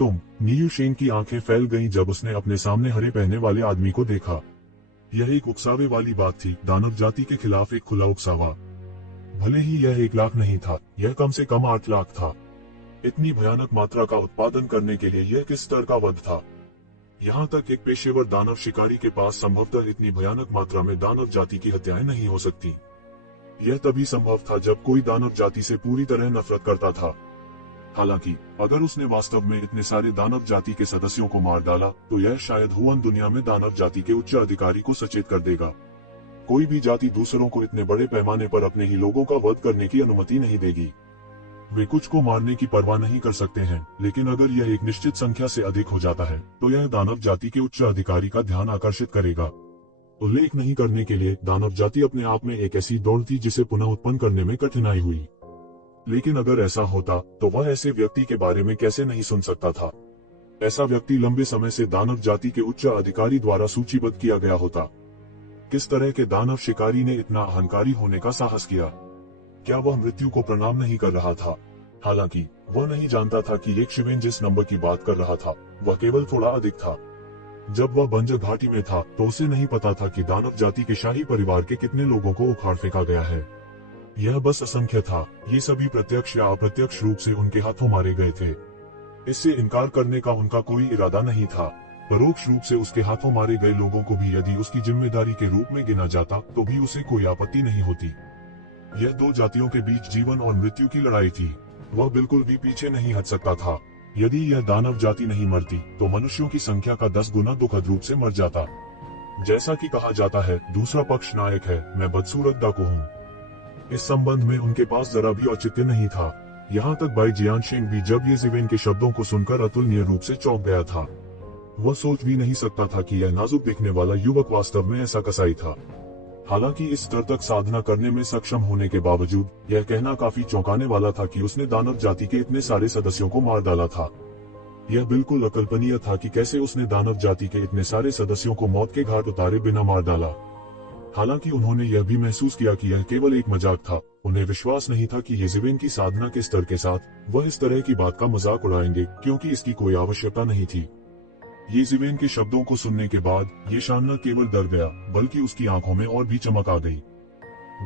Niue शेंग की आंखें फैल गईं जब उसने अपने सामने हरे पहने वाले आदमी को देखा। यह एक उकसावे वाली बात थी, दानव जाति के खिलाफ एक खुला उकसावा। भले ही यह 1 लाख नहीं था, यह कम से कम 8 लाख था। इतनी भयानक मात्रा का उत्पादन करने के लिए यह किस स्तर का वध था। यहाँ तक एक पेशेवर दानव शिकारी के पास संभवतः इतनी भयानक मात्रा में दानव जाति की हत्याएं नहीं हो सकती। यह तभी संभव था जब कोई दानव जाति से पूरी तरह नफरत करता था। हालांकि अगर उसने वास्तव में इतने सारे दानव जाति के सदस्यों को मार डाला तो यह शायद हुआन दुनिया में दानव जाति के उच्च अधिकारी को सचेत कर देगा। कोई भी जाति दूसरों को इतने बड़े पैमाने पर अपने ही लोगों का वध करने की अनुमति नहीं देगी। वे कुछ को मारने की परवाह नहीं कर सकते हैं, लेकिन अगर यह एक निश्चित संख्या से अधिक हो जाता है तो यह दानव जाति के उच्च अधिकारी का ध्यान आकर्षित करेगा। उल्लेख नहीं करने के लिए दानव जाति अपने आप में एक ऐसी दौड़ थी जिसे पुनः उत्पन्न करने में कठिनाई हुई। लेकिन अगर ऐसा होता तो वह ऐसे व्यक्ति के बारे में कैसे नहीं सुन सकता था। ऐसा व्यक्ति लंबे समय से दानव जाति के उच्च अधिकारी द्वारा सूचीबद्ध किया गया होता। किस तरह के दानव शिकारी ने इतना अहंकारी होने का साहस किया? क्या वह मृत्यु को प्रणाम नहीं कर रहा था? हालांकि वह नहीं जानता था कि एक शिवेन जिस नंबर की बात कर रहा था वह केवल थोड़ा अधिक था। जब वह बंजर घाटी में था तो उसे नहीं पता था कि दानव जाति के शाही परिवार के कितने लोगों को उखाड़ फेंका गया है। यह बस असंख्य था। ये सभी प्रत्यक्ष या अप्रत्यक्ष रूप से उनके हाथों मारे गए थे। इससे इनकार करने का उनका कोई इरादा नहीं था। परोक्ष रूप से उसके हाथों मारे गए लोगों को भी यदि उसकी जिम्मेदारी के रूप में गिना जाता तो भी उसे कोई आपत्ति नहीं होती। यह दो जातियों के बीच जीवन और मृत्यु की लड़ाई थी। वह बिल्कुल भी पीछे नहीं हट सकता था। यदि यह दानव जाति नहीं मरती तो मनुष्यों की संख्या का 10 गुना दुखद रूप से मर जाता। जैसा कि कहा जाता है, दूसरा पक्ष नायक है, मैं बदसूरत डाकू हूँ। इस संबंध में उनके पास जरा भी औचित्य नहीं था। यहाँ तक बाई जियानशिंग भी जब ये जिवेन के शब्दों को सुनकर अतुलनीय रूप से चौंक गया था। वह सोच भी नहीं सकता था कि यह नाजुक दिखने वाला युवक वास्तव में ऐसा कसाई था। हालांकि इस स्तर तक साधना करने में सक्षम होने के बावजूद यह कहना काफी चौंकाने वाला था कि उसने दानव जाति के इतने सारे सदस्यों को मार डाला था। यह बिल्कुल अकल्पनीय था कि कैसे उसने दानव जाति के इतने सारे सदस्यों को मौत के घाट उतारे बिना मार डाला। हालांकि उन्होंने यह भी महसूस किया कि यह केवल एक मजाक था। उन्हें विश्वास नहीं था कि ये जिवेन की साधना के स्तर के साथ वह इस तरह की बात का मजाक उड़ाएंगे, क्योंकि इसकी कोई आवश्यकता नहीं थी। ये जिवेन के शब्दों को सुनने के बाद ये शान न केवल डर गया बल्कि उसकी आंखों में और भी चमक आ गई।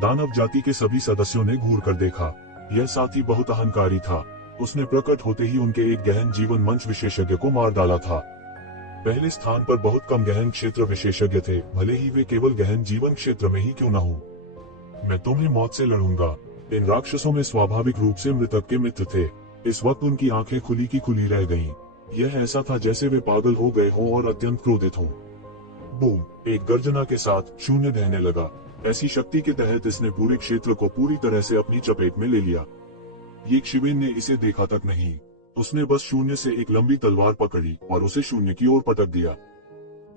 दानव जाति के सभी सदस्यों ने घूर कर देखा। यह साथी बहुत अहंकारी था। उसने प्रकट होते ही उनके एक गहन जीवन मंच विशेषज्ञ को मार डाला था। पहले स्थान पर बहुत कम गहन क्षेत्र विशेषज्ञ थे, भले ही वे केवल गहन जीवन क्षेत्र में ही क्यों न हो। मैं तुम्हें मौत से लड़ूंगा। इन राक्षसों में स्वाभाविक रूप से मृतक के मित्र थे। इस वक्त उनकी आंखें खुली की खुली रह गईं। यह ऐसा था जैसे वे पागल हो गए हों और अत्यंत क्रोधित हों। बूम! एक गर्जना के साथ शून्य बहने लगा। ऐसी शक्ति के तहत इसने पूरे क्षेत्र को पूरी तरह से अपनी चपेट में ले लिया। ये शिवेन ने इसे देखा तक नहीं। उसने बस शून्य से एक लंबी तलवार पकड़ी और उसे शून्य की ओर पटक दिया।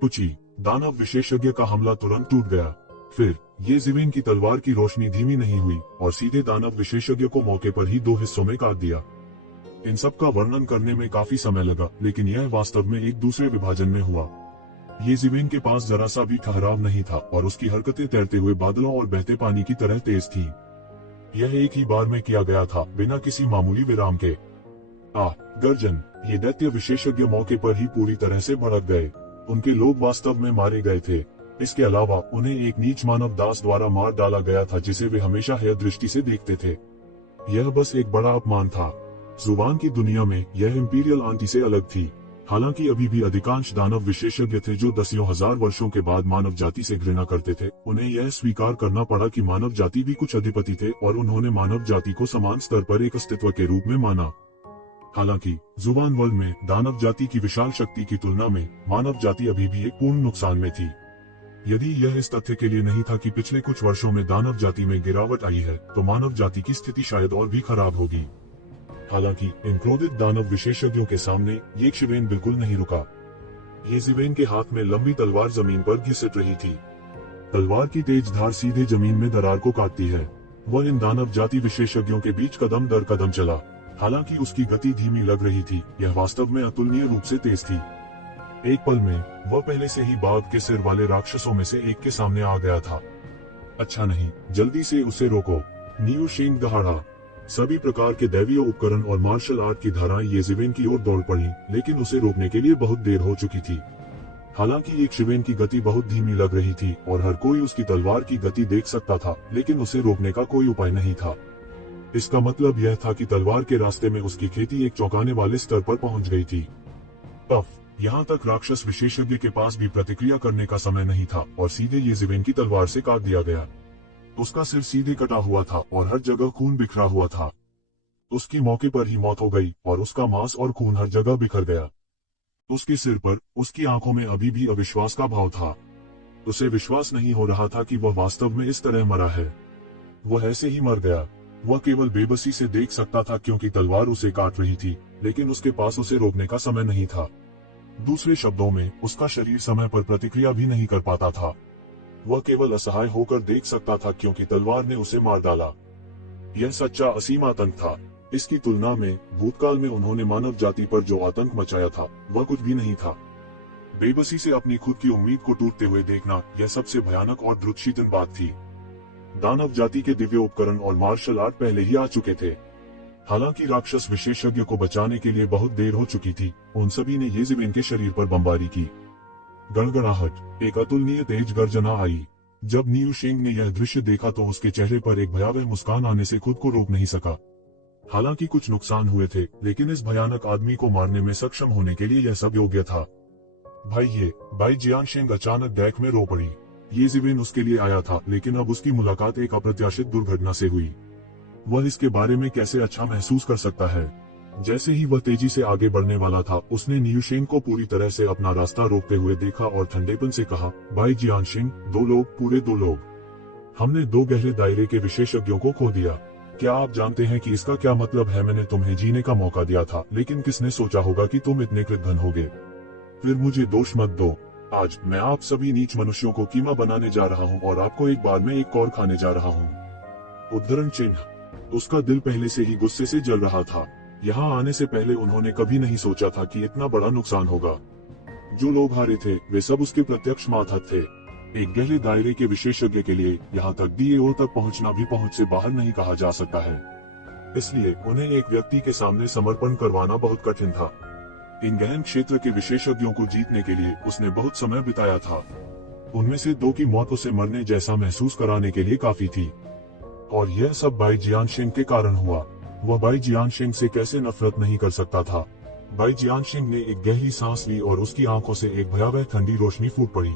पुची! दानव विशेषज्ञ का हमला तुरंत टूट गया। फिर ये जिवेन की तलवार की रोशनी धीमी नहीं हुई और सीधे दानव विशेषज्ञ को मौके पर ही 2 हिस्सों में काट दिया। इन सब का वर्णन करने में काफी समय लगा, लेकिन यह वास्तव में एक दूसरे विभाजन में हुआ। ये जिवेन के पास जरा सा भी ठहराव नहीं था और उसकी हरकतें तैरते हुए बादलों और बहते पानी की तरह तेज थी। यह एक ही बार में किया गया था, बिना किसी मामूली विराम के। गर्जन! ये दैत्य विशेषज्ञ मौके पर ही पूरी तरह से भड़क गए। उनके लोग वास्तव में मारे गए थे। इसके अलावा उन्हें एक नीच मानव दास द्वारा मार डाला गया था जिसे वे हमेशा हेय दृष्टि से देखते थे। यह बस एक बड़ा अपमान था। जुबान की दुनिया में यह इंपीरियल आंटी से अलग थी। हालांकि अभी भी अधिकांश दानव विशेषज्ञ थे जो दसियों हजार वर्षों के बाद मानव जाति से घृणा करते थे। उन्हें यह स्वीकार करना पड़ा कि मानव जाति भी कुछ अधिपति थे और उन्होंने मानव जाति को समान स्तर पर एक अस्तित्व के रूप में माना। हालांकि जुबान वर्ल्ड में दानव जाति की विशाल शक्ति की तुलना में मानव जाति अभी भी एक पूर्ण नुकसान में थी। यदि यह इस तथ्य के लिए नहीं था कि पिछले कुछ वर्षों में दानव जाति में गिरावट आई है, तो मानव जाति की स्थिति शायद और भी खराब होगी। हालांकि इन क्रोधित दानव विशेषज्ञों के सामने ये शिवेन बिल्कुल नहीं रुका। ये जिवेन के हाथ में लंबी तलवार जमीन पर घिसट रही थी। तलवार की तेज धार सीधे जमीन में दरार को काटती है। वह इन दानव जाति विशेषज्ञों के बीच कदम दर कदम चला। हालांकि उसकी गति धीमी लग रही थी, यह वास्तव में अतुलनीय रूप से तेज थी। एक पल में वह पहले से ही बाघ के सिर वाले राक्षसों में से एक के सामने आ गया था। अच्छा नहीं, जल्दी से उसे रोको। नियू शेंग दहाड़ा। सभी प्रकार के दैवीय उपकरण और मार्शल आर्ट की धाराएं येज़िवेन की ओर दौड़ पड़ी, लेकिन उसे रोकने के लिए बहुत देर हो चुकी थी। हालांकि येज़िवेन की गति बहुत धीमी लग रही थी और हर कोई उसकी तलवार की गति देख सकता था, लेकिन उसे रोकने का कोई उपाय नहीं था। इसका मतलब यह था कि तलवार के रास्ते में उसकी खेती एक चौंकाने वाले स्तर पर पहुंच गई थी। यहाँ तक राक्षस विशेषज्ञ के पास भी प्रतिक्रिया करने का समय नहीं था और सीधे येज़िवेन की तलवार से काट दिया गया। उसका सिर सीधे कटा हुआ था और हर जगह खून बिखरा हुआ था। उसकी मौके पर ही मौत हो गई और उसका मांस और खून हर जगह बिखर गया। उसके सिर पर, उसकी आंखों में अभी भी अविश्वास का भाव था। उसे विश्वास नहीं हो रहा था कि वह वास्तव में इस तरह मरा है। वह ऐसे ही मर गया। वह केवल बेबसी से देख सकता था क्योंकि तलवार उसे काट रही थी, लेकिन उसके पास उसे रोकने का समय नहीं था। दूसरे शब्दों में, उसका शरीर समय पर प्रतिक्रिया भी नहीं कर पाता था। वह केवल असहाय होकर देख सकता था क्योंकि तलवार ने उसे मार डाला। यह सच्चा असीम आतंक था। इसकी तुलना में भूतकाल में उन्होंने मानव जाति पर जो आतंक मचाया था, वह कुछ भी नहीं था। बेबसी से अपनी खुद की उम्मीद को टूटते हुए देखना, यह सबसे भयानक और दुर्दर्शनीय बात थी। दानव जाति के दिव्य उपकरण और मार्शल आर्ट पहले ही आ चुके थे। हालांकि राक्षस विशेषज्ञ को बचाने के लिए बहुत देर हो चुकी थी। उन सभी ने येज़िवेन के शरीर पर बमबारी की। गड़गड़ाहट, एक अतुलनीय तेज गर्जना आई। जब नियू शेंग ने यह दृश्य देखा तो उसके चेहरे पर एक भयावह मुस्कान आने से खुद को रोक नहीं सका। हालांकि कुछ नुकसान हुए थे, लेकिन इस भयानक आदमी को मारने में सक्षम होने के लिए यह सब योग्य था। बाई जियानशेंग अचानक बैक में रो पड़ी। येज़िवेन उसके लिए आया था, लेकिन अब उसकी मुलाकात एक अप्रत्याशित दुर्घटना से हुई। वह इसके बारे में कैसे अच्छा महसूस कर सकता है। जैसे ही वह तेजी से आगे बढ़ने वाला था, उसने नियू शेंग को पूरी तरह से अपना रास्ता रोकते हुए देखा और ठंडेपन से कहा, बाई जियानशेंग, 2 लोग, पूरे 2 लोग। हमने 2 गहरे दायरे के विशेषज्ञों को खो दिया। क्या आप जानते हैं कि इसका क्या मतलब है? मैंने तुम्हें जीने का मौका दिया था, लेकिन किसने सोचा होगा कि तुम इतने कृतघ्न होगे। फिर मुझे दोष मत दो। आज मैं आप सभी नीच मनुष्यों को कीमा बनाने जा रहा हूँ और आपको एक बार में एक और खाने जा रहा हूँ। उद्धरण चिन्ह। उसका दिल पहले से ही गुस्से से जल रहा था। यहाँ आने से पहले उन्होंने कभी नहीं सोचा था कि इतना बड़ा नुकसान होगा। जो लोग हारे थे, वे सब उसके प्रत्यक्ष मातहत थे। एक गहरे दायरे के विशेषज्ञ के लिए यहाँ तक DAO तक पहुँचना भी पहुँच से बाहर नहीं कहा जा सकता है। इसलिए उन्हें एक व्यक्ति के सामने समर्पण करवाना बहुत कठिन था। इन गहन क्षेत्र के विशेषज्ञों को जीतने के लिए उसने बहुत समय बिताया था। उनमें से 2 की मौत उसे मरने जैसा महसूस कराने के लिए काफी थी। और यह सब बाई जियानशेंग के कारण हुआ। वह बाई जियानशेंग से कैसे नफरत नहीं कर सकता था। बाई जियानशेंग ने एक गहरी सांस ली और उसकी आंखों से एक भयावह ठंडी रोशनी फूट पड़ी।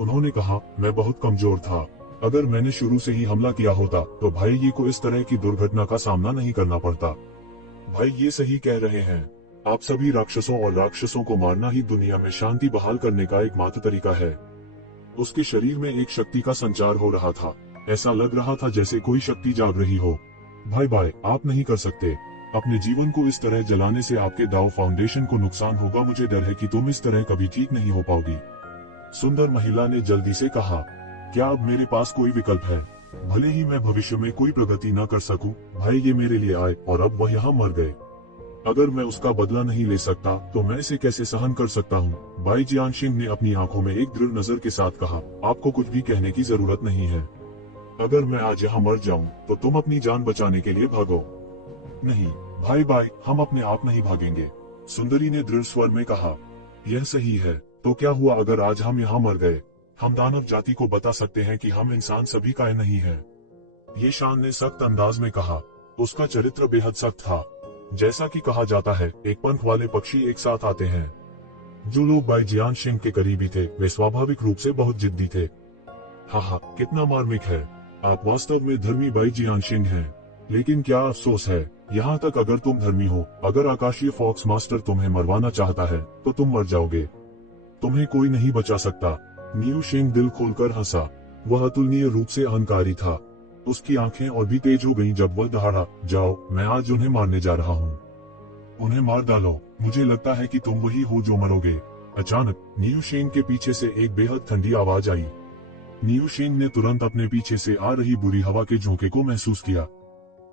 उन्होंने कहा, मैं बहुत कमजोर था। अगर मैंने शुरू से ही हमला किया होता तो भाई ये को इस तरह की दुर्घटना का सामना नहीं करना पड़ता। भाई ये सही कह रहे हैं। आप सभी राक्षसों और राक्षसों को मारना ही दुनिया में शांति बहाल करने का एकमात्र तरीका है। उसके शरीर में एक शक्ति का संचार हो रहा था। ऐसा लग रहा था जैसे कोई शक्ति जाग रही हो। भाई, आप नहीं कर सकते। अपने जीवन को इस तरह जलाने से आपके दाव फाउंडेशन को नुकसान होगा। मुझे डर है कि तुम इस तरह कभी ठीक नहीं हो पाओगी। सुंदर महिला ने जल्दी से कहा, क्या अब मेरे पास कोई विकल्प है? भले ही मैं भविष्य में कोई प्रगति न कर सकूं, भाई ये मेरे लिए आए और अब वह यहाँ मर गए। अगर मैं उसका बदला नहीं ले सकता तो मैं इसे कैसे सहन कर सकता हूँ? बाई जियानशेंग ने अपनी आंखों में एक दृढ़ नजर के साथ कहा, आपको कुछ भी कहने की जरूरत नहीं है। अगर मैं आज यहाँ मर जाऊँ तो तुम अपनी जान बचाने के लिए भागो। नहीं भाई, हम अपने आप नहीं भागेंगे। सुंदरी ने दृढ़ स्वर में कहा, यह सही है। तो क्या हुआ अगर आज हम यहाँ मर गए? हम दानव जाति को बता सकते हैं कि हम इंसान सभी का नहीं है। ये शान ने सख्त अंदाज में कहा। उसका चरित्र बेहद सख्त था। जैसा कि कहा जाता है, एक पंख वाले पक्षी एक साथ आते हैं। जो लोग बाई जियानशेंग के करीबी थे, वे स्वाभाविक रूप से बहुत जिद्दी थे। हाँ, कितना मार्मिक है। आप वास्तव में धर्मी बाई जियानशेंग हैं। लेकिन क्या अफसोस है, यहाँ तक अगर तुम धर्मी हो, अगर आकाशीय फॉक्स मास्टर तुम्हें मरवाना चाहता है तो तुम मर जाओगे। तुम्हें कोई नहीं बचा सकता। नियू शेंग दिल खोलकर हंसा। वह अतुलनीय रूप से अहंकारी था। उसकी आंखें और भी तेज हो गईं जब वह दहाड़ा, जाओ, मैं आज उन्हें मारने जा रहा हूँ। उन्हें मार डालो। मुझे लगता है कि तुम वही हो जो मरोगे। अचानक नियू शेंग के पीछे से एक बेहद ठंडी आवाज आई। नियू शेंग ने तुरंत अपने पीछे से आ रही बुरी हवा के झोंके को महसूस किया।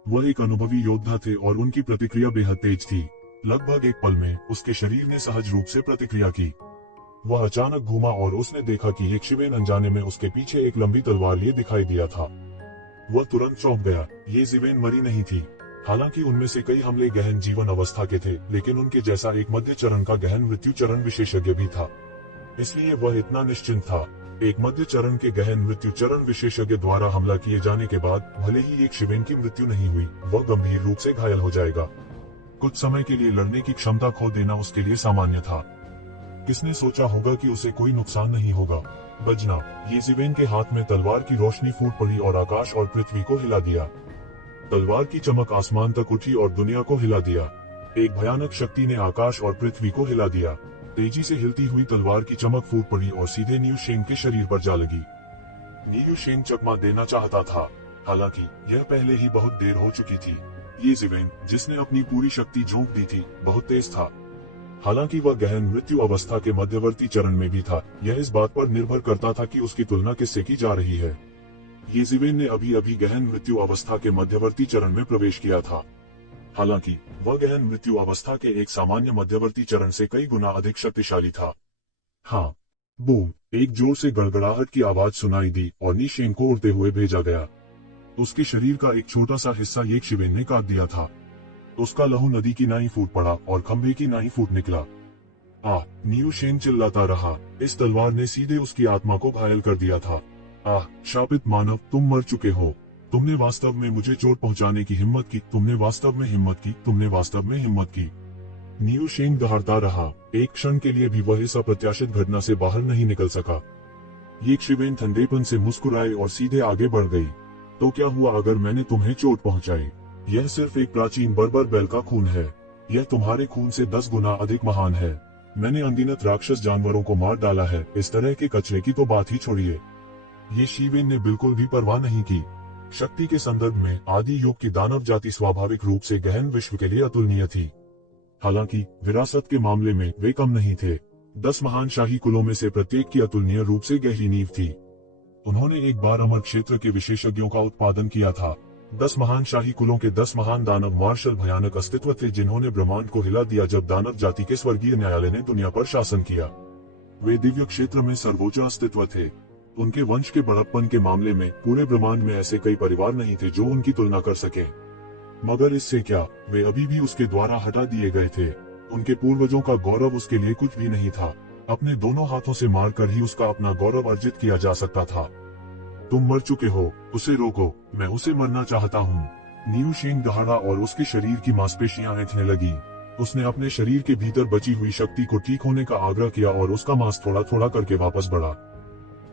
वह एक अनुभवी योद्धा थे और उनकी प्रतिक्रिया बेहद तेज थी। लगभग एक पल में उसके शरीर ने सहज रूप से प्रतिक्रिया की। वह अचानक घूमा और उसने देखा कि येज़िवेन अनजाने में उसके पीछे एक लंबी तलवार लिए दिखाई दिया था। वह तुरंत चौंक गया। येज़िवेन मरी नहीं थी। हालांकि उनमें से कई हमले गहन जीवन अवस्था के थे, लेकिन उनके जैसा एक मध्य चरण का गहन मृत्यु चरण विशेषज्ञ भी था, इसलिए वह इतना निश्चिंत था। एक मध्य चरण के गहन मृत्यु चरण विशेषज्ञ द्वारा हमला किए जाने के बाद भले ही एक शिवेन की मृत्यु नहीं हुई, वह गंभीर रूप से घायल हो जाएगा। कुछ समय के लिए लड़ने की क्षमता खो देना उसके लिए सामान्य था। किसने सोचा होगा कि उसे कोई नुकसान नहीं होगा। बजना, येज़ेबेल के हाथ में तलवार की रोशनी फूट पड़ी और आकाश और पृथ्वी को हिला दिया। तलवार की चमक आसमान तक उठी और दुनिया को हिला दिया। एक भयानक शक्ति ने आकाश और पृथ्वी को हिला दिया। तेजी से हिलती हुई तलवार की चमक फूट पड़ी और सीधे नियू शेंग के शरीर पर जा लगी। नियू शेंग चकमा देना चाहता था, हालांकि यह पहले ही बहुत देर हो चुकी थी। येज़ेबेल, जिसने अपनी पूरी शक्ति झोंक दी थी, बहुत तेज था। हालांकि वह गहन मृत्यु अवस्था के मध्यवर्ती चरण में भी था। यह इस बात पर निर्भर करता था कि उसकी तुलना किससे की जा रही है। येज़ेबेल ने अभी अभी गहन मृत्यु अवस्था के मध्यवर्ती चरण में प्रवेश किया था। हालांकि वह गहन मृत्यु अवस्था के एक सामान्य मध्यवर्ती चरण से कई गुना अधिक शक्तिशाली था। हाँ, बूम! एक जोर से गड़गड़ाहट की आवाज सुनाई दी और नी शेंग को उड़ते हुए भेजा गया। उसके शरीर का एक छोटा सा हिस्सा येज़ेबेल ने काट दिया था। उसका लहू नदी की नाई फूट पड़ा और खंभे की नाई फूट निकला। नियू शेंग चिल्लाता रहा। इस तलवार ने सीधे उसकी आत्मा को घायल कर दिया था। शापित मानव, तुम मर चुके हो। तुमने वास्तव में मुझे चोट पहुंचाने की हिम्मत की। तुमने वास्तव में हिम्मत की। तुमने वास्तव में हिम्मत की। नियू शेंग दहाड़ता रहा। एक क्षण के लिए भी वह इस अप्रत्याशित घटना से बाहर नहीं निकल सका। येज़ेबेल ठंडेपन से मुस्कुराए और सीधे आगे बढ़ गई। तो क्या हुआ अगर मैंने तुम्हें चोट पहुंचाई? यह सिर्फ एक प्राचीन बर्बर बैल का खून है। यह तुम्हारे खून से 10 गुना अधिक महान है। मैंने अनगिनत राक्षस जानवरों को मार डाला है। इस तरह के कचरे की तो बात ही छोड़िए। येज़ेबेल ने बिल्कुल भी परवाह नहीं की। शक्ति के संदर्भ में आदि युग की दानव जाति स्वाभाविक रूप से गहन विश्व के लिए अतुलनीय थी। हालांकि विरासत के मामले में वे कम नहीं थे। 10 महान शाही कुलों में से प्रत्येक की अतुलनीय रूप से गहरी नींव थी। उन्होंने एक बार अमर क्षेत्र के विशेषज्ञों का उत्पादन किया था। 10 महान शाही कुलों के 10 महान दानव मार्शल भयानक अस्तित्व थे, जिन्होंने ब्रह्मांड को हिला दिया जब दानव जाति के स्वर्गीय न्यायालय ने दुनिया पर शासन किया। वे दिव्य क्षेत्र में सर्वोच्च अस्तित्व थे। उनके वंश के बड़प्पन के मामले में पूरे ब्रह्मांड में ऐसे कई परिवार नहीं थे जो उनकी तुलना कर सके। मगर इससे क्या, वे अभी भी उसके द्वारा हटा दिए गए थे। उनके पूर्वजों का गौरव उसके लिए कुछ भी नहीं था। अपने दोनों हाथों से मारकर ही उसका अपना गौरव अर्जित किया जा सकता था। तुम मर चुके हो, उसे रोको, मैं उसे मरना चाहता हूँ। नियू शेंग दहाड़ा और उसके शरीर की मांसपेशियां ऐंठने लगी। उसने अपने शरीर के भीतर बची हुई शक्ति को ठीक होने का आग्रह किया और उसका मांस थोड़ा थोड़ा करके वापस बढ़ा।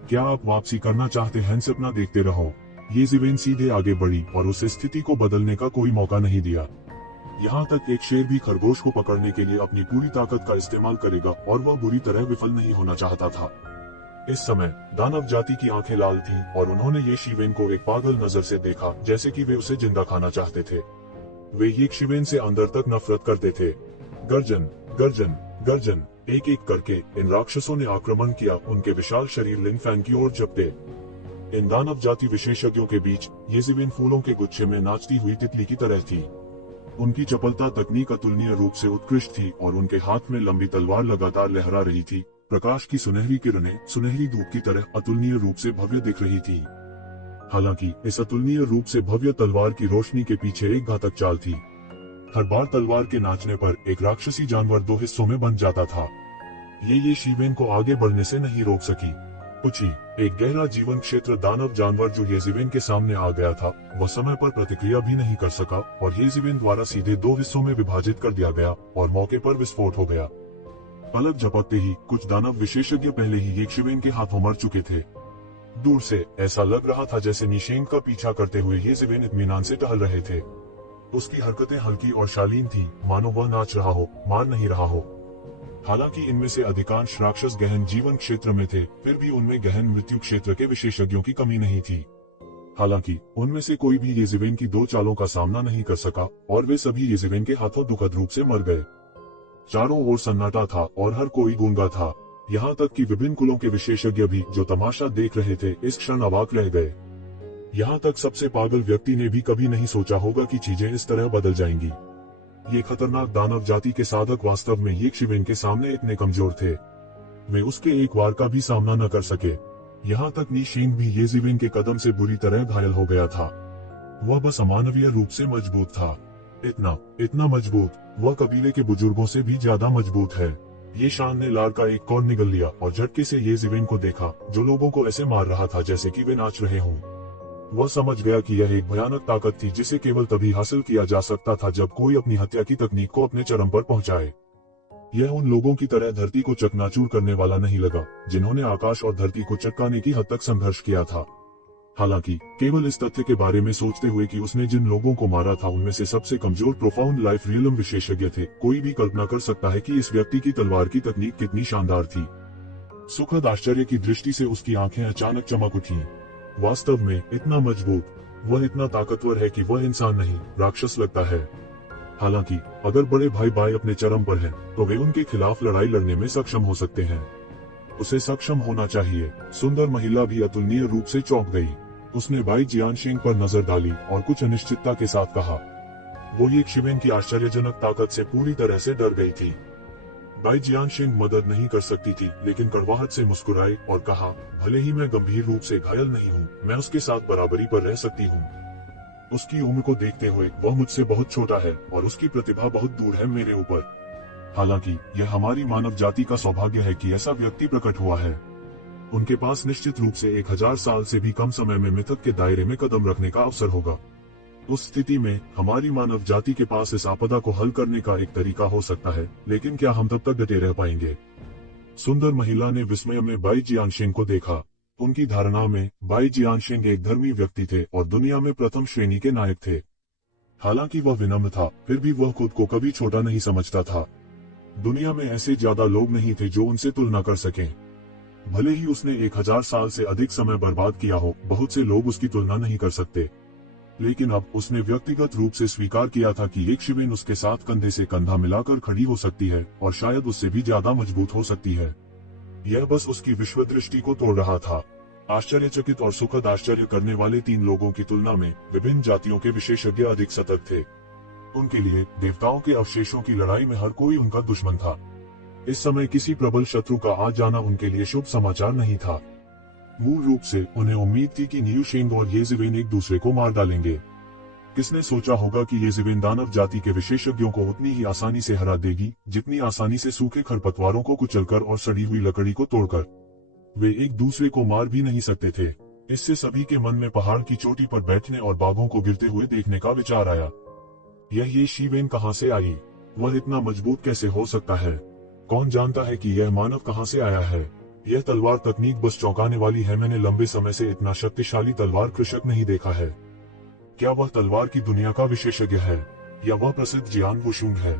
क्या आप वापसी करना चाहते हैं? सपना देखते रहो। येज़ेबेल सीधे आगे बढ़ी और उस स्थिति को बदलने का कोई मौका नहीं दिया। यहाँ तक एक शेर भी खरगोश को पकड़ने के लिए अपनी पूरी ताकत का इस्तेमाल करेगा और वह बुरी तरह विफल नहीं होना चाहता था। इस समय दानव जाति की आंखें लाल थीं और उन्होंने येज़ेबेल को एक पागल नजर से देखा, जैसे कि वे उसे जिंदा खाना चाहते थे। वे येज़ेबेल से अंदर तक नफरत करते थे। गर्जन, गर्जन, गर्जन, एक एक करके इन राक्षसों ने आक्रमण किया, उनके विशाल शरीर लिनफैन की ओर झपटे। इन दानव जाति विशेषज्ञों के बीच येज़ेबेल फूलों के गुच्छे में नाचती हुई तितली की तरह थी। उनकी चपलता तकनीक अतुलनीय रूप से उत्कृष्ट थी और उनके हाथ में लंबी तलवार लगातार लहरा रही थी। प्रकाश की सुनहरी किरणें सुनहरी धूप की तरह अतुलनीय रूप से भव्य दिख रही थी। हालांकि इस अतुलनीय रूप से भव्य तलवार की रोशनी के पीछे एक घातक चाल थी। हर बार तलवार के नाचने पर एक राक्षसी जानवर 2 हिस्सों में बंट जाता था। ये येज़ेबेल को आगे बढ़ने से नहीं रोक सकी। पुची, एक गहरा जीवन क्षेत्र दानव जानवर जो येज़ेबेल के सामने आ गया था, वह समय पर प्रतिक्रिया भी नहीं कर सका और येज़ेबेल द्वारा सीधे 2 हिस्सों में विभाजित कर दिया गया और मौके पर विस्फोट हो गया। पलक झपकते ही कुछ दानव विशेषज्ञ पहले ही येज़ेबेल के हाथों मर चुके थे। दूर से ऐसा लग रहा था जैसे निशेंग का पीछा करते हुए येज़ेबेल इत्मीनान से टहल रहे थे। उसकी हरकतें हल्की और शालीन थी, मानो वह नाच रहा हो, मार नहीं रहा हो। हालांकि इनमें से अधिकांश राक्षस गहन जीवन क्षेत्र में थे, फिर भी उनमें गहन मृत्यु क्षेत्र के विशेषज्ञों की कमी नहीं थी। हालांकि उनमें से कोई भी येज़ेबेल की 2 चालों का सामना नहीं कर सका और वे सभी येज़ेबेल के हाथों दुखद रूप से मर गए। चारों ओर सन्नाटा था और हर कोई गूंगा था। यहाँ तक कि विभिन्न कुलों के विशेषज्ञ भी जो तमाशा देख रहे थे इस क्षण अवाक रह गए। यहाँ तक सबसे पागल व्यक्ति ने भी कभी नहीं सोचा होगा कि चीजें इस तरह बदल जाएंगी। ये खतरनाक दानव जाति के साधक वास्तव में येज़ेबेल के सामने इतने कमजोर थे, वे उसके एक वार का भी सामना न कर सके। यहाँ तक निशेंग भी येज़ेबेल के कदम से बुरी तरह घायल हो गया था। वह बस अमानवीय रूप से मजबूत था। इतना इतना मजबूत, वह कबीले के बुजुर्गों से भी ज्यादा मजबूत है। ये शान ने लार का एक कौर निगल लिया और झटके से येज़ेवेन को देखा, जो लोगों को ऐसे मार रहा था जैसे कि वे नाच रहे हों। वह समझ गया कि यह एक भयानक ताकत थी जिसे केवल तभी हासिल किया जा सकता था जब कोई अपनी हत्या की तकनीक को अपने चरम पर पहुंचाए। यह उन लोगों की तरह धरती को चकनाचूर करने वाला नहीं लगा, जिन्होंने आकाश और धरती को चटकाने की हद तक संघर्ष किया था। हालांकि केवल इस तथ्य के बारे में सोचते हुए कि उसने जिन लोगों को मारा था उनमें से सबसे कमजोर प्रोफाउंड लाइफ रियलम विशेषज्ञ थे, कोई भी कल्पना कर सकता है कि इस व्यक्ति की तलवार की तकनीक कितनी शानदार थी। सुखद आश्चर्य की दृष्टि से उसकी आंखें अचानक चमक उठीं। वास्तव में इतना मजबूत, वह इतना ताकतवर है कि वह इंसान नहीं, राक्षस लगता है। हालांकि अगर बड़े भाई भाई अपने चरम पर हैं, तो वे उनके खिलाफ लड़ाई लड़ने में सक्षम हो सकते हैं। उसे सक्षम होना चाहिए। सुंदर महिला भी अतुलनीय रूप से चौंक गई। उसने बाई जियानशिंग पर नजर डाली और कुछ अनिश्चितता के साथ कहा। वो ये शिवेन की आश्चर्यजनक ताकत से पूरी तरह से डर गई थी। बाई जियानशिंग मदद नहीं कर सकती थी, लेकिन कड़वाहट से मुस्कुराई और कहा, भले ही मैं गंभीर रूप से घायल नहीं हूँ, मैं उसके साथ बराबरी पर रह सकती हूँ। उसकी उम्र को देखते हुए वह मुझसे बहुत छोटा है और उसकी प्रतिभा बहुत दूर है मेरे ऊपर। हालांकि यह हमारी मानव जाति का सौभाग्य है कि ऐसा व्यक्ति प्रकट हुआ है। उनके पास निश्चित रूप से 1000 साल से भी कम समय में मिथक के दायरे में कदम रखने का अवसर होगा। उस स्थिति में हमारी मानव जाति के पास इस आपदा को हल करने का एक तरीका हो सकता है, लेकिन क्या हम तब तक डटे रह पाएंगे? सुंदर महिला ने विस्मय में बाई जियानशिंग को देखा। उनकी धारणा में बाई जियानशिंग एक धर्मी व्यक्ति थे और दुनिया में प्रथम श्रेणी के नायक थे। हालांकि वह विनम्र था, फिर भी वह खुद को कभी छोटा नहीं समझता था। दुनिया में ऐसे ज्यादा लोग नहीं थे जो उनसे तुलना कर सकें। भले ही उसने 1000 साल से अधिक समय बर्बाद किया हो, बहुत से लोग उसकी तुलना नहीं कर सकते। लेकिन अब उसने व्यक्तिगत रूप से स्वीकार किया था कि एक शिवेन उसके साथ कंधे से कंधा मिलाकर खड़ी हो सकती है और शायद उससे भी ज्यादा मजबूत हो सकती है। यह बस उसकी विश्व दृष्टि को तोड़ रहा था। आश्चर्यचकित और सुखद आश्चर्य करने वाले 3 लोगों की तुलना में विभिन्न जातियों के विशेषज्ञ अधिक सतर्क थे। उनके लिए देवताओं के अवशेषों की लड़ाई में हर कोई उनका दुश्मन था। इस समय किसी प्रबल शत्रु का आ जाना उनके लिए शुभ समाचार नहीं था। मूल रूप से उन्हें उम्मीद थी कि न्यूशेंग और येज़ेवेन एक दूसरे को मार डालेंगे। किसने सोचा होगा कि येज़ेवेन दानव जाति के विशेषज्ञों को उतनी ही आसानी से हरा देगी जितनी आसानी से सूखे खरपतवारों को कुचलकर और सड़ी हुई लकड़ी को तोड़कर। वे एक दूसरे को मार भी नहीं सकते थे। इससे सभी के मन में पहाड़ की चोटी पर बैठने और बाघों को गिरते हुए देखने का विचार आया। ये शिवेन कहाँ से आई? वह इतना मजबूत कैसे हो सकता है? कौन जानता है कि यह मानव कहाँ से आया है? यह तलवार तकनीक बस चौंकाने वाली है। मैंने लंबे समय से इतना शक्तिशाली तलवार कृषक नहीं देखा है। क्या वह तलवार की दुनिया का विशेषज्ञ है या वह प्रसिद्ध जियान वुशुंग है?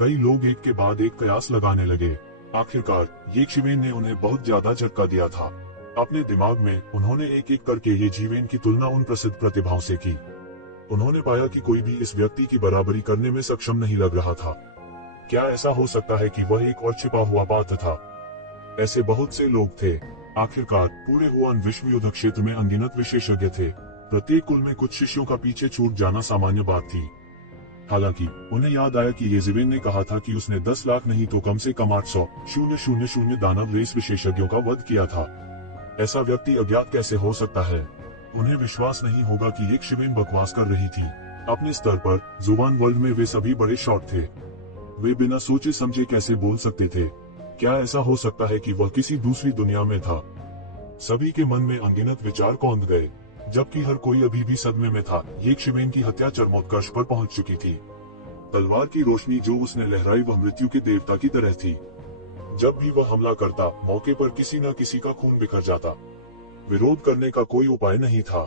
कई लोग एक के बाद एक कयास लगाने लगे। आखिरकार ये शिवेन ने उन्हें बहुत ज्यादा झटका दिया था। अपने दिमाग में उन्होंने एक एक करके ये जीवेन की तुलना उन प्रसिद्ध प्रतिभाओं से की। उन्होंने पाया कि कोई भी इस व्यक्ति की बराबरी करने में सक्षम नहीं लग रहा था। क्या ऐसा हो सकता है कि वह एक और छिपा हुआ पात्र था? ऐसे बहुत से लोग थे। आखिरकार पूरे हुआन विश्व युद्ध क्षेत्र में अनगिनत विशेषज्ञ थे। प्रत्येक कुल में कुछ शिष्यों का पीछे छूट जाना सामान्य बात थी। हालांकि उन्हें याद आया कि येज़ेवेन ने कहा था कि उसने 10 लाख नहीं तो कम से कम 800,000 दानव रेस विशेषज्ञों का वध किया था। ऐसा व्यक्ति अज्ञात कैसे हो सकता है? उन्हें विश्वास नहीं होगा कि एक शिवेन बकवास कर रही थी। अपने स्तर पर जुबान वर्ल्ड में वे सभी बड़े शॉट थे। वे बिना सोचे समझे कैसे बोल सकते थे? क्या ऐसा हो सकता है कि वह किसी दूसरी दुनिया में था? सभी के मन में अनगिनत विचार कौंध गए, जबकि हर कोई अभी भी सदमे में था। ये शिवेन की हत्या चरमोत्कर्ष पर पहुंच चुकी थी। तलवार की रोशनी जो उसने लहराई वह मृत्यु के देवता की तरह थी। जब भी वह हमला करता, मौके पर किसी न किसी का खून बिखर जाता। विरोध करने का कोई उपाय नहीं था।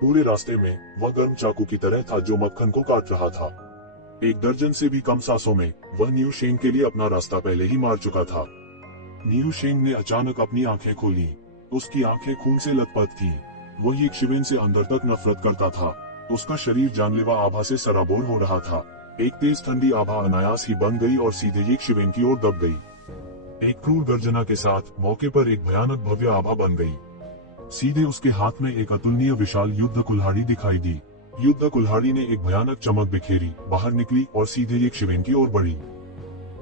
पूरे रास्ते में वह गर्म चाकू की तरह था जो मक्खन को काट रहा था। 1 दर्जन से भी कम सांसों में वह न्यूशेंग के लिए अपना रास्ता पहले ही मार चुका था। न्यूशेंग ने अचानक अपनी आंखें खोली। उसकी आंखें खून से लथपथ थी। वह एक शिवेन से अंदर तक नफरत करता था। उसका शरीर जानलेवा आभा से सराबोर हो रहा था। एक तेज ठंडी आभा अनायास ही बन गई और सीधे एक शिवेन की ओर दब गई। एक क्रूर गर्जना के साथ मौके पर एक भयानक भव्य आभा बन गई। सीधे उसके हाथ में एक अतुलनीय विशाल युद्ध कुल्हाड़ी दिखाई दी। युद्ध कुल्हाड़ी ने एक भयानक चमक बिखेरी, बाहर निकली और सीधे एक शिवेन की ओर बढ़ी।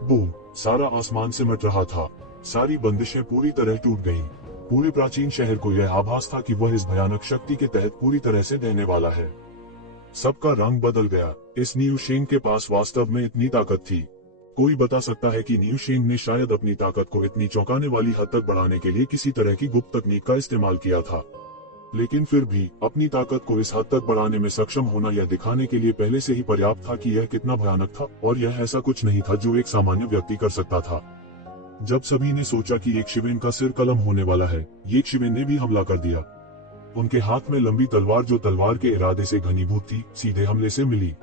बूम! सारा आसमान सिमट रहा था। सारी बंदिशें पूरी तरह टूट गईं। पूरे प्राचीन शहर को यह आभास था कि वह इस भयानक शक्ति के तहत पूरी तरह से बहने वाला है। सबका रंग बदल गया। इस न्यू शेंग के पास वास्तव में इतनी ताकत थी। कोई बता सकता है कि न्यू शेंग ने शायद अपनी ताकत को इतनी चौंकाने वाली हद तक बढ़ाने के लिए किसी तरह की गुप्त तकनीक का इस्तेमाल किया था। लेकिन फिर भी अपनी ताकत को इस हद तक बढ़ाने में सक्षम होना यह दिखाने के लिए पहले से ही पर्याप्त था कि यह कितना भयानक था, और यह ऐसा कुछ नहीं था जो एक सामान्य व्यक्ति कर सकता था। जब सभी ने सोचा कि एक शिवेन का सिर कलम होने वाला है, एक शिवेन ने भी हमला कर दिया। उनके हाथ में लंबी तलवार, जो तलवार के इरादे से घनीभूत थी, सीधे हमले से मिली।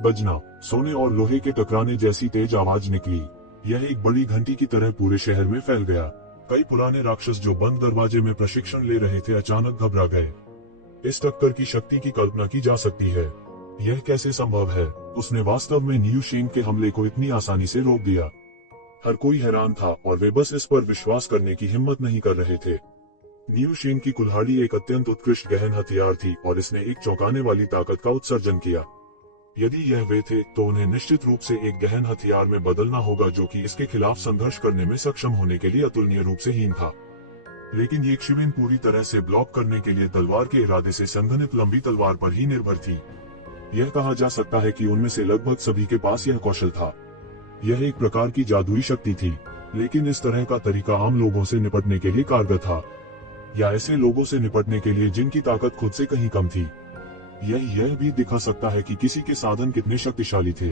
बजना, सोने और लोहे के टकराने जैसी तेज आवाज निकली। यह एक बड़ी घंटी की तरह पूरे शहर में फैल गया। कई पुराने राक्षस जो बंद दरवाजे में प्रशिक्षण ले रहे थे अचानक घबरा गए। इस टक्कर की शक्ति की कल्पना की जा सकती है। यह कैसे संभव है? उसने वास्तव में न्यू शेंग के हमले को इतनी आसानी से रोक दिया। हर कोई हैरान था और वे बस इस पर विश्वास करने की हिम्मत नहीं कर रहे थे। न्यू शेंग की कुल्हाड़ी एक अत्यंत उत्कृष्ट गहन हथियार थी और इसने एक चौंकाने वाली ताकत का उत्सर्जन किया। यदि यह वे थे तो उन्हें निश्चित रूप से एक गहन हथियार में बदलना होगा जो कि इसके खिलाफ संघर्ष करने में सक्षम होने के लिए अतुलनीय रूप से हीन था। लेकिन ये शिवेन पूरी तरह से ब्लॉक करने के लिए तलवार के इरादे से संघनित लंबी तलवार पर ही निर्भर थी। यह कहा जा सकता है कि उनमें से लगभग सभी के पास यह कौशल था। यह एक प्रकार की जादुई शक्ति थी, लेकिन इस तरह का तरीका आम लोगों से निपटने के लिए कारगर था, या ऐसे लोगों से निपटने के लिए जिनकी ताकत खुद से कहीं कम थी। यह भी दिखा सकता है कि किसी के साधन कितने शक्तिशाली थे।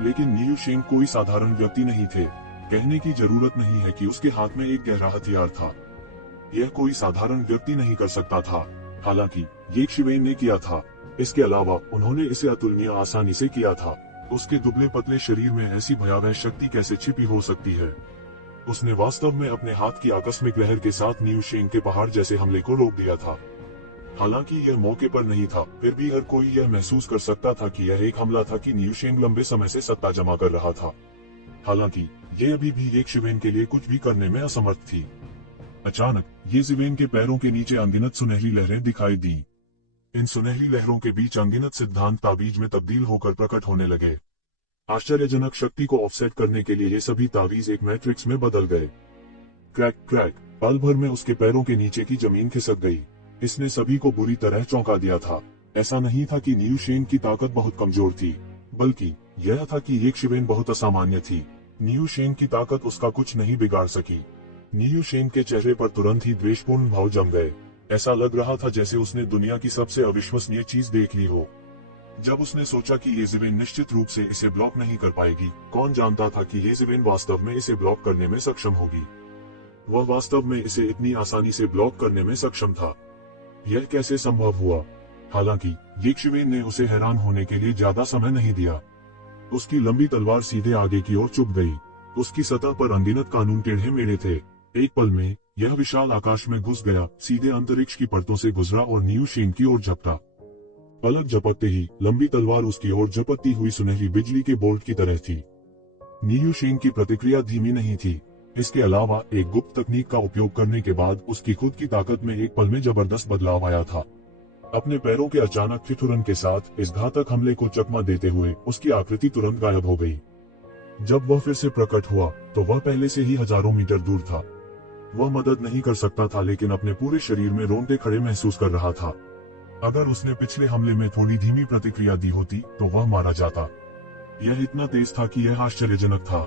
लेकिन न्यू शेंग कोई साधारण व्यक्ति नहीं थे। कहने की जरूरत नहीं है कि उसके हाथ में एक गहरा हथियार था। यह कोई साधारण व्यक्ति नहीं कर सकता था। हालांकि ये शिवेन ने किया था। इसके अलावा उन्होंने इसे अतुलनीय आसानी से किया था। उसके दुबले पतले शरीर में ऐसी भयावह शक्ति कैसे छिपी हो सकती है? उसने वास्तव में अपने हाथ की आकस्मिक लहर के साथ न्यू शेंग के पहाड़ जैसे हमले को रोक दिया था। हालांकि यह मौके पर नहीं था, फिर भी हर कोई यह महसूस कर सकता था कि यह एक हमला था कि न्यू शेंग लंबे समय से सत्ता जमा कर रहा था। हालांकि यह अभी भी एक शिवेन के लिए कुछ भी करने में असमर्थ थी। अचानक ये शिवेन के पैरों के नीचे अनगिनत सुनहरी लहरें दिखाई दी। इन सुनहरी लहरों के बीच अनगिनत सिद्धांत ताबीज में तब्दील होकर प्रकट होने लगे। आश्चर्यजनक शक्ति को ऑफसेट करने के लिए ये सभी तावीज एक मैट्रिक्स में बदल गए। क्रैक क्रैक, पल भर में उसके पैरों के नीचे की जमीन खिसक गई। इसने सभी को बुरी तरह चौंका दिया था। ऐसा नहीं था कि न्यू शेंग की ताकत बहुत कमजोर थी, बल्कि यह था कि एक शिवेन बहुत असामान्य थी। न्यू शेंग की ताकत उसका कुछ नहीं बिगाड़ सकी। न्यू शेंग के चेहरे पर तुरंत ही द्वेषपूर्ण भाव जम गए। ऐसा लग रहा था जैसे उसने दुनिया की सबसे अविश्वसनीय चीज देख ली हो। जब उसने सोचा कि ये शिवेन निश्चित रूप से इसे ब्लॉक नहीं कर पाएगी, कौन जानता था कि ये शिवेन वास्तव में इसे ब्लॉक करने में सक्षम होगी। वह वास्तव में इसे इतनी आसानी से ब्लॉक करने में सक्षम था। यह कैसे संभव हुआ? हालांकि ये शिवेन ने उसे हैरान होने के लिए ज्यादा समय नहीं दिया। उसकी लंबी तलवार सीधे आगे की ओर चुभ गई। उसकी सतह पर अनगिनत कानून टेढ़े मेढ़े थे। एक पल में यह विशाल आकाश में घुस गया, सीधे अंतरिक्ष की परतों से गुजरा और न्यू शेंग की ओर झपटा। पलक झपकते ही लंबी तलवार उसकी ओर झपकती हुई सुनहरी बिजली के बोल्ट की तरह थी। न्यू शेंग की प्रतिक्रिया धीमी नहीं थी। इसके अलावा एक गुप्त तकनीक का उपयोग करने के बाद उसकी खुद की ताकत में एक पल में जबरदस्त बदलाव आया था। अपने पैरों के अचानक ठिठुरन के साथ इस घातक हमले को चकमा देते हुए उसकी आकृति तुरंत गायब हो गई। जब वह फिर से प्रकट हुआ तो वह पहले से ही हजारों मीटर दूर था। वह मदद नहीं कर सकता था, लेकिन अपने पूरे शरीर में रोंगटे खड़े महसूस कर रहा था। अगर उसने पिछले हमले में थोड़ी धीमी प्रतिक्रिया दी होती तो वह मारा जाता। यह इतना तेज था कि यह आश्चर्यजनक था।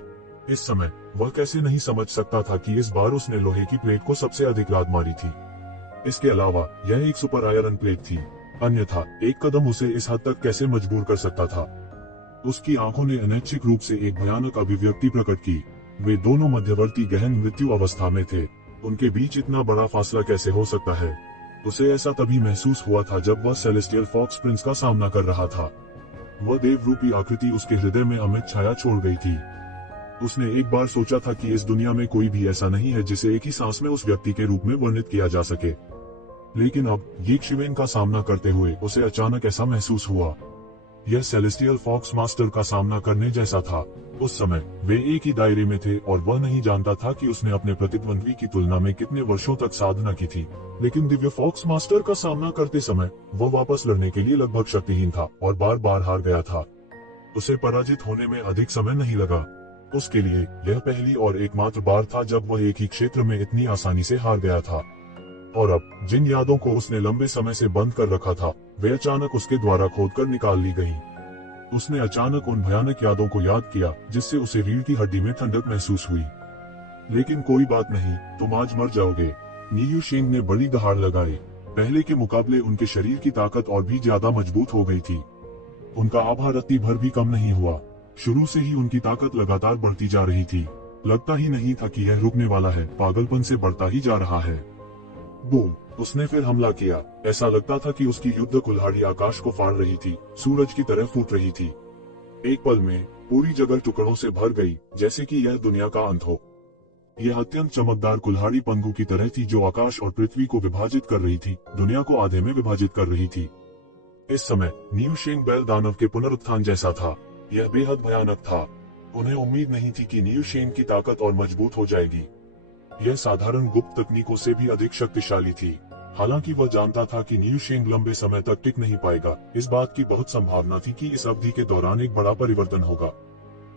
इस समय वह कैसे नहीं समझ सकता था कि इस बार उसने लोहे की प्लेट को सबसे अधिक लात मारी थी। इसके अलावा यह एक सुपर आयरन प्लेट थी, अन्यथा एक कदम उसे इस हद तक कैसे मजबूर कर सकता था। उसकी आंखों ने अनैच्छिक रूप से एक भयानक अभिव्यक्ति प्रकट की। वे दोनों मध्यवर्ती गहन मृत्यु अवस्था में थे। उनके बीच इतना बड़ा फासला कैसे हो सकता है? उसे ऐसा तभी महसूस हुआ था जब वह सेलेस्टियल फॉक्स प्रिंस का सामना कर रहा था। वह देव रूपी आकृति उसके हृदय में अमित छाया छोड़ गई थी। उसने एक बार सोचा था कि इस दुनिया में कोई भी ऐसा नहीं है जिसे एक ही सांस में उस व्यक्ति के रूप में वर्णित किया जा सके। लेकिन अब ये शिवेन का सामना करते हुए उसे अचानक ऐसा महसूस हुआ। यह सेलेस्टियल फॉक्स मास्टर का सामना करने जैसा था। उस समय वे एक ही दायरे में थे और वह नहीं जानता था कि उसने अपने प्रतिद्वंद्वी की तुलना में कितने वर्षों तक साधना की थी। लेकिन दिव्य फॉक्स मास्टर का सामना करते समय वह वापस लड़ने के लिए लगभग शक्तिहीन था और बार बार हार गया था। उसे पराजित होने में अधिक समय नहीं लगा। उसके लिए यह पहली और एकमात्र बार था जब वह एक ही क्षेत्र में इतनी आसानी से हार गया था। और अब जिन यादों को उसने लंबे समय से बंद कर रखा था वे अचानक उसके द्वारा खोदकर निकाल ली गईं। उसने अचानक उन भयानक यादों को याद किया जिससे उसे रीढ़ की हड्डी में ठंडक महसूस हुई। लेकिन कोई बात नहीं, तुम आज मर जाओगे। नियू शेंग ने बड़ी दहाड़ लगाई। पहले के मुकाबले उनके शरीर की ताकत और भी ज्यादा मजबूत हो गई थी। उनका आभा रत्ती भर भी कम नहीं हुआ। शुरू से ही उनकी ताकत लगातार बढ़ती जा रही थी। लगता ही नहीं था कि यह रुकने वाला है, पागलपन से बढ़ता ही जा रहा है। बूम! उसने फिर हमला किया। ऐसा लगता था कि उसकी युद्ध कुल्हाड़ी आकाश को फाड़ रही थी, सूरज की तरह फूट रही थी। एक पल में पूरी जगह टुकड़ों से भर गई, जैसे कि यह दुनिया का अंत हो। यह अत्यंत चमकदार कुल्हाड़ी पंगु की तरह थी जो आकाश और पृथ्वी को विभाजित कर रही थी, दुनिया को आधे में विभाजित कर रही थी। इस समय नियू शेंग बैल दानव के पुनरुत्थान जैसा था। यह बेहद भयानक था। उन्हें उम्मीद नहीं थी कि नियू शेंग की ताकत और मजबूत हो जाएगी। यह साधारण गुप्त तकनीकों से भी अधिक शक्तिशाली थी। हालांकि वह जानता था कि नियू शेंग लंबे समय तक टिक नहीं पाएगा। इस बात की बहुत संभावना थी कि इस अवधि के दौरान एक बड़ा परिवर्तन होगा।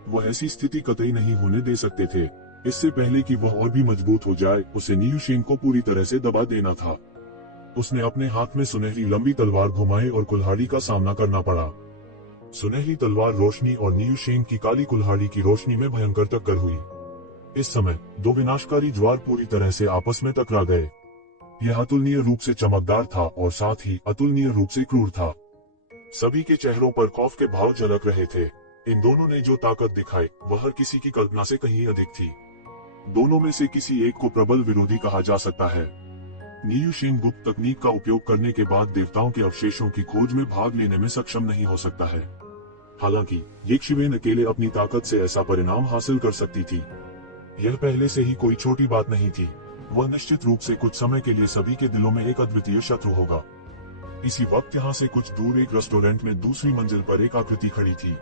वह ऐसी स्थिति कतई नहीं होने दे सकते थे। इससे पहले कि वह और भी मजबूत हो जाए, उसे नियू शेंग को पूरी तरह से दबा देना था। उसने अपने हाथ में सुनहरी लंबी तलवार घुमाई और कुल्हाड़ी का सामना करना पड़ा। सुनहरी तलवार रोशनी और नियू शेंग की काली कुल्हाड़ी की रोशनी में भयंकर टक्कर हुई। इस समय दो विनाशकारी ज्वार पूरी तरह से आपस में टकरा गए। यह अतुलनीय रूप से चमकदार था और साथ ही अतुलनीय रूप से क्रूर था। सभी के चेहरों पर खौफ के भाव झलक रहे थे। इन दोनों ने जो ताकत दिखाई वह हर किसी की कल्पना से कहीं अधिक थी। दोनों में से किसी एक को प्रबल विरोधी कहा जा सकता है। नियू शेंग गुप्त तकनीक का उपयोग करने के बाद देवताओं के अवशेषों की खोज में भाग लेने में सक्षम नहीं हो सकता है। हालांकि ये शिवेन अकेले अपनी ताकत से ऐसा परिणाम हासिल कर सकती थी। यह पहले से ही कोई छोटी बात नहीं थी। वह निश्चित रूप से कुछ समय के लिए सभी के दिलों में एक अद्वितीय शत्रु होगा। इसी वक्त यहाँ से कुछ दूर एक रेस्टोरेंट में दूसरी मंजिल पर एक आकृति खड़ी थी।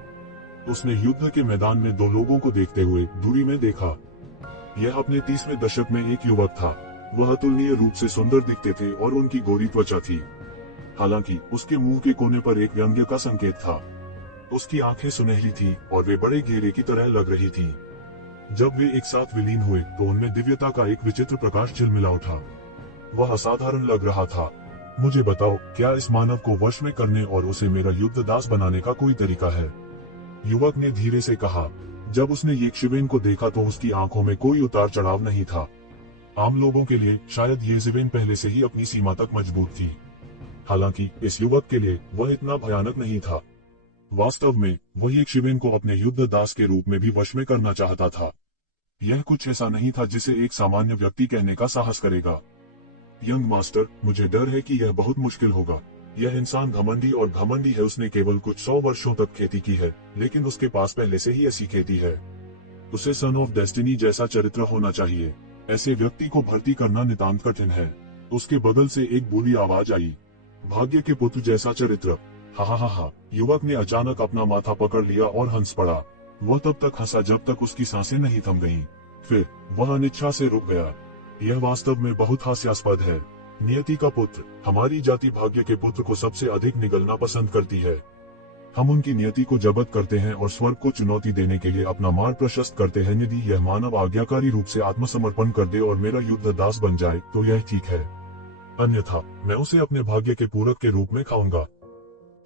उसने युद्ध के मैदान में दो लोगों को देखते हुए दूरी में देखा। यह अपने 30वें दशक में एक युवक था। वह अतुलनीय रूप से सुंदर दिखते थे और उनकी गोरी त्वचा थी। हालांकि उसके मुंह के कोने पर एक व्यंग्य का संकेत था। उसकी आंखें सुनहरी थी और वे बड़े घेरे की तरह लग रही थी। जब वे एक साथ विलीन हुए तो उनमें दिव्यता का एक विचित्र प्रकाश झिलमिला उठा। वह असाधारण लग रहा था। मुझे बताओ, क्या इस मानव को वश में करने और उसे मेरा युद्ध दास बनाने का कोई तरीका है? युवक ने धीरे से कहा। जब उसने ये शिवेन को देखा तो उसकी आंखों में कोई उतार चढ़ाव नहीं था। आम लोगों के लिए शायद ये शिवेन पहले से ही अपनी सीमा तक मजबूत थी। हालांकि इस युवक के लिए वह इतना भयानक नहीं था। वास्तव में वह एक शिवेन को अपने युद्ध दास के रूप में भी वश में करना चाहता था। यह कुछ ऐसा नहीं था जिसे एक सामान्य व्यक्ति कहने का साहस करेगा। यंग मास्टर, मुझे डर है कि यह बहुत मुश्किल होगा। यह इंसान घमंडी और घमंडी है। उसने केवल कुछ 100 वर्षों तक खेती की है, लेकिन उसके पास पहले से ही ऐसी खेती है। उसे सन ऑफ डेस्टिनी जैसा चरित्र होना चाहिए। ऐसे व्यक्ति को भर्ती करना नितांत कठिन है। उसके बगल से एक बोली आवाज आई, भाग्य के पुत्र जैसा चरित्र। हा हा हा हा। युवक ने अचानक अपना माथा पकड़ लिया और हंस पड़ा। वह तब तक हंसा जब तक उसकी सांसें नहीं थम गईं। फिर वह अनिच्छा से रुक गया। यह वास्तव में बहुत हास्यास्पद है। नियति का पुत्र, हमारी जाति भाग्य के पुत्र को सबसे अधिक निगलना पसंद करती है। हम उनकी नियति को जब्त करते हैं और स्वर्ग को चुनौती देने के लिए अपना मार्ग प्रशस्त करते हैं। यदि यह मानव आज्ञाकारी रूप से आत्मसमर्पण कर दे और मेरा युद्ध दास बन जाए तो यह ठीक है, अन्यथा मैं उसे अपने भाग्य के पूरक के रूप में खाऊंगा।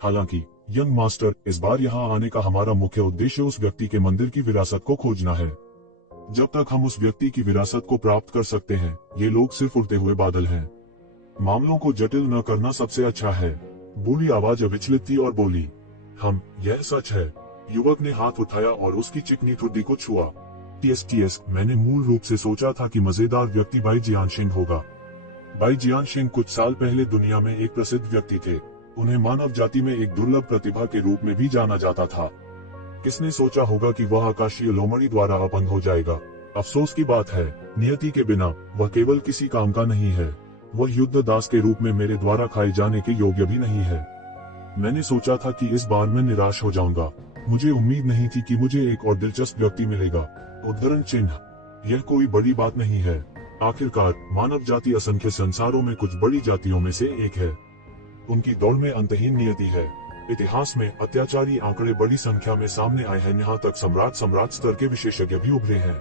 हालांकि यंग मास्टर, इस बार यहाँ आने का हमारा मुख्य उद्देश्य उस व्यक्ति के मंदिर की विरासत को खोजना है। जब तक हम उस व्यक्ति की विरासत को प्राप्त कर सकते हैं, ये लोग सिर्फ उड़ते हुए बादल हैं। मामलों को जटिल न करना सबसे अच्छा है। बूढ़ी आवाज अविचलित थी और बोली, यह सच है। युवक ने हाथ उठाया और उसकी चिकनी ठुड्डी को छुआ। टीएस, मैंने मूल रूप से सोचा था कि मजेदार व्यक्ति बाई जियानशिंग होगा। बाई जियानशिंग कुछ साल पहले दुनिया में एक प्रसिद्ध व्यक्ति थे। उन्हें मानव जाति में एक दुर्लभ प्रतिभा के रूप में भी जाना जाता था। किसने सोचा होगा कि वह आकाशीय लोमड़ी द्वारा अपंग हो जाएगा। अफसोस की बात है, नियति के बिना वह केवल किसी काम का नहीं है। वह युद्ध दास के रूप में मेरे द्वारा खाए जाने के योग्य भी नहीं है। मैंने सोचा था कि इस बार मैं निराश हो जाऊंगा। मुझे उम्मीद नहीं थी कि मुझे एक और दिलचस्प व्यक्ति मिलेगा। उद्धरण चिन्ह, यह कोई बड़ी बात नहीं है। आखिरकार मानव जाति असंख्य संसारों में कुछ बड़ी जातियों में से एक है। उनकी दौड़ में अंतहीन नियति है। इतिहास में अत्याचारी आंकड़े बड़ी संख्या में सामने आए हैं। यहाँ तक सम्राट स्तर के विशेषज्ञ भी उभरे हैं।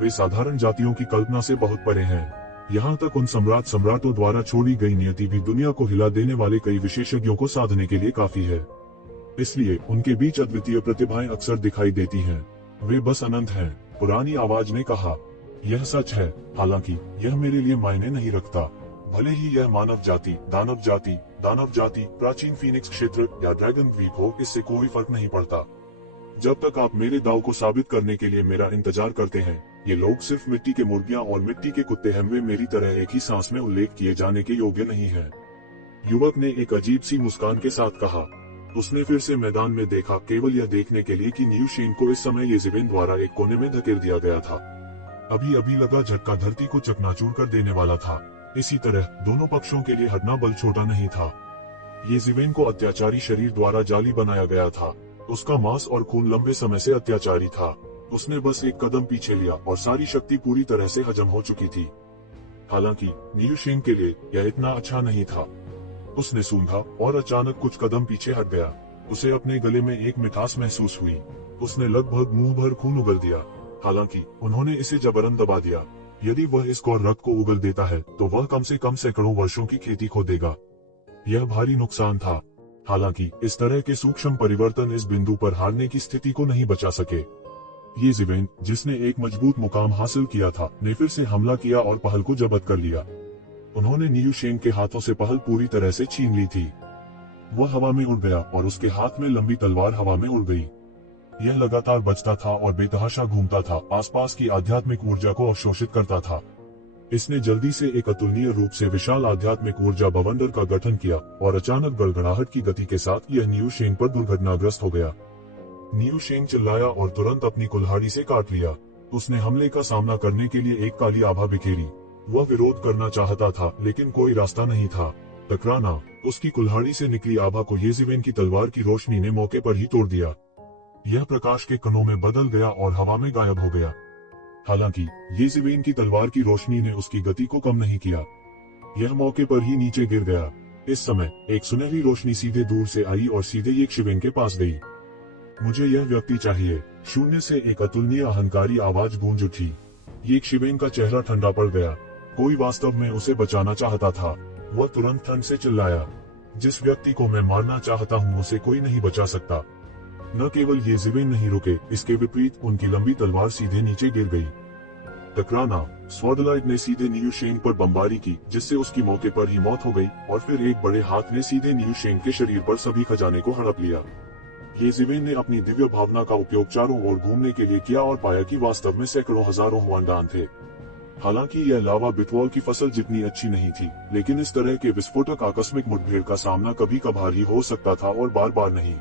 वे साधारण जातियों की कल्पना से बहुत परे हैं। यहाँ तक उन सम्राटों द्वारा छोड़ी गई नियति भी दुनिया को हिला देने वाले कई विशेषज्ञों को साधने के लिए काफी है। इसलिए उनके बीच अद्वितीय प्रतिभाएं अक्सर दिखाई देती हैं। वे बस अनंत हैं। पुरानी आवाज ने कहा। यह सच है, हालांकि यह मेरे लिए मायने नहीं रखता। भले ही यह मानव जाति, दानव जाति, प्राचीन फीनिक्स क्षेत्र या ड्रैगन द्वीप हो, इससे कोई फर्क नहीं पड़ता। जब तक आप मेरे दाव को साबित करने के लिए मेरा इंतजार करते हैं, ये लोग सिर्फ मिट्टी के मुर्गियां और मिट्टी के कुत्ते हैं। वे मेरी तरह एक ही सांस में उल्लेख किए जाने के योग्य नहीं है। युवक ने एक अजीब सी मुस्कान के साथ कहा। उसने फिर से मैदान में देखा, केवल यह देखने के लिए कि नियू शेन को इस समय येज़ेबेल द्वारा एक कोने में धकेल दिया गया था। अभी अभी लगा झटका धरती को चकनाचूर कर देने वाला था। इसी तरह दोनों पक्षों के लिए हटना बल छोटा नहीं था। येज़ेबेल को अत्याचारी शरीर द्वारा जाली बनाया गया था। उसका मांस और खून लंबे समय से अत्याचारी था। उसने बस एक कदम पीछे लिया और सारी शक्ति पूरी तरह से हजम हो चुकी थी। हालांकि नियू शेन के लिए यह इतना अच्छा नहीं था। उसने सूंघा और अचानक कुछ कदम पीछे हट गया। उसे अपने गले में एक मिठास महसूस हुई। उसने लगभग मुंह भर खून उगल दिया। हालांकि उन्होंने इसे जबरन दबा दिया। यदि वह इस कौर रक्त को उगल देता है तो वह कम से कम सैकड़ों वर्षों की खेती खो देगा। यह भारी नुकसान था। हालांकि इस तरह के सूक्ष्म परिवर्तन इस बिंदु पर हारने की स्थिति को नहीं बचा सके। येज़ेबेल, जिसने एक मजबूत मुकाम हासिल किया था, ने फिर से हमला किया और पहल को जब्त कर लिया। उन्होंने नियू शेन के हाथों से पहल पूरी तरह से छीन ली थी। वह हवा में उड़ गया और उसके हाथ में लंबी तलवार हवा में उड़ गई। यह लगातार बचता था और बेतहाशा घूमता था, आसपास की आध्यात्मिक ऊर्जा को अवशोषित करता था। इसने जल्दी से एक अतुलनीय रूप से विशाल आध्यात्मिक ऊर्जा बवंडर का गठन किया और अचानक गड़गड़ाहट की गति के साथ यह नियू शेन पर दुर्घटनाग्रस्त हो गया। नियू शेन चिल्लाया और तुरंत अपनी कुल्हाड़ी से काट लिया। उसने हमले का सामना करने के लिए एक काली आभा बिखेरी। वह विरोध करना चाहता था, लेकिन कोई रास्ता नहीं था। टकराना। उसकी कुल्हाड़ी से निकली आभा को येज़ेबेल की तलवार की रोशनी ने मौके पर ही तोड़ दिया। यह प्रकाश के कणों में बदल गया और हवा में गायब हो गया। हालांकि येज़ेबेल की तलवार की रोशनी ने उसकी गति को कम नहीं किया। यह मौके पर ही नीचे गिर गया। इस समय एक सुनहरी रोशनी सीधे दूर से आई और सीधे येज़ेबेल के पास गई। मुझे यह व्यक्ति चाहिए। शून्य से एक अतुलनीय अहंकारी आवाज गूंज उठी। येज़ेबेल का चेहरा ठंडा पड़ गया। कोई वास्तव में उसे बचाना चाहता था। वह तुरंत ठंड से चिल्लाया, जिस व्यक्ति को मैं मारना चाहता हूँ उसे कोई नहीं बचा सकता। न केवल येज़ेबेल नहीं रुके, इसके विपरीत उनकी लंबी तलवार सीधे नीचे गिर गई। टकराना। स्वॉर्डलाइट ने सीधे नियू शेन पर बमबारी की, जिससे उसकी मौके पर ही मौत हो गई और फिर एक बड़े हाथ ने सीधे नियू शेन के शरीर पर सभी खजाने को हड़प लिया। येज़ेबेल ने अपनी दिव्य भावना का उपयोग चारों ओर घूमने के लिए किया और पाया कि वास्तव में सैकड़ों हजारों हुआनडान थे। हालांकि यह लावा बिटवॉल की फसल जितनी अच्छी नहीं थी, लेकिन इस तरह के विस्फोटक आकस्मिक मुठभेड़ का सामना कभी कभार ही हो सकता था और बार बार नहीं।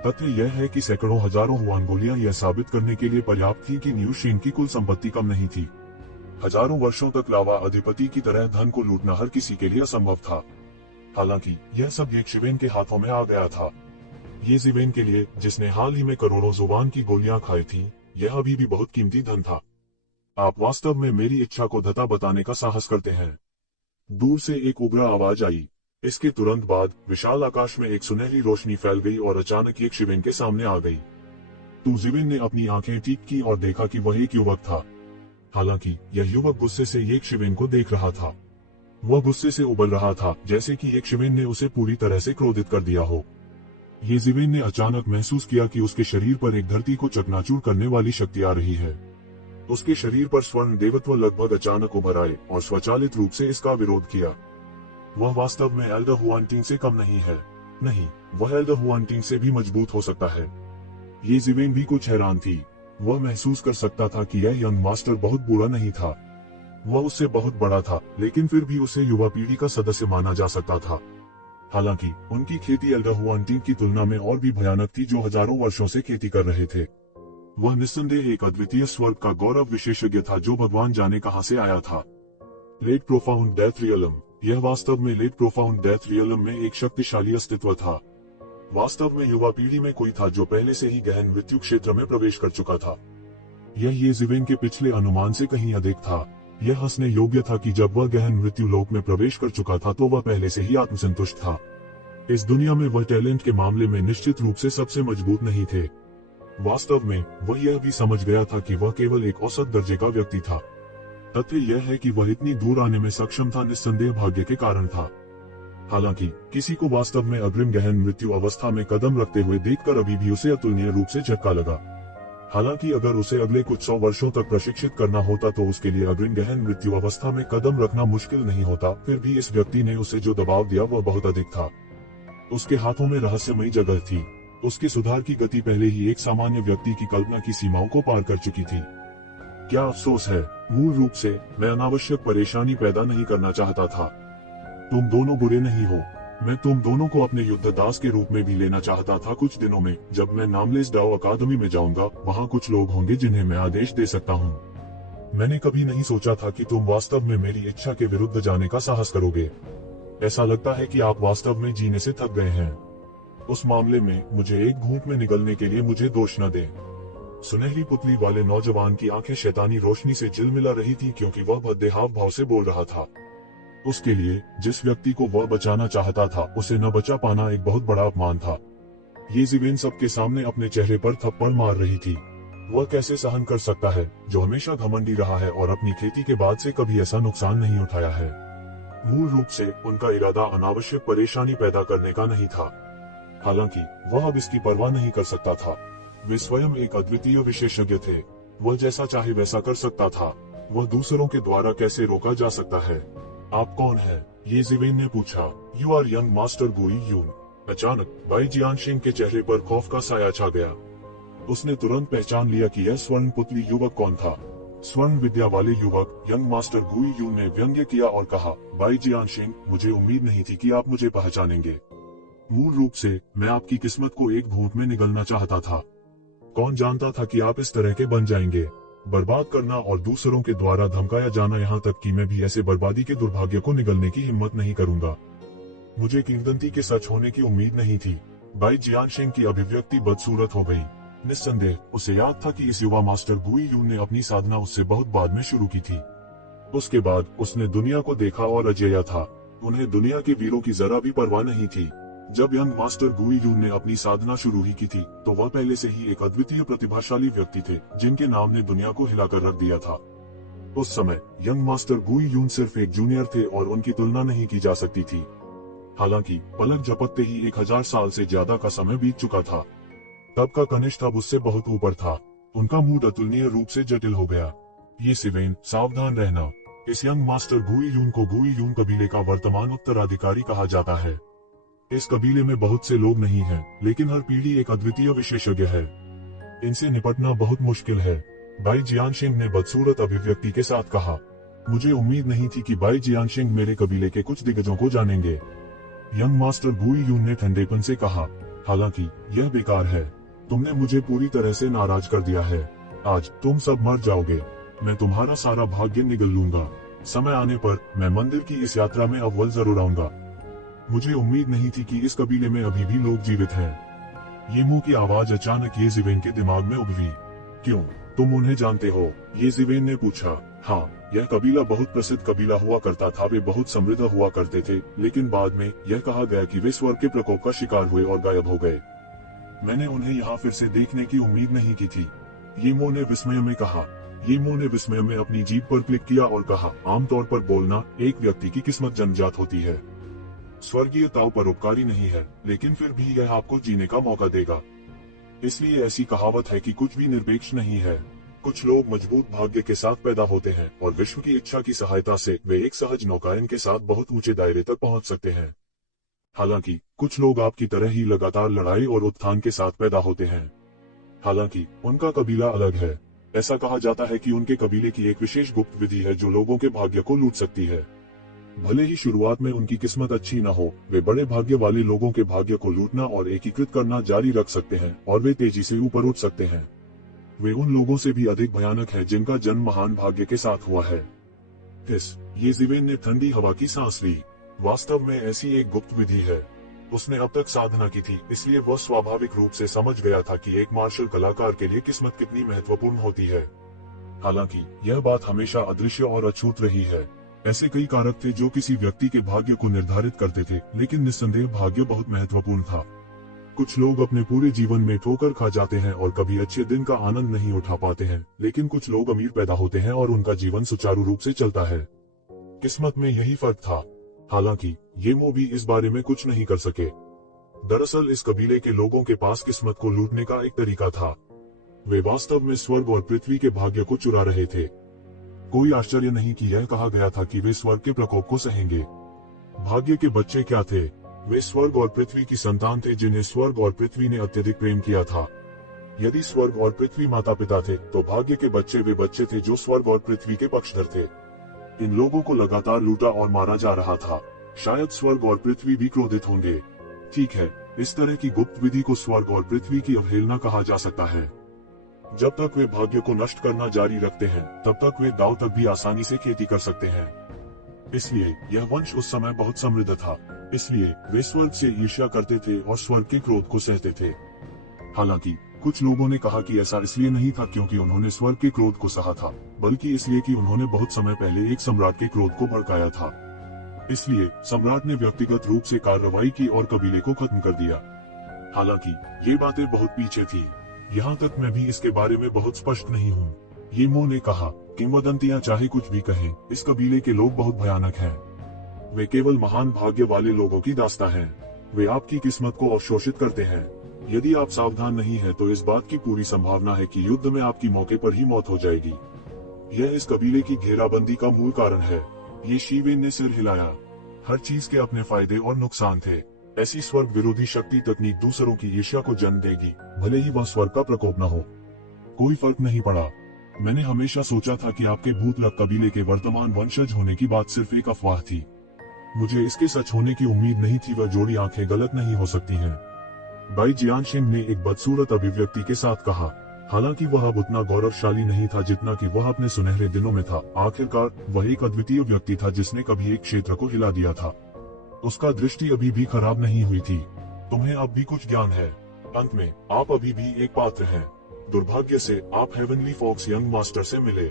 तथ्य यह है कि सैकड़ों हजारों हुआन गोलियां यह साबित करने के लिए पर्याप्त थी कि नियू शेन की कुल संपत्ति कम नहीं थी। हजारों वर्षों तक लावा अधिपति की तरह धन को लूटना हर किसी के लिए असंभव था। हालांकि यह सब येज़ेबेल के हाथों में आ गया था। येज़ेबेल के लिए, जिसने हाल ही में करोड़ों जुबान की गोलियां खाई थीं, यह अभी भी बहुत कीमती धन था। आप वास्तव में मेरी इच्छा को धता बताने का साहस करते हैं। दूर से एक उग्र आवाज आई। इसके तुरंत बाद विशाल आकाश में एक सुनहरी रोशनी फैल गई और अचानक येज़ेबेल के सामने आ गई। येज़ेबेल ने अपनी आंखें ठीक की और देखा कि वह एक युवक था। हालांकि यह युवक गुस्से से येज़ेबेल को देख रहा था। वह गुस्से से उबल रहा था, जैसे कि येज़ेबेल ने उसे पूरी तरह से क्रोधित कर दिया हो। येज़ेबेल ने अचानक महसूस किया कि उसके शरीर पर एक धरती को चकनाचूर करने वाली शक्ति आ रही है। उसके शरीर पर स्वर्ण देवत्व लगभग अचानक उभर आए और स्वचालित रूप से इसका विरोध किया। वह वास्तव में एल्डर हुआनटिंग से कम नहीं है। नहीं, वह एल्डर हुआनटिंग से भी मजबूत हो सकता है। येज़ेबेल भी कुछ हैरान थी। वह महसूस कर सकता था कि यह यंग मास्टर बहुत बुरा नहीं था। वह उससे बहुत बड़ा था, लेकिन फिर भी उसे युवा पीढ़ी का सदस्य माना जा सकता था। हालांकि उनकी खेती एल्डर हुआनटिंग की तुलना में और भी भयानक थी, जो हजारों वर्षों से खेती कर रहे थे। वह निस्संदेह एक अद्वितीय स्वर्ग का गौरव विशेषज्ञ था, जो भगवान जाने कहां से आया था। Let profound death realm. यह वास्तव में लेट प्रोफाउंड डेथ रियलम में एक शक्तिशाली अस्तित्व था। वास्तव में युवा पीढ़ी में कोई था जो पहले से ही गहन मृत्यु क्षेत्र में प्रवेश कर चुका था। यह येज़ेबेल के पिछले अनुमान से कहीं अधिक था। यह हंसने योग्य था कि जब वह गहन मृत्यु लोक में प्रवेश कर चुका था तो वह पहले से ही आत्मसंतुष्ट था। इस दुनिया में वह टैलेंट के मामले में निश्चित रूप से सबसे मजबूत नहीं थे। वास्तव में वह यह भी समझ गया था कि वह केवल एक औसत दर्जे का व्यक्ति था। तथ्य यह है कि वह इतनी दूर आने में सक्षम था निस्संदेह भाग्य के कारण था। हालांकि किसी को वास्तव में अग्रिम गहन मृत्यु अवस्था में कदम रखते हुए देखकर अभी भी उसे अतुलनीय रूप से झटका लगा। हालांकि अगर उसे अगले कुछ 100 वर्षों तक प्रशिक्षित करना होता तो उसके लिए अग्रिम गहन मृत्यु अवस्था में कदम रखना मुश्किल नहीं होता, फिर भी इस व्यक्ति ने उसे जो दबाव दिया वह बहुत अधिक था। उसके हाथों में रहस्यमयी जगह थी। उसके सुधार की गति पहले ही एक सामान्य व्यक्ति की कल्पना की सीमाओं को पार कर चुकी थी। क्या अफसोस है, मूल रूप से मैं अनावश्यक परेशानी पैदा नहीं करना चाहता था। तुम दोनों बुरे नहीं हो। मैं तुम दोनों को अपने युद्धदास के रूप में भी लेना चाहता था। कुछ दिनों में जब मैं नामलेस डाओ अकादमी में जाऊंगा, वहाँ कुछ लोग होंगे जिन्हें मैं आदेश दे सकता हूँ। मैंने कभी नहीं सोचा था कि तुम वास्तव में मेरी इच्छा के विरुद्ध जाने का साहस करोगे। ऐसा लगता है कि आप वास्तव में जीने से थक गए हैं। उस मामले में मुझे एक घूंट में निगलने के लिए मुझे दोष न दें। सुनहरी पुतली वाले नौजवान की आंखें शैतानी रोशनी से झिलमिला रही थी, क्योंकि वह भद्दे हाव भाव से बोल रहा था। उसके लिए जिस व्यक्ति को वह बचाना चाहता था, उसे न बचा पाना एक बहुत बड़ा अपमान था। येज़ेबेल सबके सामने अपने चेहरे पर थप्पड़ मार रही थी। वह कैसे सहन कर सकता है, जो हमेशा घमंडी रहा है और अपनी खेती के बाद से कभी ऐसा नुकसान नहीं उठाया है। मूल रूप से उनका इरादा अनावश्यक परेशानी पैदा करने का नहीं था। हालांकि वह अब इसकी परवाह नहीं कर सकता था। वे स्वयं एक अद्वितीय विशेषज्ञ थे। वह जैसा चाहे वैसा कर सकता था। वह दूसरों के द्वारा कैसे रोका जा सकता है। आप कौन है? येज़ेबेल ने पूछा। यू आर यंग मास्टर गुई यून। अचानक बाई जियानशिंग के चेहरे पर खौफ का साया छा गया। उसने तुरंत पहचान लिया कि यह स्वर्ण पुतली युवक कौन था। स्वर्ण विद्या वाले युवक यंग मास्टर गुई यून ने व्यंग्य किया और कहा, बाई जियानशिंग, मुझे उम्मीद नहीं थी कि आप मुझे पहचानेंगे। मूल रूप से मैं आपकी किस्मत को एक घूंट में निगलना चाहता था। कौन जानता था कि आप इस तरह के बन जाएंगे। बर्बाद करना और दूसरों के द्वारा धमकाया जाना, यहाँ तक कि मैं भी ऐसे बर्बादी के दुर्भाग्य को निगलने की हिम्मत नहीं करूंगा। मुझे किंवदंती के सच होने की उम्मीद नहीं थी। बाई जियानशिंग की अभिव्यक्ति बदसूरत हो गई। निस्संदेह उसे याद था कि इस युवा मास्टर गुई यून ने अपनी साधना उससे बहुत बाद में शुरू की थी। उसके बाद उसने दुनिया को देखा और अजेया था। उन्हें दुनिया के वीरों की जरा भी परवाह नहीं थी। जब यंग मास्टर गुई यून ने अपनी साधना शुरू ही की थी, तो वह पहले से ही एक अद्वितीय प्रतिभाशाली व्यक्ति थे, जिनके नाम ने दुनिया को हिलाकर रख दिया था। उस समय यंग मास्टर गुई यून सिर्फ एक जूनियर थे और उनकी तुलना नहीं की जा सकती थी। हालांकि पलक झपकते ही 1000 साल से ज्यादा का समय बीत चुका था। तब का कनिष्ठ अब उससे बहुत ऊपर था। उनका मूड अतुलनीय रूप से जटिल हो गया। येज़ेबेल, सावधान रहना। इस यंग मास्टर गुई यून को गुई यून कबीले का वर्तमान उत्तराधिकारी कहा जाता है। इस कबीले में बहुत से लोग नहीं हैं, लेकिन हर पीढ़ी एक अद्वितीय विशेषज्ञ है। इनसे निपटना बहुत मुश्किल है। बाई जियानशिंग ने बदसूरत अभिव्यक्ति के साथ कहा। मुझे उम्मीद नहीं थी कि बाई जियानशिंग मेरे कबीले के कुछ दिग्गजों को जानेंगे। यंग मास्टर गुई यून ने ठंडेपन से कहा, हालांकि यह बेकार है। तुमने मुझे पूरी तरह से नाराज कर दिया है। आज तुम सब मर जाओगे। मैं तुम्हारा सारा भाग्य निगल लूंगा। समय आने पर मैं मंदिर की इस यात्रा में अव्वल जरूर आऊंगा। मुझे उम्मीद नहीं थी कि इस कबीले में अभी भी लोग जीवित हैं। ये मुंह की आवाज अचानक येज़ेबेल के दिमाग में उभरी। क्यों, तुम उन्हें जानते हो? येज़ेबेल ने पूछा। हाँ, यह कबीला बहुत प्रसिद्ध कबीला हुआ करता था। वे बहुत समृद्ध हुआ करते थे, लेकिन बाद में यह कहा गया कि वे स्वर्ग के प्रकोप का शिकार हुए और गायब हो गए। मैंने उन्हें यहाँ फिर से देखने की उम्मीद नहीं की थी। येमो ने विस्मय में कहा। येमो ने विस्मय में अपनी जीभ पर क्लिक किया और कहा, आमतौर पर बोलना एक व्यक्ति की किस्मत जन्मजात होती है। स्वर्गीय ताऊ परोपकारी नहीं है, लेकिन फिर भी यह आपको जीने का मौका देगा। इसलिए ऐसी कहावत है कि कुछ भी निरपेक्ष नहीं है। कुछ लोग मजबूत भाग्य के साथ पैदा होते हैं और विश्व की इच्छा की सहायता से वे एक सहज नौकायन के साथ बहुत ऊंचे दायरे तक पहुंच सकते हैं। हालांकि कुछ लोग आपकी तरह ही लगातार लड़ाई और उत्थान के साथ पैदा होते हैं। हालांकि उनका कबीला अलग है। ऐसा कहा जाता है कि उनके कबीले की एक विशेष गुप्त विधि है जो लोगों के भाग्य को लूट सकती है। भले ही शुरुआत में उनकी किस्मत अच्छी न हो, वे बड़े भाग्य वाले लोगों के भाग्य को लूटना और एकीकृत करना जारी रख सकते हैं और वे तेजी से ऊपर उठ सकते हैं। वे उन लोगों से भी अधिक भयानक है जिनका जन्म महान भाग्य के साथ हुआ है। येज़ेबेल ने ठंडी हवा की सांस ली। वास्तव में ऐसी एक गुप्त विधि है। उसने अब तक साधना की थी, इसलिए वह स्वाभाविक रूप से समझ गया था कि एक मार्शल कलाकार के लिए किस्मत कितनी महत्वपूर्ण होती है। हालांकि यह बात हमेशा अदृश्य और अछूत रही है। ऐसे कई कारक थे जो किसी व्यक्ति के भाग्य को निर्धारित करते थे, लेकिन निस्संदेह भाग्य बहुत महत्वपूर्ण था। कुछ लोग अपने पूरे जीवन में ठोकर खा जाते हैं और कभी अच्छे दिन का आनंद नहीं उठा पाते हैं, लेकिन कुछ लोग अमीर पैदा होते हैं और उनका जीवन सुचारू रूप से चलता है। किस्मत में यही फर्क था। हालांकि ये मूवी इस बारे में कुछ नहीं कर सके। दरअसल इस कबीले के लोगों के पास किस्मत को लूटने का एक तरीका था। वे वास्तव में स्वर्ग और पृथ्वी के भाग्य को चुरा रहे थे। कोई आश्चर्य नहीं कि यह कहा गया था कि वे स्वर्ग के प्रकोप को सहेंगे। भाग्य के बच्चे क्या थे? वे स्वर्ग और पृथ्वी की संतान थे, जिन्हें स्वर्ग और पृथ्वी ने अत्यधिक प्रेम किया था। यदि स्वर्ग और पृथ्वी माता पिता थे, तो भाग्य के बच्चे वे बच्चे थे जो स्वर्ग और पृथ्वी के पक्षधर थे। इन लोगों को लगातार लूटा और मारा जा रहा था। शायद स्वर्ग और पृथ्वी भी क्रोधित होंगे। ठीक है, इस तरह की गुप्त विधि को स्वर्ग और पृथ्वी की अवहेलना कहा जा सकता है। जब तक वे भाग्य को नष्ट करना जारी रखते हैं, तब तक वे दांव तक भी आसानी से खेती कर सकते हैं। इसलिए यह वंश उस समय बहुत समृद्ध था। इसलिए वे स्वर्ग से ईर्ष्या करते थे और स्वर्ग के क्रोध को सहते थे। हालांकि कुछ लोगों ने कहा कि ऐसा इसलिए नहीं था क्योंकि उन्होंने स्वर्ग के क्रोध को सहा था, बल्कि इसलिए कि उन्होंने बहुत समय पहले एक सम्राट के क्रोध को भड़काया था। इसलिए सम्राट ने व्यक्तिगत रूप से कार्रवाई की और कबीले को खत्म कर दिया। हालांकि ये बातें बहुत पीछे थी। यहाँ तक मैं भी इसके बारे में बहुत स्पष्ट नहीं हूँ। ये मो ने कहा, किंवदंतियां चाहे कुछ भी कहें, इस कबीले के लोग बहुत भयानक हैं। वे केवल महान भाग्य वाले लोगों की दास्तां हैं। वे आपकी किस्मत को अवशोषित करते हैं। यदि आप सावधान नहीं हैं, तो इस बात की पूरी संभावना है कि युद्ध में आपकी मौके पर ही मौत हो जाएगी। यह इस कबीले की घेराबंदी का मूल कारण है। ये शीवेन ने सिर हिलाया। हर चीज के अपने फायदे और नुकसान थे। ऐसी स्वर्ग विरोधी शक्ति तकनीक दूसरों की ईर्ष्या को जन्म देगी, भले ही वह स्वर्ग का प्रकोप न हो। कोई फर्क नहीं पड़ा। मैंने हमेशा सोचा था कि आपके भूतलक कबीले के वर्तमान वंशज होने की बात सिर्फ एक अफवाह थी। मुझे इसके सच होने की उम्मीद नहीं थी। वह जोड़ी आंखें गलत नहीं हो सकती हैं। बाई जियानशिंग ने एक बदसूरत अभिव्यक्ति के साथ कहा। हालांकि वह अब उतना गौरवशाली नहीं था जितना कि वह अपने सुनहरे दिनों में था। आखिरकार वह एक अद्वितीय व्यक्ति था जिसने कभी एक क्षेत्र को हिला दिया था। उसका दृष्टि अभी भी खराब नहीं हुई थी। तुम्हें अब भी कुछ ज्ञान है। अंत में आप अभी भी एक पात्र हैं। दुर्भाग्य से आप हेवनली फॉक्स यंग मास्टर से मिले।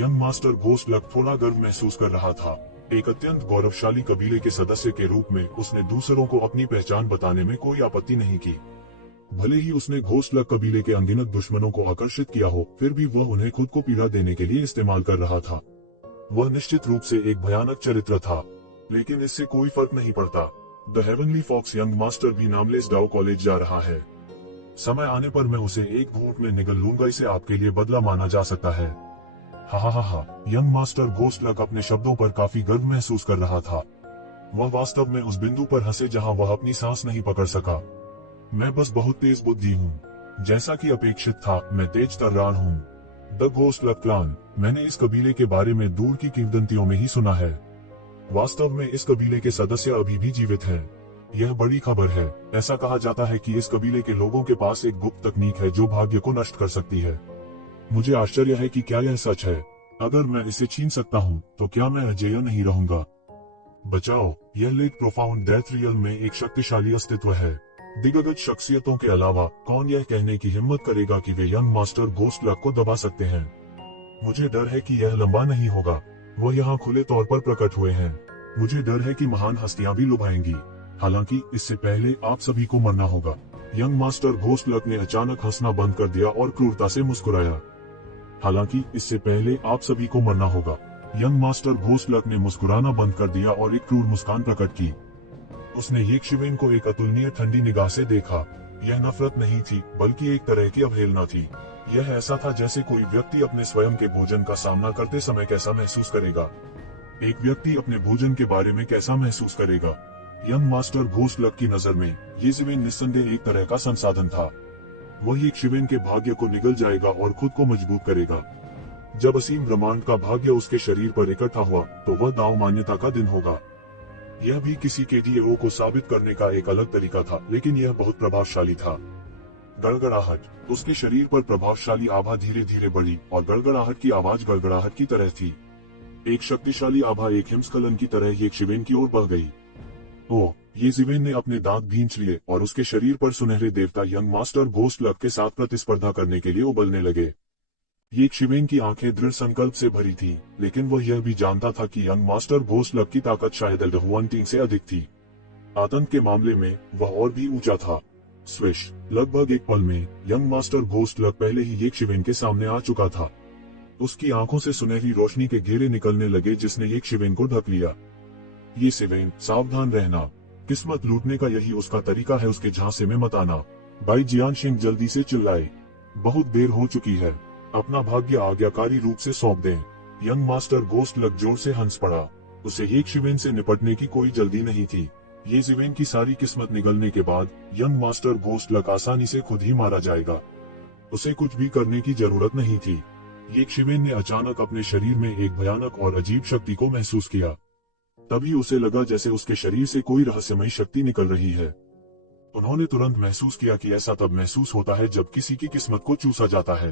यंग मास्टर घोस्ट लक थोड़ा गर्व महसूस कर रहा था। एक अत्यंत गौरवशाली कबीले के सदस्य के रूप में उसने दूसरों को अपनी पहचान बताने में कोई आपत्ति नहीं की। भले ही उसने घोस्ट लक कबीले के अनगिनत दुश्मनों को आकर्षित किया हो, फिर भी वह उन्हें खुद को पीड़ा देने के लिए इस्तेमाल कर रहा था। वह निश्चित रूप से एक भयानक चरित्र था, लेकिन इससे कोई फर्क नहीं पड़ता। The heavenly fox young master भी नामलेस डाउ कॉलेज जा रहा है। समय आने पर मैं उसे एक घूंट में निगल लूंगा। इसे आपके लिए बदला माना जा सकता है। हा। यंग मास्टर घोस्ट लक अपने शब्दों पर काफी गर्व महसूस कर रहा था। वह वास्तव में उस बिंदु पर हंसे जहां वह अपनी सांस नहीं पकड़ सका। मैं बस बहुत तेज बुद्धि हूँ। जैसा कि अपेक्षित था, मैं तेज तर्रार हूँ। द घोस्ट लक क्लान, मैंने इस कबीले के बारे में दूर की किंवदंतियों में ही सुना है। वास्तव में इस कबीले के सदस्य अभी भी जीवित हैं। यह बड़ी खबर है। ऐसा कहा जाता है कि इस कबीले के लोगों के पास एक गुप्त तकनीक है जो भाग्य को नष्ट कर सकती है। मुझे आश्चर्य है कि क्या यह सच है। अगर मैं इसे छीन सकता हूँ, तो क्या मैं अजेय नहीं रहूंगा? बचाओ, यह लेक प्रोफाउंड डेथ रियल में एक शक्तिशाली अस्तित्व है। दिग्गज शख्सियतों के अलावा कौन यह कहने की हिम्मत करेगा कि वे यंग मास्टर घोस्ट लक को दबा सकते हैं? मुझे डर है कि यह लंबा नहीं होगा। वो यहाँ खुले तौर पर प्रकट हुए हैं। मुझे डर है कि महान हस्तियां भी लुभाएंगी। हालांकि इससे पहले आप सभी को मरना होगा। यंग मास्टर घोस्ट लक ने अचानक हंसना बंद कर दिया और क्रूरता से मुस्कुराया। हालांकि इससे पहले आप सभी को मरना होगा। यंग मास्टर घोस्ट लक ने मुस्कुराना बंद कर दिया और एक क्रूर मुस्कान प्रकट की। उसने येक्षिवेन को एक अतुलनीय ठंडी निगाह से देखा। यह नफरत नहीं थी, बल्कि एक तरह की अवहेलना थी। यह ऐसा था जैसे कोई व्यक्ति अपने स्वयं के भोजन का सामना करते समय कैसा महसूस करेगा। एक व्यक्ति अपने भोजन के बारे में कैसा महसूस करेगा। यंग मास्टर घोस्ट लक की नजर में येक्षिवेन निस्संदेह एक तरह का संसाधन था। वह येक्षिवेन के भाग्य को निगल जाएगा और खुद को मजबूत करेगा। जब असीम ब्रह्मांड का भाग्य उसके शरीर पर इकट्ठा हुआ, तो वह दांव मान्यता का दिन होगा। यह भी किसी के डीएओ को साबित करने का एक अलग तरीका था, लेकिन यह बहुत प्रभावशाली था। गड़गड़ाहट, उसके शरीर पर प्रभावशाली आभा धीरे धीरे बढ़ी और गड़गड़ाहट की आवाज गड़गड़ाहट की तरह थी। एक शक्तिशाली आभा एक हिमस्खलन की तरह येक्षिवेन की ओर बढ़ गई। ओह, येक्षिवेन ने अपने दांत भींच लिए और उसके शरीर पर सुनहरे देवता यंग मास्टर घोस्ट लक के साथ प्रतिस्पर्धा करने के लिए उबलने लगे। येक्षिवेन की आंखें दृढ़ संकल्प से भरी थीं, लेकिन वह यह भी जानता था कि यंग मास्टर घोस्ट लक की ताकत शायद एल्डहुआंटिंग से अधिक थी। आतंक के मामले में वह और भी ऊंचा था। स्विश। लगभग एक पल में यंग मास्टर घोस्ट लक पहले ही येक शिवेन के सामने आ चुका था। उसकी आंखों से सुनहरी रोशनी के घेरे निकलने लगे जिसने येक शिवेन को ढक लिया। ये शिवेन, सावधान रहना, किस्मत लूटने का यही उसका तरीका है, उसके झांसे में मत आना। बाई जियानशिंग जल्दी से चिल्लाए, बहुत देर हो चुकी है, अपना भाग्य आज्ञाकारी रूप से सौंप दें। यंग मास्टर घोस्ट लक जोर से हंस पड़ा। उसे येक शिवेन से निपटने की कोई जल्दी नहीं थी। ये शिवेन की सारी किस्मत निगलने के बाद यंग मास्टर घोस्ट लक आसानी से खुद ही मारा जाएगा। उसे कुछ भी करने की जरूरत नहीं थी। येक शिवेन ने अचानक अपने शरीर में एक भयानक और अजीब शक्ति को महसूस किया। तभी उसे लगा जैसे उसके शरीर से कोई रहस्यमयी शक्ति निकल रही है। उन्होंने तुरंत महसूस किया कि ऐसा तब महसूस होता है जब किसी की किस्मत को चूसा जाता है।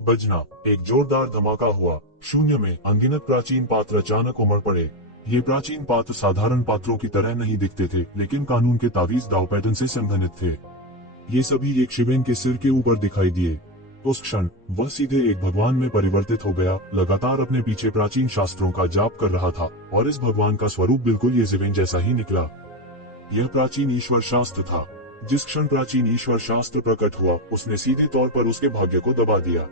बजना, एक जोरदार धमाका हुआ। शून्य में अनगिनत प्राचीन पात्र अचानक उमड़ पड़े। ये प्राचीन पात्र साधारण पात्रों की तरह नहीं दिखते थे, लेकिन कानून के तावीज दाव पैटर्न से संबंधित थे। ये सभी येक शिवेन के सिर के ऊपर दिखाई दिए। उस क्षण वह सीधे एक भगवान में परिवर्तित हो गया, लगातार अपने पीछे प्राचीन शास्त्रों का जाप कर रहा था और इस भगवान का स्वरूप बिल्कुल ये शिवेन जैसा ही निकला। यह प्राचीन ईश्वर शास्त्र था। जिस क्षण प्राचीन ईश्वर शास्त्र प्रकट हुआ, उसने सीधे तौर पर उसके भाग्य को दबा दिया।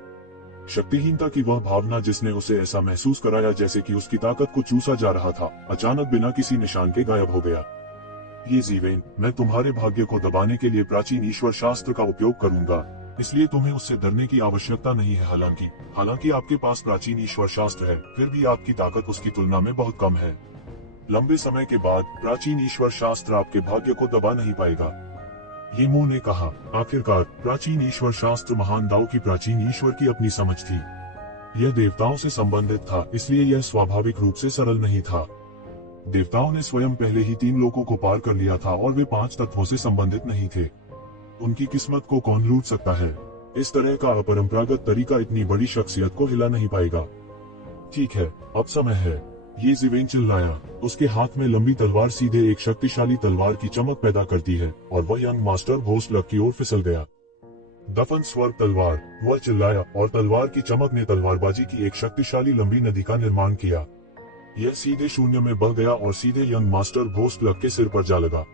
शक्तिहीनता की वह भावना जिसने उसे ऐसा महसूस कराया जैसे कि उसकी ताकत को चूसा जा रहा था, अचानक बिना किसी निशान के गायब हो गया। ये जीवेन, मैं तुम्हारे भाग्य को दबाने के लिए प्राचीन ईश्वर शास्त्र का उपयोग करूंगा, इसलिए तुम्हें उससे डरने की आवश्यकता नहीं है। हालांकि आपके पास प्राचीन ईश्वर शास्त्र है, फिर भी आपकी ताकत उसकी तुलना में बहुत कम है। लंबे समय के बाद प्राचीन ईश्वर शास्त्र आपके भाग्य को दबा नहीं पाएगा। ये मुंह ने कहा। आखिरकार प्राचीन ईश्वर शास्त्र महान दाव की प्राचीन ईश्वर की अपनी समझ थी। यह देवताओं से संबंधित था, इसलिए यह स्वाभाविक रूप से सरल नहीं था। देवताओं ने स्वयं पहले ही 3 लोकों को पार कर लिया था और वे 5 तत्वों से संबंधित नहीं थे। उनकी किस्मत को कौन लूट सकता है? इस तरह का अपरंपरागत तरीका इतनी बड़ी शख्सियत को हिला नहीं पाएगा। ठीक है, अब समय है, ये जीवेन चिल्लाया। उसके हाथ में लंबी तलवार सीधे एक शक्तिशाली तलवार की चमक पैदा करती है और वह यंग मास्टर घोस्ट लक की ओर फिसल गया। दफन स्वर्ग तलवार, वह चिल्लाया और तलवार की चमक ने तलवारबाजी की एक शक्तिशाली लंबी नदी का निर्माण किया। यह सीधे शून्य में बह गया और सीधे यंग मास्टर घोस्ट लक के सिर पर जा लगा।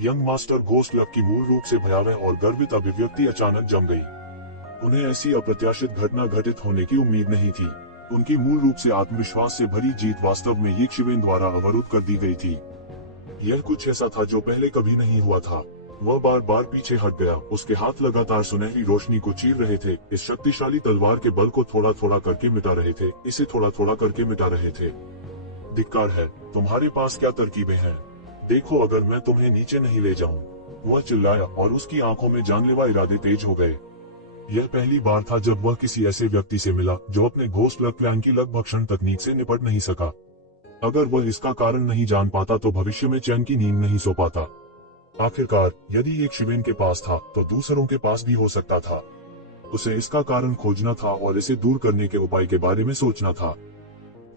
यंग मास्टर घोस्ट लक की मूल रूप से भयावह और गर्वित अभिव्यक्ति अचानक जम गई। उन्हें ऐसी अप्रत्याशित घटना घटित होने की उम्मीद नहीं थी। उनकी मूल रूप से आत्मविश्वास से भरी जीत वास्तव में येक शिवेन द्वारा अवरुद्ध कर दी गई थी। यह कुछ ऐसा था जो पहले कभी नहीं हुआ था। वह बार बार पीछे हट गया। उसके हाथ लगातार सुनहरी रोशनी को चीर रहे थे, इस शक्तिशाली तलवार के बल को थोड़ा थोड़ा करके मिटा रहे थे, इसे थोड़ा थोड़ा करके मिटा रहे थे। धिक्कार है, तुम्हारे पास क्या तरकीबें हैं? देखो अगर मैं तुम्हें नीचे नहीं ले जाऊं, वह चिल्लाया और उसकी आंखों में जानलेवा इरादे तेज हो गए। यह पहली बार था जब वह किसी ऐसे व्यक्ति से मिला जो अपने घोस्ट लक प्लान की लगभग क्षण तकनीक से निपट नहीं सका। अगर वह इसका कारण नहीं जान पाता तो भविष्य में चैन की नींद नहीं सो पाता। आखिरकार यदि एक शिवेन के पास था तो दूसरों के पास भी हो सकता था। उसे इसका कारण खोजना था और इसे दूर करने के उपाय के बारे में सोचना था।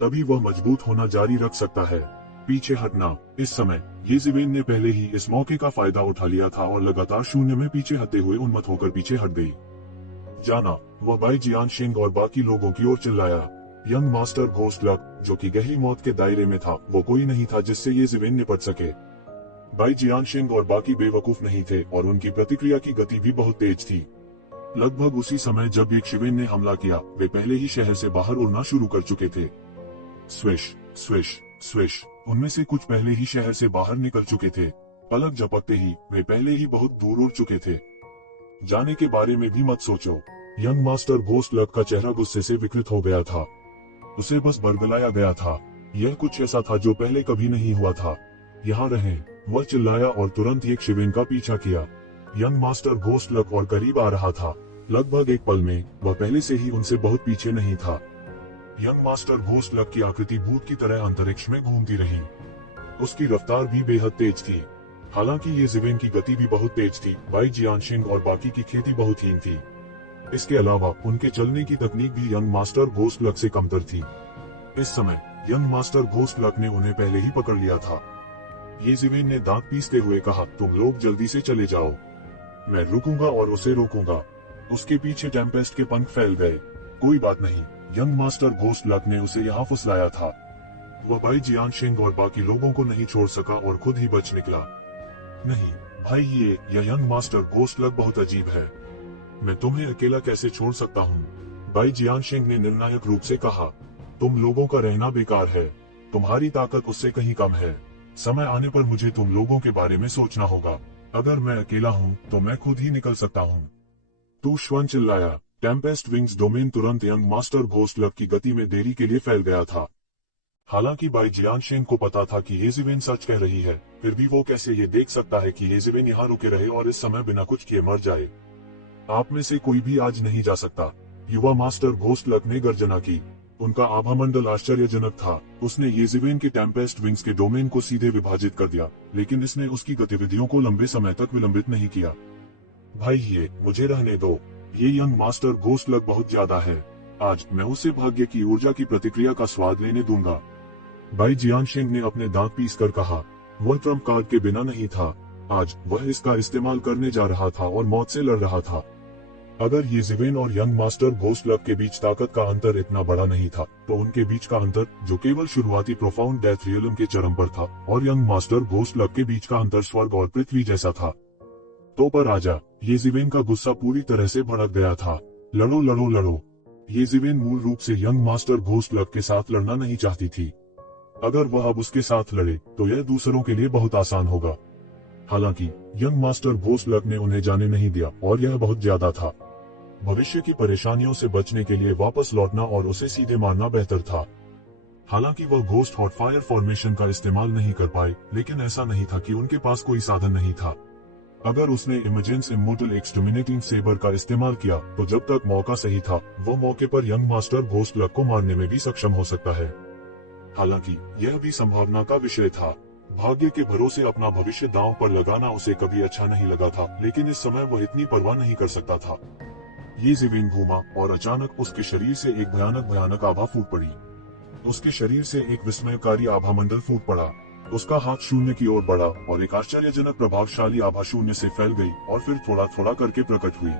तभी वह मजबूत होना जारी रख सकता है। पीछे हटना। इस समय ये शिवेन ने पहले ही इस मौके का फायदा उठा लिया था और लगातार शून्य में पीछे हटते हुए उन्मत्त होकर पीछे हट गई। जाना, वह बाई जियानशिंग और बाकी लोगों की ओर चिल्लाया। यंग मास्टर घोस्ट लक, जो कि गहरी मौत के दायरे में था, वो कोई नहीं था जिससे ये शिवेन निपट सके। बाई जियानशिंग और बाकी बेवकूफ नहीं थे और उनकी प्रतिक्रिया की गति भी बहुत तेज थी। लगभग उसी समय जब एक शिवेन ने हमला किया, वे पहले ही शहर से बाहर उड़ना शुरू कर चुके थे। स्विश स्विश स्विश, उनमें से कुछ पहले ही शहर से बाहर निकल चुके थे। पलक झपकते ही वे पहले ही बहुत दूर उड़ चुके थे। जाने के बारे में भी मत सोचो। यंग मास्टर घोस्ट लक का चेहरा गुस्से से विकृत हो गया था। उसे बस बरगलाया गया था। यह कुछ ऐसा था जो पहले कभी नहीं हुआ था। यहाँ रहें, वह चिल्लाया और तुरंत एक शिवेन का पीछा किया। यंग मास्टर घोस्ट लक और करीब आ रहा था। लगभग एक पल में वह पहले से ही उनसे बहुत पीछे नहीं था। यंग मास्टर घोस्ट लक की आकृति भूत की तरह अंतरिक्ष में घूमती रही। उसकी रफ्तार भी बेहद तेज थी। हालांकि ये शिवेन की गति भी बहुत तेज थी। बाई जियानशिंग और बाकी की खेती बहुत हीन थी। इसके अलावा उनके चलने की तकनीक भी यंग मास्टर घोस्ट लक से कमतर थी। इस समय यंग मास्टर घोस्ट लक ने उन्हें पहले ही पकड़ लिया था। ये शिवेन ने दांत पीसते हुए कहा, तुम लोग जल्दी से चले जाओ, मैं रुकूंगा और उसे रोकूंगा। उसके पीछे टेम्पेस्ट के पंख फैल गए। कोई बात नहीं, यंग मास्टर घोस्ट लक ने उसे यहाँ फुसलाया था। वह बाई जियानशिंग और बाकी लोगों को नहीं छोड़ सका और खुद ही बच निकला। नहीं, भाई ये यंग मास्टर घोस्ट लग बहुत अजीब है। मैं तुम्हें अकेला कैसे छोड़ सकता हूँ? बाई जियानशिंग ने निर्णायक रूप से कहा। तुम लोगों का रहना बेकार है। तुम्हारी ताकत उससे कहीं कम है। समय आने पर मुझे तुम लोगों के बारे में सोचना होगा। अगर मैं अकेला हूँ तो मैं खुद ही निकल सकता हूँ। तू श्वन चिल्लाया। टेम्पेस्ट विंग्स डोमेन तुरंत यंग मास्टर घोस्ट लग की गति में देरी के लिए फैल गया था। हालांकि बाई जियानशिंग को पता था कि येजिवेन सच कह रही है, फिर भी वो कैसे ये देख सकता है कि येजिवेन यहाँ रुके रहे और इस समय बिना कुछ किए मर जाए। आप में से कोई भी आज नहीं जा सकता, युवा मास्टर घोस्ट लग ने गर्जना की। उनका आभा मंडल आश्चर्यजनक था। उसने येजिवेन के टेम्पेस्ट विंग्स के डोमेन को सीधे विभाजित कर दिया, लेकिन इसने उसकी गतिविधियों को लंबे समय तक विलंबित नहीं किया। भाई ये मुझे रहने दो। ये यंग मास्टर घोस्ट लग बहुत ज्यादा है। आज मैं उसे भाग्य की ऊर्जा की प्रतिक्रिया का स्वाद लेने दूंगा। बाई जियानशिंग ने अपने दांत पीसकर कहा। वह ट्रम्प कार्ड के बिना नहीं था। आज वह इसका इस्तेमाल करने जा रहा था और मौत से लड़ रहा था। अगर येजिवेन और यंग मास्टर घोस्ट लग के बीच ताकत का अंतर इतना बड़ा नहीं था, तो उनके बीच का अंतर, जो केवल शुरुआती प्रोफाउंड डेथ रियलम के चरम पर था, और यंग मास्टर घोस्ट लग के बीच का अंतर स्वर्ग और पृथ्वी जैसा था। तो पर आजा। येजिवेन का गुस्सा पूरी तरह से भड़क गया था। लड़ो लड़ो लड़ो। येजिवेन मूल रूप से यंग मास्टर घोस्ट लग के साथ लड़ना नहीं चाहती थी। अगर वह अब उसके साथ लड़े तो यह दूसरों के लिए बहुत आसान होगा। हालांकि यंग मास्टर घोस्ट लग ने उन्हें जाने नहीं दिया और यह बहुत ज्यादा था। भविष्य की परेशानियों से बचने के लिए वापस लौटना और उसे सीधे मारना बेहतर था। हालांकि वह घोस्ट हॉट फायर फॉर्मेशन का इस्तेमाल नहीं कर पाए, लेकिन ऐसा नहीं था कि उनके पास कोई साधन नहीं था। अगर उसने इमर्जेंस इमोर्टल एक्सटर्मिनेटिंग सेबर का इस्तेमाल किया तो जब तक मौका सही था, वो मौके पर यंग मास्टर घोस्ट लग को मारने में भी सक्षम हो सकता है। हालांकि यह भी संभावना का विषय था। भाग्य के भरोसे अपना भविष्य दांव पर लगाना उसे कभी अच्छा नहीं लगा था, लेकिन इस समय वह इतनी परवाह नहीं कर सकता था। येजिवेन घूमा और अचानक उसके शरीर से एक भयानक आभा फूट पड़ी। उसके शरीर से एक विस्मयकारी आभा मंडल फूट पड़ा। उसका हाथ शून्य की ओर बढ़ा और एक आश्चर्यजनक प्रभावशाली आभा शून्य से फैल गई और फिर थोड़ा थोड़ा करके प्रकट हुई।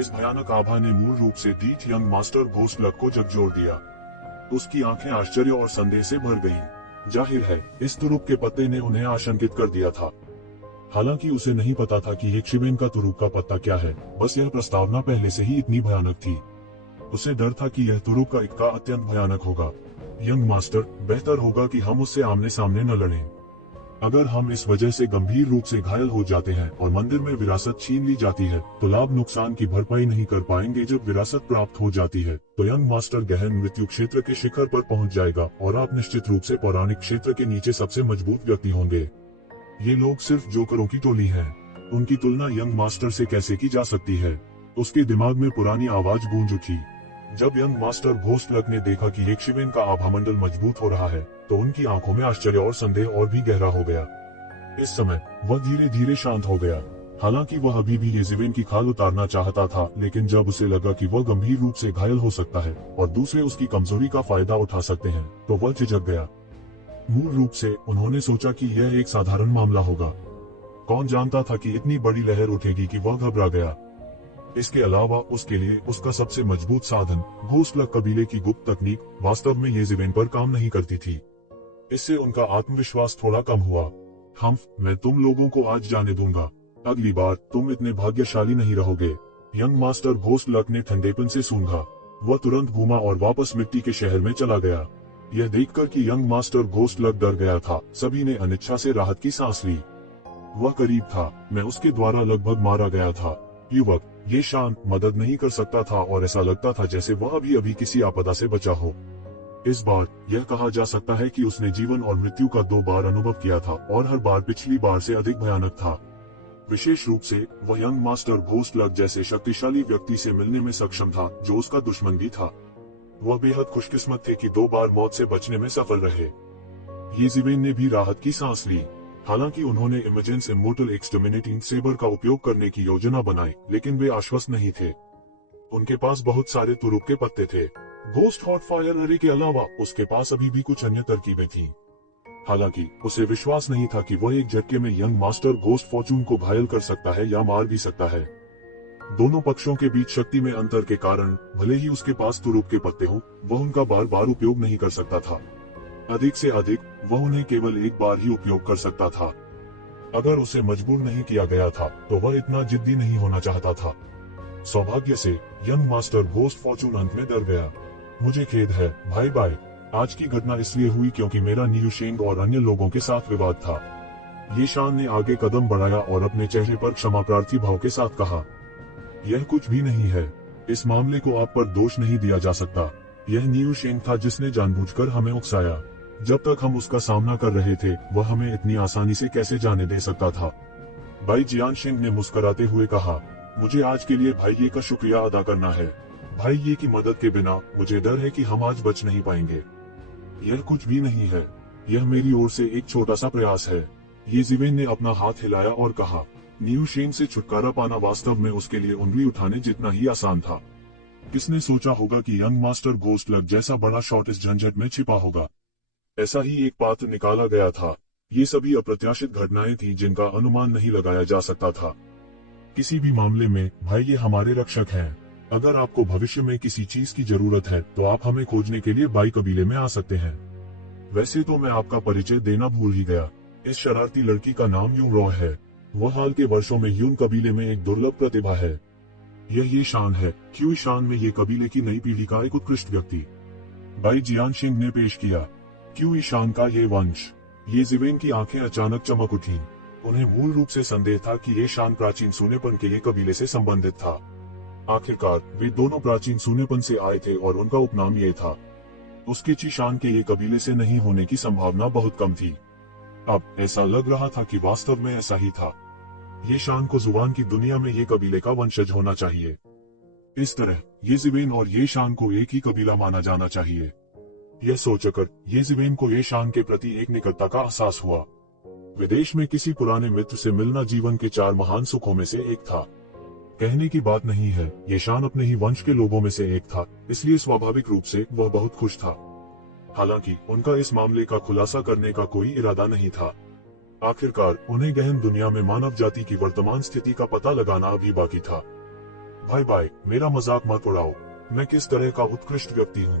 इस भयानक आभा ने मूल रूप से दीठ यंग मास्टर घोस्ट लग को झकझोर दिया। उसकी आंखें आश्चर्य और संदेह से भर गईं। जाहिर है, इस तुरुप के पत्ते ने उन्हें आशंकित कर दिया था। हालांकि उसे नहीं पता था कि येजिवेन का तुरुप का पत्ता क्या है, बस यह प्रस्तावना पहले से ही इतनी भयानक थी। उसे डर था कि यह तुरुप का इक्का अत्यंत भयानक होगा। यंग मास्टर, बेहतर होगा कि हम उससे आमने सामने न लड़ें। अगर हम इस वजह से गंभीर रूप से घायल हो जाते हैं और मंदिर में विरासत छीन ली जाती है, तो लाभ नुकसान की भरपाई नहीं कर पाएंगे। जब विरासत प्राप्त हो जाती है तो यंग मास्टर गहन मृत्यु क्षेत्र के शिखर पर पहुंच जाएगा और आप निश्चित रूप से पौराणिक क्षेत्र के नीचे सबसे मजबूत व्यक्ति होंगे। ये लोग सिर्फ जोकरों की टोली है। उनकी तुलना यंग मास्टर से कैसे की जा सकती है? उसके दिमाग में पुरानी आवाज गूंज उठी। जब यंग मास्टर घोस्ट लग ने देखा कि येजिवेन का आभामंडल मजबूत हो रहा है, तो उनकी आंखों में आश्चर्य और संदेह और भी गहरा हो गया। इस समय वह धीरे धीरे शांत हो गया। हालांकि वह अभी भी येजिवेन की खाल उतारना चाहता था, लेकिन जब उसे लगा कि वह गंभीर रूप से घायल हो सकता है और दूसरे उसकी कमजोरी का फायदा उठा सकते हैं, तो वह झिझक गया। मूल रूप से उन्होंने सोचा कि यह एक साधारण मामला होगा। कौन जानता था कि इतनी बड़ी लहर उठेगी कि वह घबरा गया। इसके अलावा उसके लिए उसका सबसे मजबूत साधन, घोस्ट लग कबीले की गुप्त तकनीक, वास्तव में येजिवेन पर काम नहीं करती थी। इससे उनका आत्मविश्वास थोड़ा कम हुआ। मैं तुम लोगों को आज जाने दूंगा। अगली बार तुम इतने भाग्यशाली नहीं रहोगे। यंग मास्टर घोस्ट लग ने ठंडेपन से सूंघा। वह तुरंत घूमा और वापस मिट्टी के शहर में चला गया। यह देखकर कि यंग मास्टर घोस्ट लग डर गया था, सभी ने अनिच्छा से राहत की सांस ली। वह करीब था। मैं उसके द्वारा लगभग मारा गया था। युवक, ये शान मदद नहीं कर सकता था और ऐसा लगता था जैसे वह अभी अभी किसी आपदा से बचा हो। इस बार यह कहा जा सकता है कि उसने जीवन और मृत्यु का 2 बार अनुभव किया था और हर बार पिछली बार से अधिक भयानक था। विशेष रूप से वह यंग मास्टर घोस्ट लग जैसे शक्तिशाली व्यक्ति से मिलने में सक्षम था, जो उसका दुश्मन भी था। वह बेहद खुशकिस्मत थे कि 2 बार मौत से बचने में सफल रहे। येजिवेन ने भी राहत की सांस ली। हालांकि उन्होंने इमर्जेंस इमोर्टल एक्सटर्मिनेटिंग सेबर का उपयोग करने की योजना बनाई, लेकिन वे आश्वस्त नहीं थे। उनके पास बहुत सारे तुरुप के पत्ते थे। घोस्ट हॉट फायर अरे के अलावा उसके पास अभी भी कुछ अन्य तरकीबें थीं। हालांकि उसे विश्वास नहीं था कि वह एक झटके में यंग मास्टर घोस्ट फॉर्चून को घायल कर सकता है या मार भी सकता है। दोनों पक्षों के बीच शक्ति में अंतर के कारण भले ही उसके पास तुरुप के पत्ते हों, वह उनका बार बार उपयोग नहीं कर सकता था। अधिक से अधिक वह उन्हें केवल एक बार ही उपयोग कर सकता था। अगर उसे मजबूर नहीं किया गया था तो वह इतना जिद्दी नहीं होना चाहता था। सौभाग्य से यंग मास्टर घोस्ट फॉर्चून अंत में डर गया। मुझे खेद है भाई बाय, आज की घटना इसलिए हुई क्योंकि मेरा नियू शेंग और अन्य लोगों के साथ विवाद था। ये शान ने आगे कदम बढ़ाया और अपने चेहरे पर क्षमा प्रार्थी भाव के साथ कहा, यह कुछ भी नहीं है, इस मामले को आप पर दोष नहीं दिया जा सकता। यह नियू शेंग था जिसने जानबूझकर हमें उकसाया। जब तक हम उसका सामना कर रहे थे वह हमें इतनी आसानी से कैसे जाने दे सकता था। भाई जियान शेंग ने मुस्कुराते हुए कहा, मुझे आज के लिए भाइये का शुक्रिया अदा करना है। भाइये की मदद के बिना मुझे डर है कि हम आज बच नहीं पाएंगे। यह कुछ भी नहीं है, यह मेरी ओर से एक छोटा सा प्रयास है। ये जिवेन ने अपना हाथ हिलाया और कहा, नियू शेंग से छुटकारा पाना वास्तव में उसके लिए उंगली उठाने जितना ही आसान था। किसने सोचा होगा कि यंग मास्टर घोस्ट लग जैसा बड़ा शॉट इस झंझट में छिपा होगा। ऐसा ही एक पात्र निकाला गया था। ये सभी अप्रत्याशित घटनाएं थी जिनका अनुमान नहीं लगाया जा सकता था। किसी भी मामले में भाई ये हमारे रक्षक हैं। अगर आपको भविष्य में किसी चीज की जरूरत है तो आप हमें खोजने के लिए बाई कबीले में आ सकते हैं। वैसे तो मैं आपका परिचय देना भूल ही गया, इस शरारती लड़की का नाम यून रॉ है। वह हाल के वर्षों में यून कबीले में एक दुर्लभ प्रतिभा है। यह ये शान है, क्यू शान में ये कबीले की नई पीढ़ी का एक उत्कृष्ट व्यक्ति भाई जियान शेंग ने पेश किया। क्यू शान का ये वंश। ये जिवेन की आंखें अचानक चमक उठी। उन्हें मूल रूप से संदेह था कि ये शान प्राचीन सूनेपन के ये कबीले से संबंधित था। आखिरकार वे दोनों प्राचीन सूनेपन से आए थे और उनका उपनाम ये था। उसके चीशान के ये कबीले से नहीं होने की संभावना बहुत कम थी। अब ऐसा लग रहा था कि वास्तव में ऐसा ही था। ये शान को जुबान की दुनिया में ये कबीले का वंशज होना चाहिए। इस तरह ये जिवेन और ये शान को एक ही कबीला माना जाना चाहिए। यह सोचकर ये जिवेन को ये शान के प्रति एक निकटता का एहसास हुआ। विदेश में किसी पुराने मित्र से मिलना जीवन के 4 महान सुखों में से एक था। कहने की बात नहीं है, ये शान अपने ही वंश के लोगों में से एक था, इसलिए स्वाभाविक रूप से वह बहुत खुश था। हालांकि उनका इस मामले का खुलासा करने का कोई इरादा नहीं था। आखिरकार उन्हें गहन दुनिया में मानव जाति की वर्तमान स्थिति का पता लगाना अभी बाकी था। भाई बाय, मेरा मजाक मत उड़ाओ। मैं किस तरह का उत्कृष्ट व्यक्ति हूँ।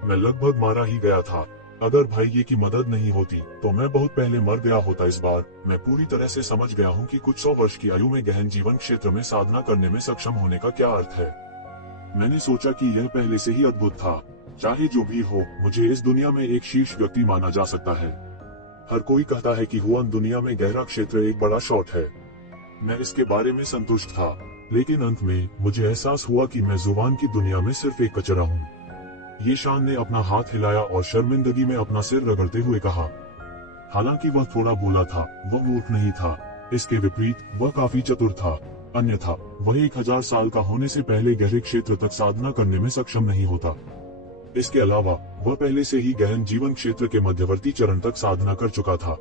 मैं लगभग मारा ही गया था। अगर भाई ये की मदद नहीं होती तो मैं बहुत पहले मर गया होता। इस बार मैं पूरी तरह से समझ गया हूँ कि कुछ 100 वर्ष की आयु में गहन जीवन क्षेत्र में साधना करने में सक्षम होने का क्या अर्थ है। मैंने सोचा कि यह पहले से ही अद्भुत था। चाहे जो भी हो, मुझे इस दुनिया में एक शीर्ष व्यक्ति माना जा सकता है। हर कोई कहता है कि हुआन दुनिया में गहरा क्षेत्र एक बड़ा शॉट है। मैं इसके बारे में संतुष्ट था, लेकिन अंत में मुझे एहसास हुआ कि मैं जुबान की दुनिया में सिर्फ एक कचरा हूँ। ये शान ने अपना हाथ हिलाया और शर्मिंदगी में अपना सिर रगड़ते हुए कहा। हालांकि वह थोड़ा बोला था, वह मूर्ख नहीं था। इसके विपरीत वह काफी चतुर था। अन्यथा वह 1000 साल का होने से पहले गहरे क्षेत्र तक साधना करने में सक्षम नहीं होता। इसके अलावा वह पहले से ही गहन जीवन क्षेत्र के मध्यवर्ती चरण तक साधना कर चुका था।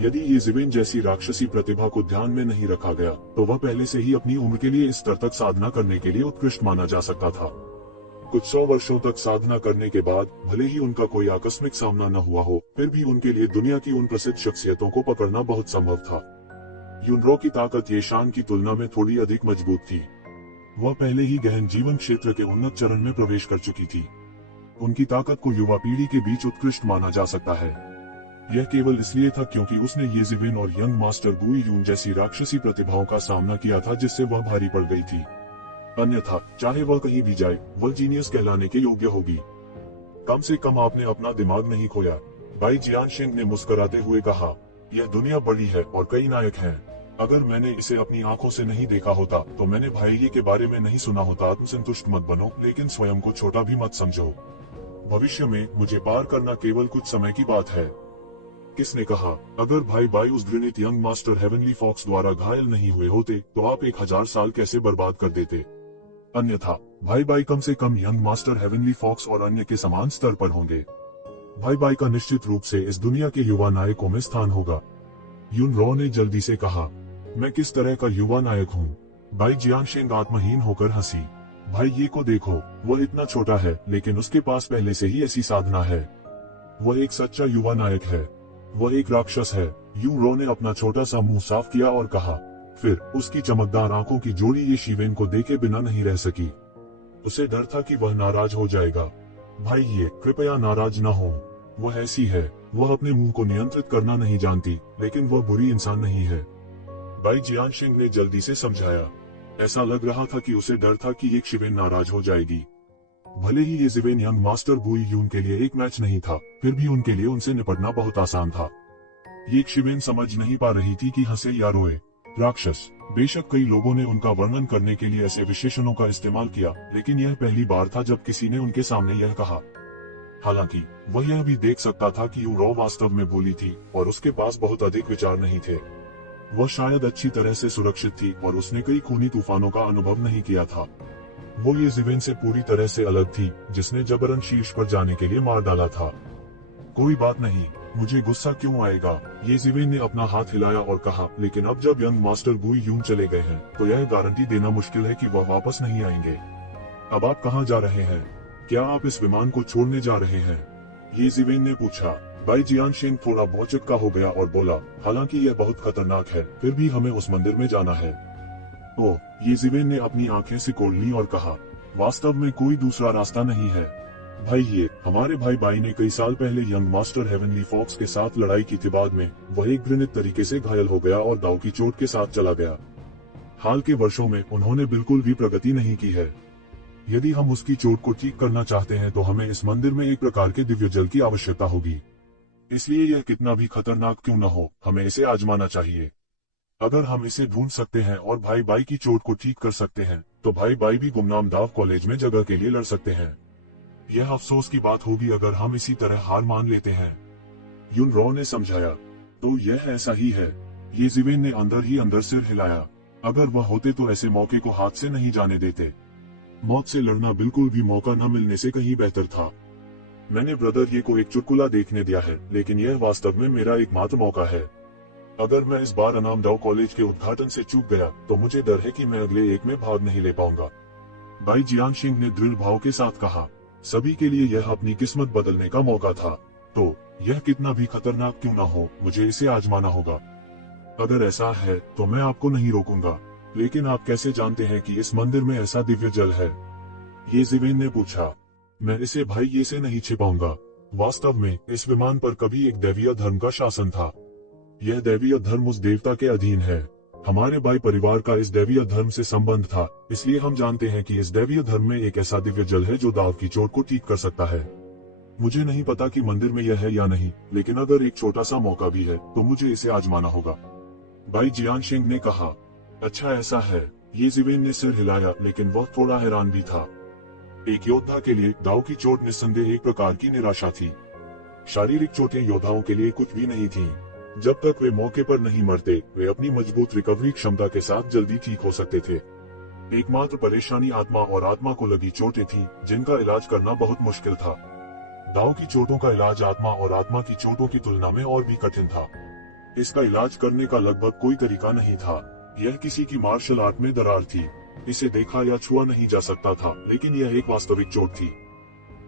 यदि ये जिवेन जैसी राक्षसी प्रतिभा को ध्यान में नहीं रखा गया तो वह पहले से ही अपनी उम्र के लिए इस स्तर तक साधना करने के लिए उत्कृष्ट माना जा सकता था। कुछ 100 वर्षों तक साधना करने के बाद भले ही उनका कोई आकस्मिक सामना न हुआ हो, फिर भी उनके लिए दुनिया की उन प्रसिद्ध शख्सियतों को पकड़ना बहुत संभव था। यूनरो की ताकत ये शान की तुलना में थोड़ी अधिक मजबूत थी। वह पहले ही गहन जीवन क्षेत्र के उन्नत चरण में प्रवेश कर चुकी थी। उनकी ताकत को युवा पीढ़ी के बीच उत्कृष्ट माना जा सकता है। यह केवल इसलिए था क्योंकि उसने ये जिवेन और यंग मास्टर गुई यून जैसी राक्षसी प्रतिभाओं का सामना किया था जिससे वह भारी पड़ गई थी। अन्यथा चाहे वह कहीं भी जाए, वह जीनियस कहलाने के योग्य होगी। कम से कम आपने अपना दिमाग नहीं खोया, भाई जियान शेंग ने मुस्कुराते हुए कहा। यह दुनिया बड़ी है और कई नायक हैं। अगर मैंने इसे अपनी आंखों से नहीं देखा होता तो मैंने भाई के बारे में नहीं सुना होता। आत्मसंतुष्ट मत बनो, लेकिन स्वयं को छोटा भी मत समझो। भविष्य में मुझे पार करना केवल कुछ समय की बात है। किसने कहा, अगर भाई बाई उस घृणित यंग मास्टर हेवनली फॉक्स द्वारा घायल नहीं हुए होते तो आप 1000 साल कैसे बर्बाद कर देते। अन्यथा भाई बाई कम से कम यंग मास्टर हेवनली फॉक्स और अन्य के समान स्तर पर होंगे। भाई बाई का निश्चित रूप से इस दुनिया के युवा नायकों में स्थान होगा। यून रॉ ने जल्दी से कहा, मैं किस तरह का युवा नायक हूँ। भाई जियान शेंग आत्महीन होकर हंसी। भाई ये को देखो, वह इतना छोटा है लेकिन उसके पास पहले से ही ऐसी साधना है। वह एक सच्चा युवा नायक है। वह एक राक्षस है। यून रॉ ने अपना छोटा सा मुंह साफ किया और कहा। फिर उसकी चमकदार आंखों की जोड़ी ये शिवेन को देखे बिना नहीं रह सकी। उसे डर था कि वह नाराज हो जाएगा। भाई ये कृपया नाराज न हो। वह ऐसी है, वह अपने मुंह को नियंत्रित करना नहीं जानती, लेकिन वह बुरी इंसान नहीं है। बाई जियानशिंग ने जल्दी से समझाया। ऐसा लग रहा था कि उसे डर था कि ये शिवेन नाराज हो जाएगी। भले ही ये शिवेन यंग मास्टर बुई यून के लिए एक मैच नहीं था, फिर भी उनके लिए उनसे निपटना बहुत आसान था। ये शिवेन समझ नहीं पा रही थी कि हंसे या रोए। राक्षस। बेशक कई लोगों ने उनका वर्णन करने के लिए ऐसे विशेषणों का इस्तेमाल किया, लेकिन यह पहली बार था जब किसी ने उनके सामने यह कहा। हालांकि वह यह भी देख सकता था कि यूरो वास्तव में भोली थी और उसके पास बहुत अधिक विचार नहीं थे। वह शायद अच्छी तरह से सुरक्षित थी और उसने कई खूनी तूफानों का अनुभव नहीं किया था। वो ये शिवेन से पूरी तरह से अलग थी, जिसने जबरन शीर्ष पर जाने के लिए मार डाला था। कोई बात नहीं, मुझे गुस्सा क्यों आएगा, ये शिवेन ने अपना हाथ हिलाया और कहा, लेकिन अब जब यंग मास्टर बुई यून चले गए हैं, तो यह गारंटी देना मुश्किल है कि वह वापस नहीं आएंगे। अब आप कहाँ जा रहे हैं? क्या आप इस विमान को छोड़ने जा रहे हैं? ये शिवेन ने पूछा। बाई जियानशिंग थोड़ा भौचक्का हो गया और बोला, हालांकि यह बहुत खतरनाक है, फिर भी हमें उस मंदिर में जाना है। ओह, ये शिवेन ने अपनी आंखें सिकोड़ ली और कहा, वास्तव में कोई दूसरा रास्ता नहीं है। भाई, ये हमारे भाई बाई ने कई साल पहले यंग मास्टर हेवनली फॉक्स के साथ लड़ाई की थी। बाद में वह एक घृणित तरीके से घायल हो गया और दाव की चोट के साथ चला गया। हाल के वर्षों में उन्होंने बिल्कुल भी प्रगति नहीं की है। यदि हम उसकी चोट को ठीक करना चाहते हैं तो हमें इस मंदिर में एक प्रकार के दिव्य जल की आवश्यकता होगी। इसलिए यह कितना भी खतरनाक क्यों न हो, हमें इसे आजमाना चाहिए। अगर हम इसे ढूंढ सकते हैं और भाई बाई की चोट को ठीक कर सकते हैं, तो भाई बाई भी गुमनाम दाव कॉलेज में जगह के लिए लड़ सकते हैं। यह अफसोस की बात होगी अगर हम इसी तरह हार मान लेते हैं। यून रॉ ने समझाया। तो यह ऐसा ही है। ये शिवेन ने अंदर ही अंदर सिर हिलाया। अगर वह होते तो ऐसे मौके को हाथ से नहीं जाने देते। मौत से लड़ना बिल्कुल भी मौका न मिलने से कहीं बेहतर था। मैंने ब्रदर ये को एक चुटकुला देखने दिया है, लेकिन यह वास्तव में मेरा एकमात्र मौका है। अगर मैं इस बार अनाम दाव कॉलेज के उद्घाटन से चूक गया, तो मुझे डर है कि मैं अगले एक में भाग नहीं ले पाऊंगा। बाई जियानशिंग ने दृढ़ भाव के साथ कहा। सभी के लिए यह अपनी किस्मत बदलने का मौका था। तो यह कितना भी खतरनाक क्यों ना हो, मुझे इसे आजमाना होगा। अगर ऐसा है तो मैं आपको नहीं रोकूंगा, लेकिन आप कैसे जानते हैं कि इस मंदिर में ऐसा दिव्य जल है? ये शिवेन ने पूछा। मैं इसे भाई ये से नहीं छिपाऊंगा। वास्तव में इस विमान पर कभी एक दैवीय धर्म का शासन था। यह दैवीय धर्म उस देवता के अधीन है। हमारे बाई परिवार का इस दैवीय धर्म से संबंध था, इसलिए हम जानते हैं कि इस दैवीय धर्म में एक ऐसा दिव्य जल है जो दाव की चोट को ठीक कर सकता है। मुझे नहीं पता कि मंदिर में यह है या नहीं, लेकिन अगर एक छोटा सा मौका भी है तो मुझे इसे आजमाना होगा। बाई जियानशिंग ने कहा। अच्छा ऐसा है। ये शिवेन ने सिर हिलाया, लेकिन वह थोड़ा हैरान भी था। एक योद्धा के लिए दाव की चोट निस्संदेह एक प्रकार की निराशा थी। शारीरिक चोटें योद्धाओं के लिए कुछ भी नहीं थीं। जब तक वे मौके पर नहीं मरते, वे अपनी मजबूत रिकवरी क्षमता के साथ जल्दी ठीक हो सकते थे। एकमात्र परेशानी आत्मा और आत्मा को लगी चोटें थी, जिनका इलाज करना बहुत मुश्किल था। दाव की चोटों का इलाज आत्मा और आत्मा की चोटों की तुलना में और भी कठिन था। इसका इलाज करने का लगभग कोई तरीका नहीं था। यह किसी की मार्शल आर्ट में दरार थी। इसे देखा या छुआ नहीं जा सकता था, लेकिन यह एक वास्तविक चोट थी।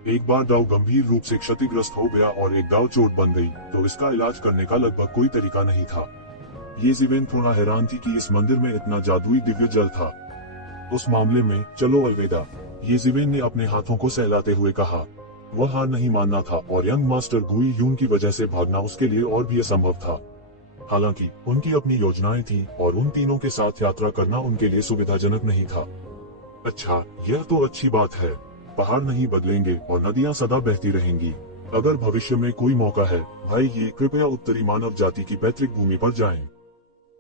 एक बार दाव गंभीर रूप से क्षतिग्रस्त हो गया और एक दाव चोट बन गई, तो इसका इलाज करने का लगभग कोई तरीका नहीं था। ये शिवेन थोड़ा हैरान थी कि इस मंदिर में इतना जादुई दिव्य जल था। उस मामले में चलो अलविदा, ये शिवेन ने अपने हाथों को सहलाते हुए कहा। वह हार नहीं मानना था और यंग मास्टर गुई यून की वजह से भागना उसके लिए और भी असंभव था। हालांकि उनकी अपनी योजनाएं थी और उन तीनों के साथ यात्रा करना उनके लिए सुविधाजनक नहीं था। अच्छा, यह तो अच्छी बात है। पहाड़ नहीं बदलेंगे और नदियां सदा बहती रहेंगी। अगर भविष्य में कोई मौका है, भाई ये कृपया उत्तरी मानव जाति की पैतृक भूमि पर जाएं।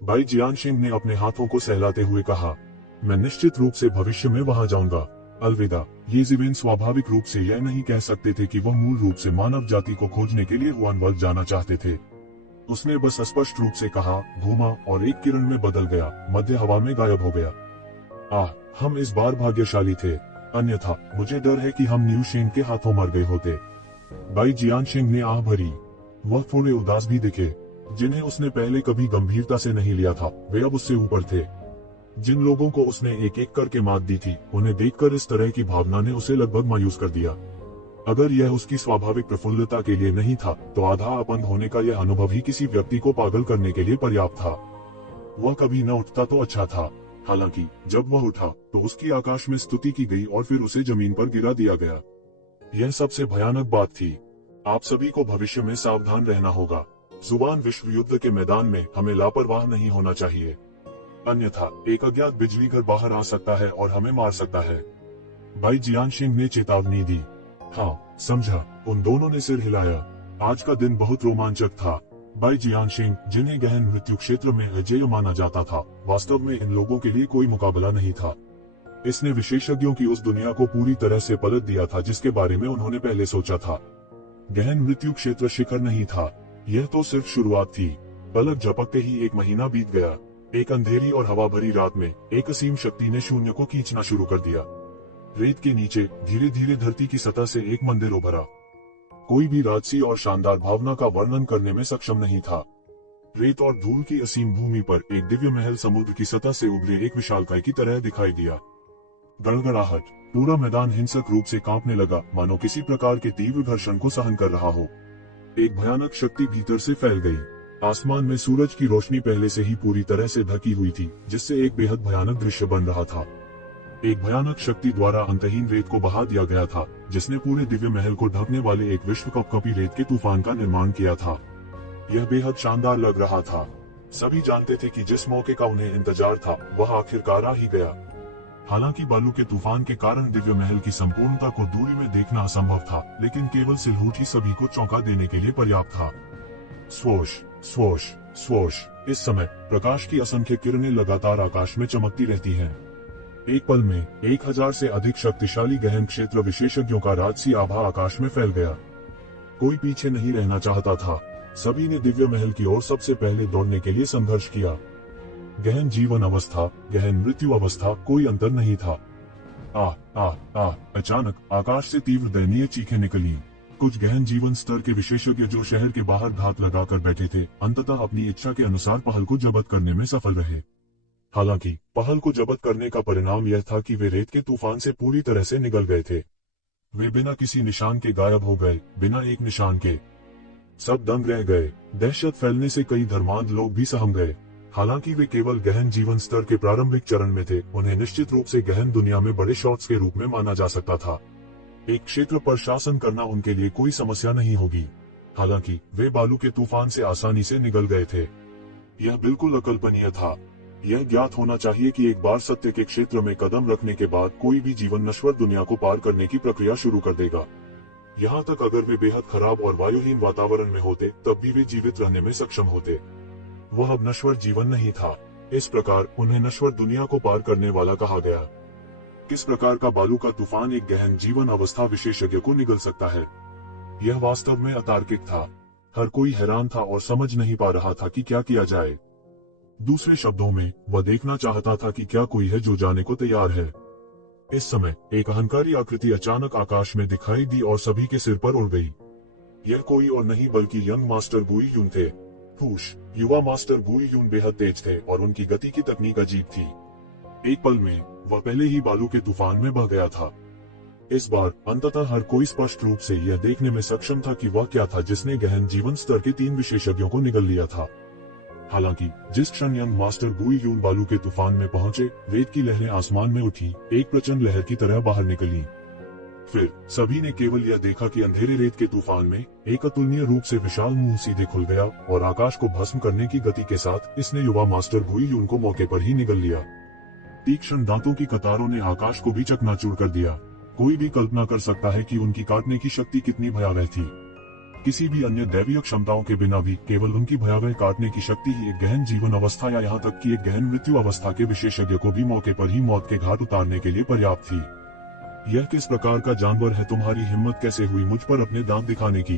बाई जियानशिंग ने अपने हाथों को सहलाते हुए कहा। मैं निश्चित रूप से भविष्य में वहां जाऊंगा। अलविदा। ये शिवेन स्वाभाविक रूप से यह नहीं कह सकते थे कि वह मूल रूप से मानव जाति को खोजने के लिए हुआनवर्ग जाना चाहते थे। उसने बस स्पष्ट रूप से कहा, घूमा और एक किरण में बदल गया, मध्य हवा में गायब हो गया। हम इस बार भाग्यशाली थे, अन्यथा मुझे डर है कि हम न्यू शेन के हाथों मर गए होते। बाई जियानशिंग ने आह भरी। वह थोड़े उदास भी दिखे। जिन्हें उसने पहले कभी गंभीरता से नहीं लिया था, वे अब उससे ऊपर थे। जिन लोगों को उसने एक एक करके मात दी थी, उन्हें देखकर इस तरह की भावना ने उसे लगभग मायूस कर दिया। अगर यह उसकी स्वाभाविक प्रफुल्लता के लिए नहीं था, तो आधा अपंग होने का यह अनुभव ही किसी व्यक्ति को पागल करने के लिए पर्याप्त था। वह कभी न उठता तो अच्छा था। हालांकि जब वह उठा, तो उसकी आकाश में स्तुति की गई और फिर उसे जमीन पर गिरा दिया गया। यह सबसे भयानक बात थी। आप सभी को भविष्य में सावधान रहना होगा। जुबान विश्व युद्ध के मैदान में हमें लापरवाह नहीं होना चाहिए, अन्यथा एक अज्ञात बिजलीघर बाहर आ सकता है और हमें मार सकता है। भाई जियानशिंग ने चेतावनी दी। हाँ, समझा। उन दोनों ने सिर हिलाया। आज का दिन बहुत रोमांचक था। भाई जियानशिंग, जिन्हें गहन मृत्यु क्षेत्र में अजेय माना जाता था, वास्तव में इन लोगों के लिए कोई मुकाबला नहीं था। इसने विशेषज्ञों की उस दुनिया को पूरी तरह से पलट दिया था जिसके बारे में उन्होंने पहले सोचा था। गहन मृत्यु क्षेत्र शिखर नहीं था, यह तो सिर्फ शुरुआत थी। पलक झपकते ही एक महीना बीत गया। एक अंधेरी और हवा भरी रात में एक असीम शक्ति ने शून्य को खींचना शुरू कर दिया। रेत के नीचे धीरे धीरे धरती की सतह से एक मंदिर उभरा। कोई भी राजसी और शानदार भावना का वर्णन करने में सक्षम नहीं था। रेत और धूल की असीम भूमि पर एक दिव्य महल समुद्र की सतह से उभरे एक विशालकाय की तरह दिखाई दिया। गड़गड़ाहट, पूरा मैदान हिंसक रूप से कांपने लगा, मानो किसी प्रकार के तीव्र घर्षण को सहन कर रहा हो। एक भयानक शक्ति भीतर से फैल गई। आसमान में सूरज की रोशनी पहले से ही पूरी तरह से ढकी हुई थी, जिससे एक बेहद भयानक दृश्य बन रहा था। एक भयानक शक्ति द्वारा अंतहीन रेत को बहा दिया गया था, जिसने पूरे दिव्य महल को ढकने वाले एक विश्व कपकपी रेत के तूफान का निर्माण किया था। यह बेहद शानदार लग रहा था। सभी जानते थे कि जिस मौके का उन्हें इंतजार था वह आखिरकार आ ही गया। हालांकि बालू के तूफान के कारण दिव्य महल की संपूर्णता को दूरी में देखना असंभव था, लेकिन केवल सिलहूट ही सभी को चौंका देने के लिए पर्याप्त था। Swoosh, swoosh, swoosh. इस समय प्रकाश की असंख्य किरणें लगातार आकाश में चमकती रहती हैं। एक पल में 1000 से अधिक शक्तिशाली गहन क्षेत्र विशेषज्ञों का राजसी आभा आकाश में फैल गया। कोई पीछे नहीं रहना चाहता था। सभी ने दिव्य महल की ओर सबसे पहले दौड़ने के लिए संघर्ष किया। गहन जीवन अवस्था, गहन मृत्यु अवस्था, कोई अंतर नहीं था। अचानक आकाश से तीव्र दयनीय चीखें निकली। कुछ गहन जीवन स्तर के विशेषज्ञ जो शहर के बाहर घात लगाकर बैठे थे, अंततः अपनी इच्छा के अनुसार पहल को जब्त करने में सफल रहे। हालांकि पहल को जब्त करने का परिणाम यह था कि वे रेत के तूफान से पूरी तरह से निगल गए थे। वे बिना किसी निशान के गायब हो गए, बिना एक निशान के। सब दंग रह गए। दहशत फैलने से कई धर्मांध लोग भी सहम गए। हालांकि वे केवल गहन जीवन स्तर के प्रारंभिक चरण में थे, उन्हें निश्चित रूप से गहन दुनिया में बड़े शॉट्स के रूप में माना जा सकता था। एक क्षेत्र पर शासन करना उनके लिए कोई समस्या नहीं होगी। हालांकि वे बालू के तूफान से आसानी से निगल गए थे। यह बिल्कुल अकल्पनीय था। यह ज्ञात होना चाहिए कि एक बार सत्य के क्षेत्र में कदम रखने के बाद कोई भी जीवन नश्वर दुनिया को पार करने की प्रक्रिया शुरू कर देगा। यहाँ तक अगर वे बेहद खराब और वायुहीन वातावरण में होते तब भी वे जीवित रहने में सक्षम होते। वह अब नश्वर जीवन नहीं था। इस प्रकार उन्हें नश्वर दुनिया को पार करने वाला कहा गया। किस प्रकार का बालू का तूफान एक गहन जीवन अवस्था विशेषज्ञ को निगल सकता है? यह वास्तव में अतार्किक था। हर कोई हैरान था और समझ नहीं पा रहा था कि क्या किया जाए। दूसरे शब्दों में, वह देखना चाहता था कि क्या कोई है जो जाने को तैयार है। इस समय एक अहंकारी आकृति अचानक आकाश में दिखाई दी और सभी के सिर पर उड़ गई। यह कोई और नहीं बल्कि यंग मास्टर गुई यून थे। युवा मास्टर गुई यून बेहद तेज थे और उनकी गति की तकनीक अजीब थी। एक पल में वह पहले ही बालू के तूफान में बह गया था। इस बार अंततः हर कोई स्पष्ट रूप से यह देखने में सक्षम था कि वह क्या था जिसने गहन जीवन स्तर के 3 विशेषज्ञों को निगल लिया था। हालांकि जिस क्षण यंग मास्टर गुई यून बालू के तूफान में पहुंचे, रेत की लहरें आसमान में उठी, एक प्रचंड लहर की तरह बाहर निकली। फिर सभी ने केवल यह देखा कि अंधेरे रेत के तूफान में एक अतुलनीय रूप से विशाल मुंह सीधे खुल गया और आकाश को भस्म करने की गति के साथ इसने युवा मास्टर गुई यून को मौके पर ही निगल लिया। तीक्ष्ण दांतों की कतारों ने आकाश को भी चकनाचूर कर दिया। कोई भी कल्पना कर सकता है कि उनकी काटने की शक्ति कितनी भयावह थी। किसी भी अन्य दैवीय क्षमताओं के बिना भी केवल उनकी भयावह काटने की शक्ति ही एक गहन जीवन अवस्था या यहाँ तक कि एक गहन मृत्यु अवस्था के विशेषज्ञ को भी मौके पर ही मौत के घाट उतारने के लिए पर्याप्त थी। यह किस प्रकार का जानवर है? तुम्हारी हिम्मत कैसे हुई मुझ पर अपने दांत दिखाने की?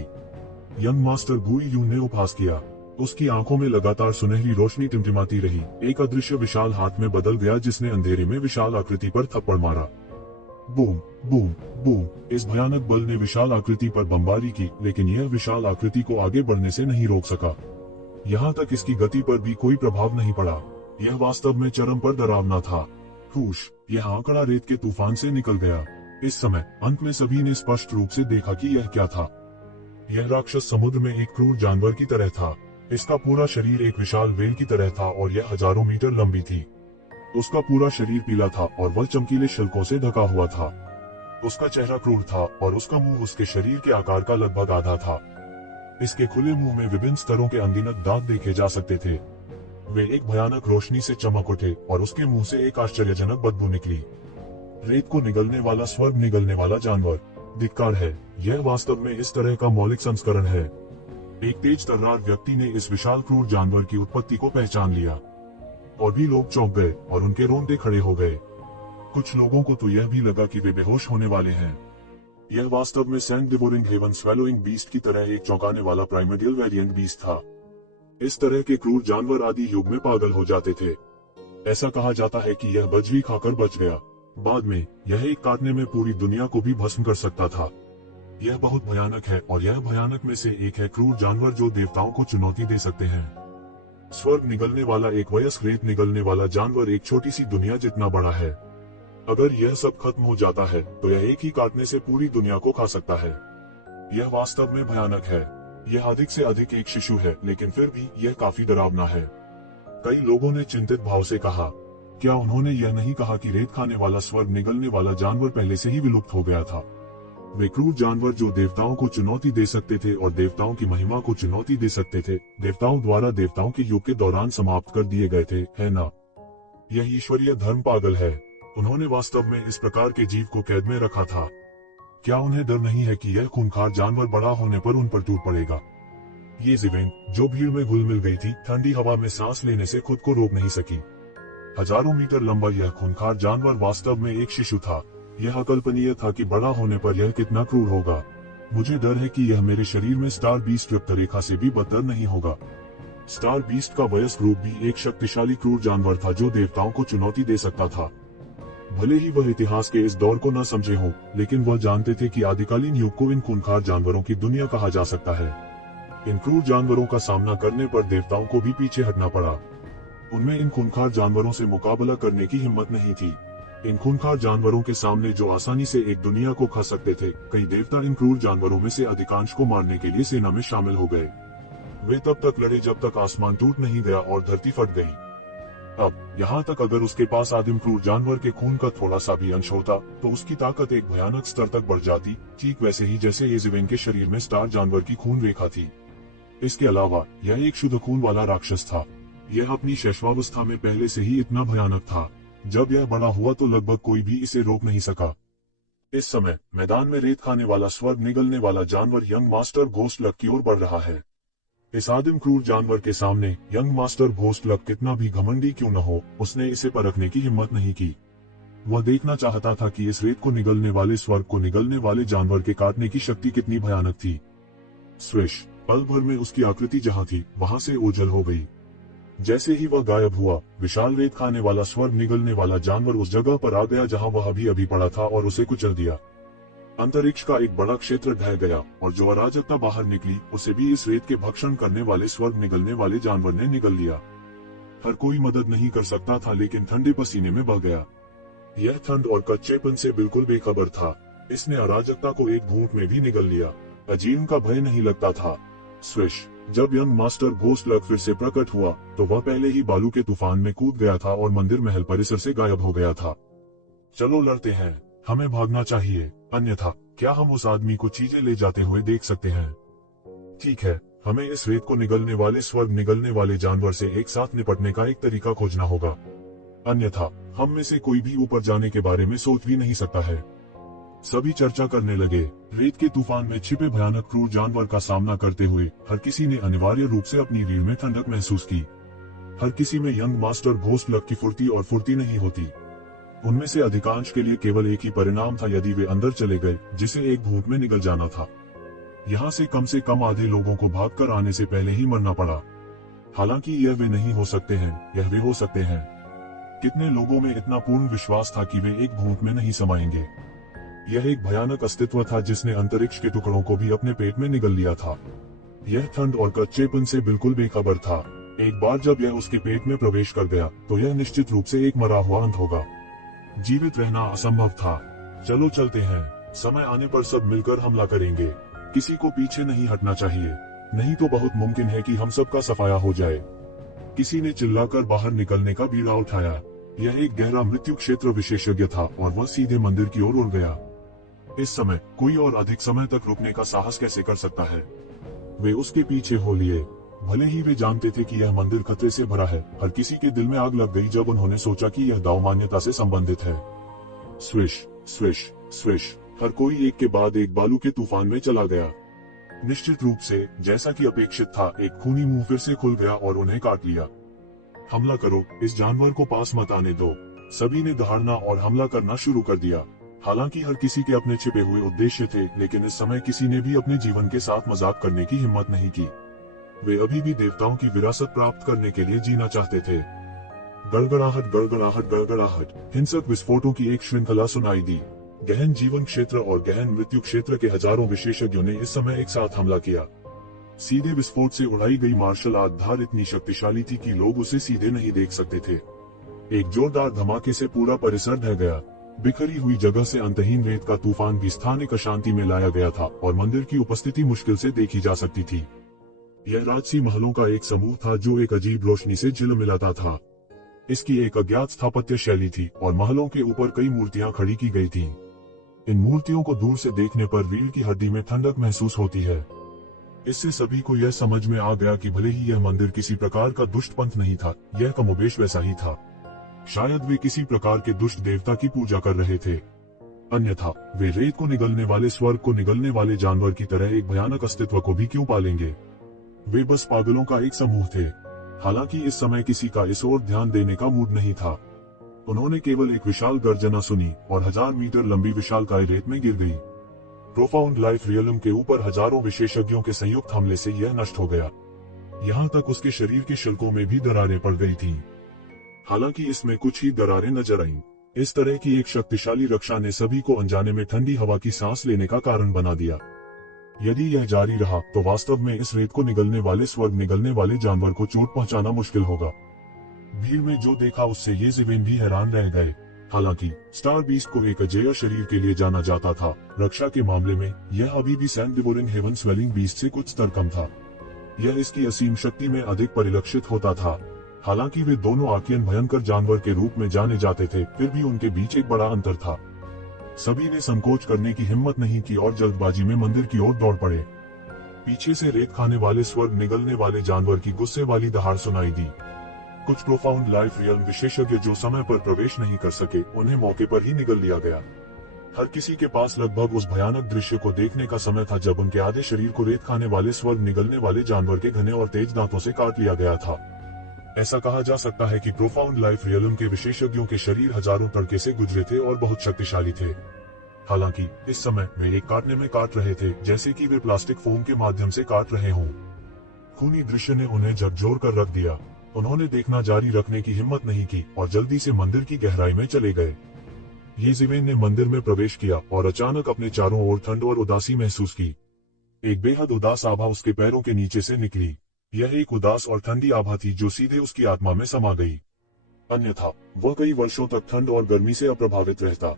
यंग मास्टर गुई यून ने उपहास किया। उसकी आंखों में लगातार सुनहरी रोशनी टिमटिमाती रही। एक अदृश्य विशाल हाथ में बदल गया जिसने अंधेरे में विशाल आकृति पर थप्पड़ मारा। Boom boom boom. इस भयानक बल ने विशाल आकृति पर बमबारी की, लेकिन यह विशाल आकृति को आगे बढ़ने से नहीं रोक सका। यहाँ तक इसकी गति पर भी कोई प्रभाव नहीं पड़ा। यह वास्तव में चरम पर डरावना था। यह आंकड़ा रेत के तूफान से निकल गया। इस समय अंत में सभी ने स्पष्ट रूप से देखा कि यह क्या था। यह राक्षस समुद्र में एक क्रूर जानवर की तरह था। इसका पूरा शरीर एक विशाल वेल की तरह था और यह हजारों मीटर लंबी थी। उसका पूरा शरीर पीला था और वह चमकीले शल्कों से ढका हुआ था। उसका चेहरा क्रूर था और उसका मुंह उसके शरीर के आकार का लगभग आधा था। इसके खुले मुंह में विभिन्न स्तरों के अनगिनत दांत देखे जा सकते थे। वे एक भयानक रोशनी से चमक उठे और उसके मुंह से एक आश्चर्यजनक बदबू निकली। रेत को निगलने वाला, स्वर्ग निगलने वाला जानवर। धिक्कार है, यह वास्तव में इस तरह का मौलिक संस्करण है। एक तेज तर्रार व्यक्ति ने इस विशाल क्रूर जानवर की उत्पत्ति को पहचान लिया। और भी लोग चौंक गए और उनके रोंगटे खड़े हो गए। कुछ लोगों को तो यह भी लगा कि वे बेहोश होने वाले हैं। यह वास्तव में सैंड डिवोरिंग हेवन स्वैलोइंग बीस्ट की तरह एक चौंकाने वाला प्राइमर्डियल वेरिएंट बीस्ट था। इस तरह के क्रूर जानवर आदि युग में पागल हो जाते थे। ऐसा कहा जाता है कि यह बजरी खाकर बच गया। बाद में यह एक काटने में पूरी दुनिया को भी भस्म कर सकता था। यह बहुत भयानक है और यह भयानक में से एक है क्रूर जानवर जो देवताओं को चुनौती दे सकते हैं। स्वर्ग निगलने वाला एक वयस्क रेत निगलने वाला जानवर एक छोटी सी दुनिया जितना बड़ा है। अगर यह सब खत्म हो जाता है तो यह एक ही काटने से पूरी दुनिया को खा सकता है। यह वास्तव में भयानक है। यह अधिक से अधिक एक शिशु है, लेकिन फिर भी यह काफी डरावना है। कई लोगों ने चिंतित भाव से कहा, क्या उन्होंने यह नहीं कहा कि रेत खाने वाला स्वर्ग निगलने वाला जानवर पहले से ही विलुप्त हो गया था? वे क्रूर जानवर जो देवताओं को चुनौती दे सकते थे और देवताओं की महिमा को चुनौती दे सकते थे, देवताओं द्वारा देवताओं के युग के दौरान समाप्त कर दिए गए थे, है ना? यह ईश्वरीय धर्म पागल है। उन्होंने वास्तव में इस प्रकार के जीव को कैद में रखा था। क्या उन्हें डर नहीं है कि यह खूंखार जानवर बड़ा होने पर उन पर टूट पड़ेगा? ये जीवें, जो भीड़ में घुल मिल गई थी, ठंडी हवा में सांस लेने से खुद को रोक नहीं सकी। हजारों मीटर लंबा यह खूंखार जानवर वास्तव में एक शिशु था। यह अकल्पनीय था कि बड़ा होने पर यह कितना क्रूर होगा। मुझे डर है कि यह मेरे शरीर में स्टार बीस्ट रक्त रेखा से भी बदतर नहीं होगा। स्टार बीस्ट का वयस्क रूप भी एक शक्तिशाली क्रूर जानवर था जो देवताओं को चुनौती दे सकता था। भले ही वह इतिहास के इस दौर को न समझे हों, लेकिन वह जानते थे कि आदिकालीन युग को इन खूंखार जानवरों की दुनिया कहा जा सकता है। इन क्रूर जानवरों का सामना करने पर देवताओं को भी पीछे हटना पड़ा। उनमें इन खूंखार जानवरों से मुकाबला करने की हिम्मत नहीं थी। इन खूंखार जानवरों के सामने जो आसानी से एक दुनिया को खा सकते थे, कई देवता इन क्रूर जानवरों में से अधिकांश को मारने के लिए सेना में शामिल हो गए। वे तब तक लड़े जब तक आसमान टूट नहीं गया और धरती फट गई। अब यहाँ तक अगर उसके पास आदिम क्रूर जानवर के खून का थोड़ा सा भी अंश होता तो उसकी ताकत एक भयानक स्तर तक बढ़ जाती, ठीक वैसे ही जैसे येज़ेबेल के शरीर में स्टार जानवर की खून रेखा थी। इसके अलावा यह एक शुद्ध खून वाला राक्षस था। यह अपनी शैशवावस्था में पहले से ही इतना भयानक था। जब यह बड़ा हुआ तो लगभग कोई भी इसे रोक नहीं सका। इस समय मैदान में रेत खाने वाला स्वर्ग निगलने वाला जानवर यंग मास्टर घोस्ट लक की ओर बढ़ रहा है। इस आदिम क्रूर जानवर के सामने यंग मास्टर घोस्ट लक कितना भी घमंडी क्यों न हो, उसने इसे परखने की हिम्मत नहीं की। वह देखना चाहता था कि इस रेत को निगलने वाले स्वर्ग को निगलने वाले जानवर के काटने की शक्ति कितनी भयानक थी। स्विश, पल भर में उसकी आकृति जहाँ थी वहां से ओझल हो गई। जैसे ही वह गायब हुआ, विशाल रेत खाने वाला स्वर्ग निगलने वाला जानवर उस जगह पर आ गया जहां वह अभी पड़ा था और उसे कुचल दिया। अंतरिक्ष का एक बड़ा क्षेत्र ढह गया और जो अराजकता बाहर निकली उसे भी इस रेत के भक्षण करने वाले स्वर्ग निगलने वाले जानवर ने निगल लिया। हर कोई मदद नहीं कर सकता था, लेकिन ठंडे पसीने में बह गया। यह ठंड और कच्चेपन से बिल्कुल बेखबर था। इसने अराजकता को एक घूंट में भी निगल लिया। अजीर्ण का भय नहीं लगता था। स्विश, जब यंग मास्टर घोस्ट लक फिर से प्रकट हुआ तो वह पहले ही बालू के तूफान में कूद गया था और मंदिर महल परिसर से गायब हो गया था। चलो लड़ते हैं, हमें भागना चाहिए, अन्यथा क्या हम उस आदमी को चीजें ले जाते हुए देख सकते हैं? ठीक है, हमें इस रेत को निगलने वाले स्वर्ग निगलने वाले जानवर से एक साथ निपटने का एक तरीका खोजना होगा, अन्यथा हम में से कोई भी ऊपर जाने के बारे में सोच भी नहीं सकता है। सभी चर्चा करने लगे। रेत के तूफान में छिपे भयानक क्रूर जानवर का सामना करते हुए हर किसी ने अनिवार्य रूप से अपनी रीढ़ में ठंडक महसूस की। हर किसी में यंग मास्टर घोस्ट लक की फुर्ती नहीं होती। उनमें से अधिकांश के लिए केवल एक ही परिणाम था, यदि वे अंदर चले गए, जिसे एक घूंट में निगल जाना था। यहाँ से कम आधे लोगों को भागकर आने से पहले ही मरना पड़ा। हालांकि यह वे नहीं हो सकते हैं, यह वे हो सकते हैं। कितने लोगों में इतना पूर्ण विश्वास था कि वे एक घूंट में नहीं समाएंगे। यह एक भयानक अस्तित्व था जिसने अंतरिक्ष के टुकड़ों को भी अपने पेट में निगल लिया था। यह ठंड और कच्चेपन से बिल्कुल बेखबर था। एक बार जब यह उसके पेट में प्रवेश कर गया तो यह निश्चित रूप से एक मरा हुआ अंत होगा। जीवित रहना असंभव था। चलो चलते हैं, समय आने पर सब मिलकर हमला करेंगे। किसी को पीछे नहीं हटना चाहिए, नहीं तो बहुत मुमकिन है कि हम सबका सफाया हो जाए। किसी ने चिल्लाकर बाहर निकलने का बीड़ा उठाया। यह एक गहरा मृत्यु क्षेत्र विशेषज्ञ था और वह सीधे मंदिर की ओर उड़ गया। इस समय कोई और अधिक समय तक रुकने का साहस कैसे कर सकता है। वे उसके पीछे हो लिए, भले ही वे जानते थे कि यह मंदिर खतरे से भरा है। हर किसी के दिल में आग लग गई जब उन्होंने सोचा कि यह दाव मान्यता से संबंधित है। स्विश स्विश स्विश, हर कोई एक के बाद एक बालू के तूफान में चला गया। निश्चित रूप से, जैसा कि अपेक्षित था, एक खूनी मुंह फिर से खुल गया और उन्हें काट लिया। हमला करो, इस जानवर को पास मत आने दो। सभी ने दहाड़ना और हमला करना शुरू कर दिया। हालांकि हर किसी के अपने छिपे हुए उद्देश्य थे, लेकिन इस समय किसी ने भी अपने जीवन के साथ मजाक करने की हिम्मत नहीं की। वे अभी भी देवताओं की विरासत प्राप्त करने के लिए जीना चाहते थे। गड़गड़ाहट गड़गड़ाहट गड़गड़ाहट, हिंसक विस्फोटों की एक श्रृंखला सुनाई दी। गहन जीवन क्षेत्र और गहन मृत्यु क्षेत्र के हजारों विशेषज्ञों ने इस समय एक साथ हमला किया। सीधे विस्फोट से उड़ाई गई मार्शल आर्ट धार इतनी शक्तिशाली थी कि लोग उसे सीधे नहीं देख सकते थे। एक जोरदार धमाके से पूरा परिसर ढह गया। बिखरी हुई जगह से अंतहीन रेत का तूफान भी स्थानिक अशांति में लाया गया था और मंदिर की उपस्थिति मुश्किल से देखी जा सकती थी। यह राजसी महलों का एक समूह था जो एक अजीब रोशनी से झिलमिलाता था। इसकी एक अज्ञात स्थापत्य शैली थी और महलों के ऊपर कई मूर्तियां खड़ी की गई थीं। इन मूर्तियों को दूर से देखने पर रीढ़ की हड्डी में ठंडक महसूस होती है। इससे सभी को यह समझ में आ गया कि भले ही यह मंदिर किसी प्रकार का दुष्ट पंथ नहीं था, यह कमोबेश वैसा ही था। शायद वे किसी प्रकार के दुष्ट देवता की पूजा कर रहे थे, अन्यथा वे रेत को निगलने वाले, स्वर्ग को निगलने वाले जानवर की तरह एक भयानक अस्तित्व को भी क्यों पालेंगे। वे बस पागलों का एक समूह थे। हालांकि इस समय किसी का इस ओर ध्यान देने का मूड नहीं था। उन्होंने केवल एक विशाल गर्जना सुनी और 1000 मीटर लंबी विशालकाय रेत में गिर गई। प्रोफाउंड लाइफ रियलम के ऊपर हजारों विशेषज्ञों के संयुक्त हमले से यह नष्ट हो गया। यहाँ तक उसके शरीर के शिल्कों में भी दरारें पड़ गई थीं। हालांकि इसमें कुछ ही दरारें नजर आईं। इस तरह की एक शक्तिशाली रक्षा ने सभी को अनजाने में ठंडी हवा की सांस लेने का कारण बना दिया। यदि यह जारी रहा तो वास्तव में इस रेत को निगलने वाले, स्वर्ग निगलने वाले जानवर को चोट पहुंचाना मुश्किल होगा। भीड़ में जो देखा उससे ये ज़िवेन भी हैरान रह गए। हालांकि स्टार बीस्ट को एक अजेय शरीर के लिए जाना जाता था, रक्षा के मामले में यह अभी भी sand devouring heaven swallowing beast से कुछ स्तर कम था। यह इसकी असीम शक्ति में अधिक परिलक्षित होता था। हालांकि वे दोनों आर्कियन भयंकर जानवर के रूप में जाने जाते थे, फिर भी उनके बीच एक बड़ा अंतर था। सभी ने संकोच करने की हिम्मत नहीं की और जल्दबाजी में मंदिर की ओर दौड़ पड़े। पीछे से रेत खाने वाले, स्वर्ग निगलने वाले जानवर की गुस्से वाली दहाड़ सुनाई दी। कुछ प्रोफाउंड लाइफ रियल्म विशेषज्ञ जो समय पर प्रवेश नहीं कर सके, उन्हें मौके पर ही निगल लिया गया। हर किसी के पास लगभग उस भयानक दृश्य को देखने का समय था जब उनके आधे शरीर को रेत खाने वाले, स्वर्ग निगलने वाले जानवर के घने और तेज दांतों से काट लिया गया था। ऐसा कहा जा सकता है कि प्रोफाउंड लाइफ रियलम के विशेषज्ञों के शरीर हजारों तड़के से गुजरे थे और बहुत शक्तिशाली थे। हालांकि इस समय वे एक काटने में काट रहे थे, जैसे कि वे प्लास्टिक फोम के माध्यम से काट रहे हों। खूनी दृश्य ने उन्हें झकझोर कर रख दिया। उन्होंने देखना जारी रखने की हिम्मत नहीं की और जल्दी से मंदिर की गहराई में चले गए। ये ज़िवेन ने मंदिर में प्रवेश किया और अचानक अपने चारों ओर ठंड और उदासी महसूस की। एक बेहद उदास आभा उसके पैरों के नीचे से निकली। यह एक उदास और ठंडी आभा थी जो सीधे उसकी आत्मा में समा गई। अन्यथा वह कई वर्षों तक ठंड और गर्मी से अप्रभावित रहता।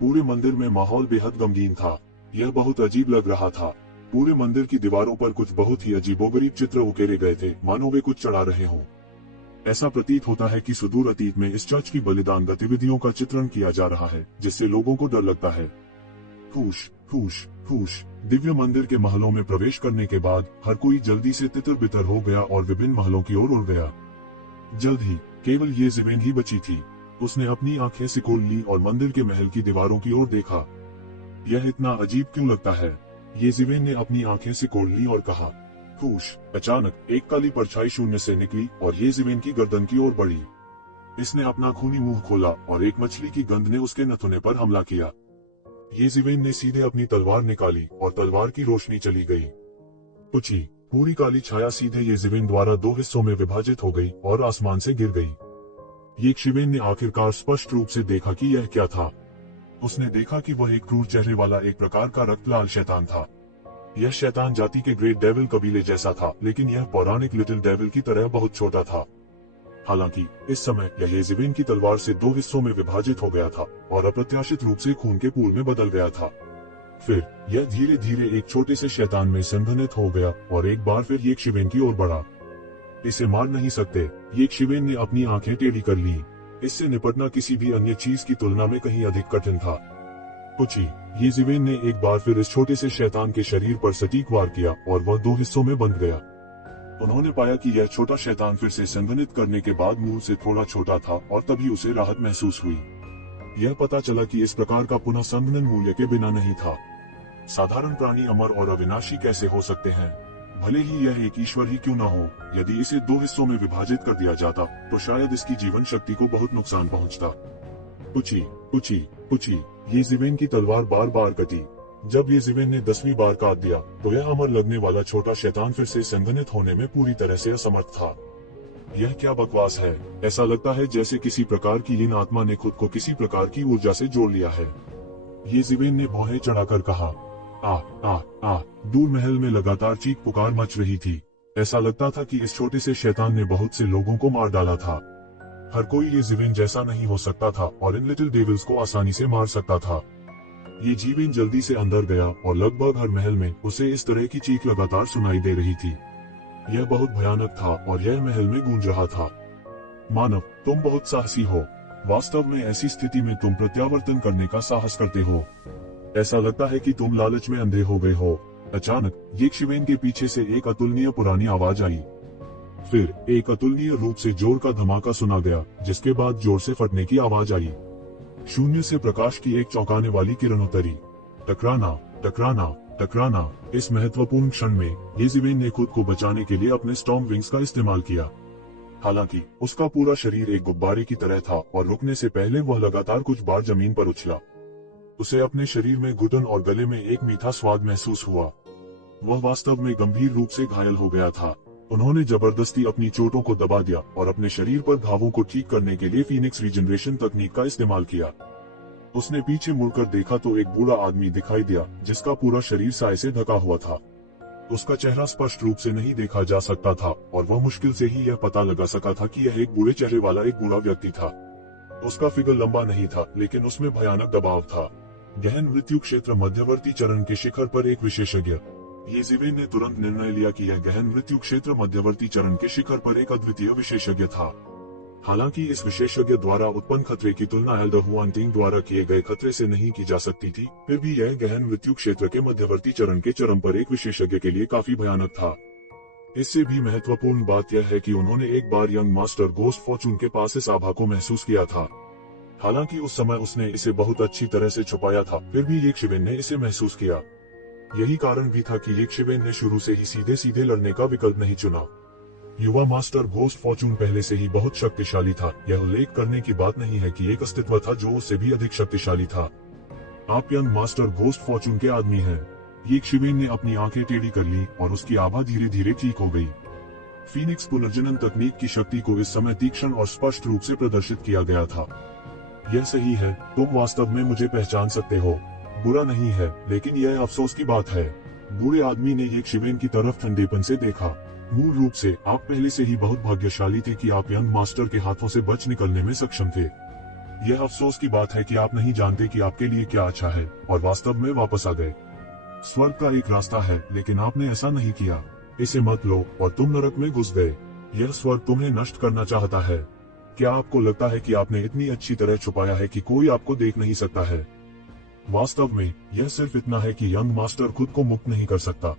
पूरे मंदिर में माहौल बेहद गमगीन था। यह बहुत अजीब लग रहा था। पूरे मंदिर की दीवारों पर कुछ बहुत ही अजीबोगरीब चित्र उकेरे गए थे, मानो वे कुछ चढ़ा रहे हों। ऐसा प्रतीत होता है कि सुदूर अतीत में इस चर्च की बलिदान गतिविधियों का चित्रण किया जा रहा है, जिससे लोगों को डर लगता है। हुश हुश हुश। दिव्य मंदिर के महलों में प्रवेश करने के बाद हर कोई जल्दी से तितर बितर हो गया और विभिन्न महलों की ओर उड़ गया। जल्द ही केवल ये ज़िवेन ही बची थी। उसने अपनी आंखें सिकोड़ ली और मंदिर के महल की दीवारों की ओर देखा। यह इतना अजीब क्यों लगता है? ये ज़िवेन ने अपनी आंखें सिकोड़ ली और कहा। हुश। अचानक एक काली परछाई शून्य से निकली और ये ज़िवेन की गर्दन की ओर बढ़ी। इसने अपना खूनी मुंह खोला और एक मछली की गंध ने उसके नथुने पर हमला किया। ये ज़िवेन ने सीधे अपनी तलवार निकाली और तलवार की रोशनी चली गई। पुची। पूरी काली छाया सीधे ये ज़िवेन द्वारा दो हिस्सों में विभाजित हो गई और आसमान से गिर गई। ये ज़िवेन ने आखिरकार स्पष्ट रूप से देखा कि यह क्या था। उसने देखा कि वह एक क्रूर चेहरे वाला एक प्रकार का रक्त लाल शैतान था। यह शैतान जाति के ग्रेट डेविल कबीले जैसा था, लेकिन यह पौराणिक लिटिल डेविल की तरह बहुत छोटा था। हालांकि इस समय यह ज़िवेन की तलवार से दो हिस्सों में विभाजित हो गया था और अप्रत्याशित रूप से खून के पूल में बदल गया था। फिर यह धीरे धीरे एक छोटे से शैतान में संघनित हो गया और एक बार फिर ये ज़िवेन की ओर बढ़ा। इसे मार नहीं सकते। ये ज़िवेन ने अपनी आंखें टेढ़ी कर ली। इससे निपटना किसी भी अन्य चीज की तुलना में कहीं अधिक कठिन था। पूछी। ये जीवेन ने एक बार फिर इस छोटे से शैतान के शरीर पर सटीक वार किया और वह दो हिस्सों में बंट गया। उन्होंने पाया कि यह छोटा शैतान फिर से संघनित करने के बाद मूल से थोड़ा छोटा था और तभी उसे राहत महसूस हुई। यह पता चला कि इस प्रकार का पुनः संघनन मूल्य के बिना नहीं था। साधारण प्राणी अमर और अविनाशी कैसे हो सकते हैं, भले ही यह एक ईश्वर ही क्यों न हो। यदि इसे दो हिस्सों में विभाजित कर दिया जाता तो शायद इसकी जीवन शक्ति को बहुत नुकसान पहुंचता। पूछी पूछी पूछी। ये जीवेन की तलवार बार बार कटी। जब ये जीवेन ने 10वीं बार काट दिया तो यह अमर लगने वाला छोटा शैतान फिर से संघनित होने में पूरी तरह से असमर्थ था। यह क्या बकवास है। ऐसा लगता है जैसे किसी प्रकार की हीन आत्मा ने खुद को किसी प्रकार की ऊर्जा से जोड़ लिया है। ये जीवेन ने भौहें चढ़ाकर कहा। आ आ आ। दूर महल में लगातार चीख पुकार मच रही थी। ऐसा लगता था कि इस छोटे से शैतान ने बहुत से लोगों को मार डाला था। हर कोई ये जीवेन जैसा नहीं हो सकता था और इन लिटिल डेविल्स को आसानी से मार सकता था। ये जीवेन जल्दी से अंदर गया और लगभग हर महल में उसे इस तरह की चीख लगातार सुनाई दे रही थी। यह बहुत भयानक था और यह महल में गूंज रहा था। मानव, तुम बहुत साहसी हो। वास्तव में ऐसी स्थिति में तुम प्रत्यावर्तन करने का साहस करते हो। ऐसा लगता है कि तुम लालच में अंधे हो गए हो। अचानक यक्षवेन के पीछे से एक अतुलनीय पुरानी आवाज आई। फिर एक अतुलनीय रूप से जोर का धमाका सुना गया, जिसके बाद जोर से फटने की आवाज आई। शून्य से प्रकाश की एक चौंकाने वाली किरण उतरी। टकराना टकराना टकराना। इस महत्वपूर्ण क्षण में येजीवेन ने खुद को बचाने के लिए अपने स्टॉर्म विंग्स का इस्तेमाल किया। हालांकि उसका पूरा शरीर एक गुब्बारे की तरह था और रुकने से पहले वह लगातार कुछ बार जमीन पर उछला। उसे अपने शरीर में घुटन और गले में एक मीठा स्वाद महसूस हुआ। वह वास्तव में गंभीर रूप से घायल हो गया था। उन्होंने जबरदस्ती अपनी चोटों को दबा दिया और अपने शरीर पर घावों को ठीक करने के लिए फीनिक्स रीजनरेशन तकनीक का इस्तेमाल किया। उसने पीछे मुड़कर देखा तो एक बूढ़ा आदमी दिखाई दिया जिसका पूरा शरीर साय से ढका हुआ था। उसका चेहरा स्पष्ट रूप से नहीं देखा जा सकता था और वह मुश्किल से ही यह पता लगा सका था कि यह एक बूढ़े चेहरे वाला एक बूढ़ा व्यक्ति था। उसका फिगर लंबा नहीं था, लेकिन उसमें भयानक दबाव था। गहन मृत्यु क्षेत्र मध्यवर्ती चरण के शिखर पर एक विशेषज्ञ। येजीवेन ने तुरंत निर्णय लिया कि यह गहन मृत्यु क्षेत्र मध्यवर्ती चरण के शिखर पर एक अद्वितीय विशेषज्ञ था। हालांकि इस विशेषज्ञ द्वारा उत्पन्न खतरे की तुलना एल्डर हुआनटिंग द्वारा किए गए खतरे से नहीं की जा सकती थी, फिर भी यह गहन मृत्यु क्षेत्र के मध्यवर्ती चरण के चरम पर एक विशेषज्ञ के लिए काफी भयानक था। इससे भी महत्वपूर्ण बात यह है कि उन्होंने एक बार यंग मास्टर घोस्ट फॉर्चून के पास इस आभा को महसूस किया था। हालांकि उस समय उसने इसे बहुत अच्छी तरह से छुपाया था, फिर भी येक्षवेन ने इसे महसूस किया। यही कारण भी था कि येक्षवेन ने शुरू से ही सीधे सीधे लड़ने का विकल्प नहीं चुना। युवा मास्टर घोस्ट फॉर्चून पहले से ही बहुत शक्तिशाली था। यह उल्लेख करने की बात नहीं है कि एक अस्तित्व था जो उससे भी अधिक शक्तिशाली था। आप यंग मास्टर घोस्ट फॉर्चून के आदमी हैं। येक्षवेन ने अपनी आंखें टेढ़ी कर ली और उसकी आभा धीरे धीरे ठीक हो गई। फीनिक्स पुनर्जनन तकनीक की शक्ति को इस समय तीक्ष्ण और स्पष्ट रूप से प्रदर्शित किया गया था। यह सही है, तुम वास्तव में मुझे पहचान सकते हो। बुरा नहीं है, लेकिन यह अफसोस की बात है। बूढ़े आदमी ने येक्षवेन की तरफ ठंडेपन से देखा। मूल रूप से आप पहले से ही बहुत भाग्यशाली थे कि आप यंग मास्टर के हाथों से बच निकलने में सक्षम थे। यह अफसोस की बात है कि आप नहीं जानते कि आपके लिए क्या अच्छा है और वास्तव में वापस आ गए। स्वर्ग का एक रास्ता है, लेकिन आपने ऐसा नहीं किया। इसे मत लो और तुम नरक में घुस गए। यह स्वर्ग तुम्हें नष्ट करना चाहता है। क्या आपको लगता है कि आपने इतनी अच्छी तरह छुपाया है कि कोई आपको देख नहीं सकता है? वास्तव में यह सिर्फ इतना है कि यंग मास्टर खुद को मुक्त नहीं कर सकता।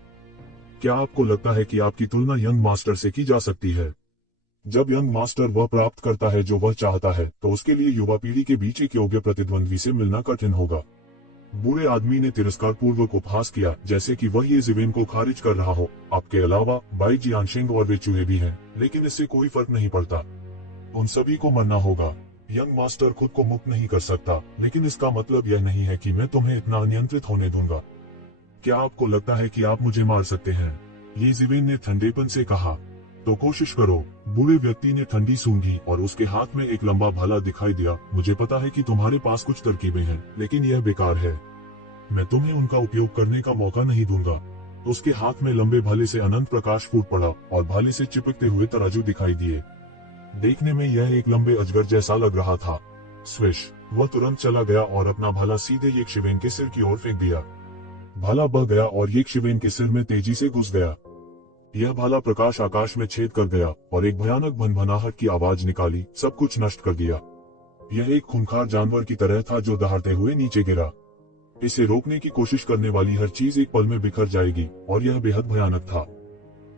क्या आपको लगता है कि आपकी तुलना यंग मास्टर से की जा सकती है? जब यंग मास्टर वह प्राप्त करता है जो वह चाहता है, तो उसके लिए युवा पीढ़ी के बीच एक योग्य प्रतिद्वंद्वी से मिलना कठिन होगा। बूढ़े आदमी ने तिरस्कार पूर्वक उपहास किया, जैसे कि वह येजीवेन को खारिज कर रहा हो। आपके अलावा बाई जियानशिंग और वे चूहे भी हैं, लेकिन इससे कोई फर्क नहीं पड़ता। उन सभी को मरना होगा। यंग मास्टर खुद को मुक्त नहीं कर सकता, लेकिन इसका मतलब यह नहीं है कि मैं तुम्हें इतना अनियंत्रित होने दूंगा। क्या आपको लगता है कि आप मुझे मार सकते हैं? येजीवेन ने ठंडेपन से कहा। तो कोशिश करो। बूढ़े व्यक्ति ने ठंडी सूंघी और उसके हाथ में एक लंबा भाला दिखाई दिया। मुझे पता है कि तुम्हारे पास कुछ तरकीबें हैं, लेकिन यह बेकार है। मैं तुम्हें उनका उपयोग करने का मौका नहीं दूंगा। उसके हाथ में लंबे भाले से अनंत प्रकाश फूट पड़ा और भाले से चिपकते हुए तराजू दिखाई दिए। देखने में यह एक लंबे अजगर जैसा लग रहा था। स्विश! वह तुरंत चला गया और अपना भाला सीधे येक्षवेन के सिर की ओर फेंक दिया। भाला बह गया और येक्षवेन के सिर में तेजी से घुस गया। यह भाला प्रकाश आकाश में छेद कर गया और एक भयानक भनभनाहट की आवाज निकाली, सब कुछ नष्ट कर दिया। यह एक खूंखार जानवर की तरह था जो दहाड़ते हुए नीचे गिरा। इसे रोकने की कोशिश करने वाली हर चीज एक पल में बिखर जाएगी, और यह बेहद भयानक था।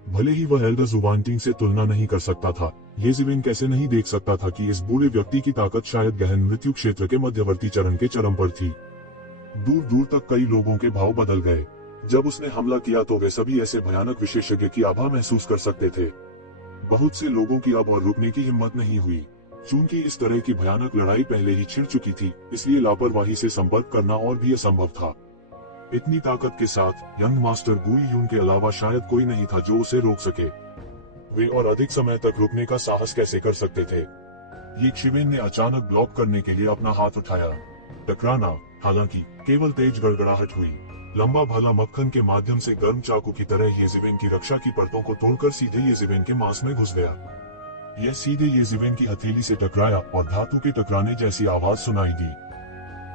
भले ही वह एल्डर जुबानटिंग से तुलना नहीं कर सकता था, येज़ेविन कैसे नहीं देख सकता था कि इस बूढ़े व्यक्ति की ताकत शायद गहन मृत्यु क्षेत्र के मध्यवर्ती चरण के चरम पर थी। दूर दूर तक कई लोगों के भाव बदल गए। जब उसने हमला किया तो वे सभी ऐसे भयानक विशेषज्ञ की आभा महसूस कर सकते थे। बहुत से लोगों की अब और रुकने की हिम्मत नहीं हुई। चूंकि इस तरह की भयानक लड़ाई पहले ही छिड़ चुकी थी, इसलिए लापरवाही से संपर्क करना और भी असंभव था। इतनी ताकत के साथ यंग मास्टर गुई यून के अलावा शायद कोई नहीं था जो उसे रोक सके। वे और अधिक समय तक रुकने का साहस कैसे कर सकते थे? ये शिवेन ने अचानक ब्लॉक करने के लिए अपना हाथ उठाया। टकराना, हालांकि केवल तेज गड़गड़ाहट हुई। लंबा भाला मक्खन के माध्यम से गर्म चाकू की तरह येज़ेविन की रक्षा की परतों को तोड़कर सीधे येज़ेविन के मांस में घुस गया। यह सीधे येज़ेविन की हथेली से टकराया और धातु के टकराने जैसी आवाज सुनाई दी।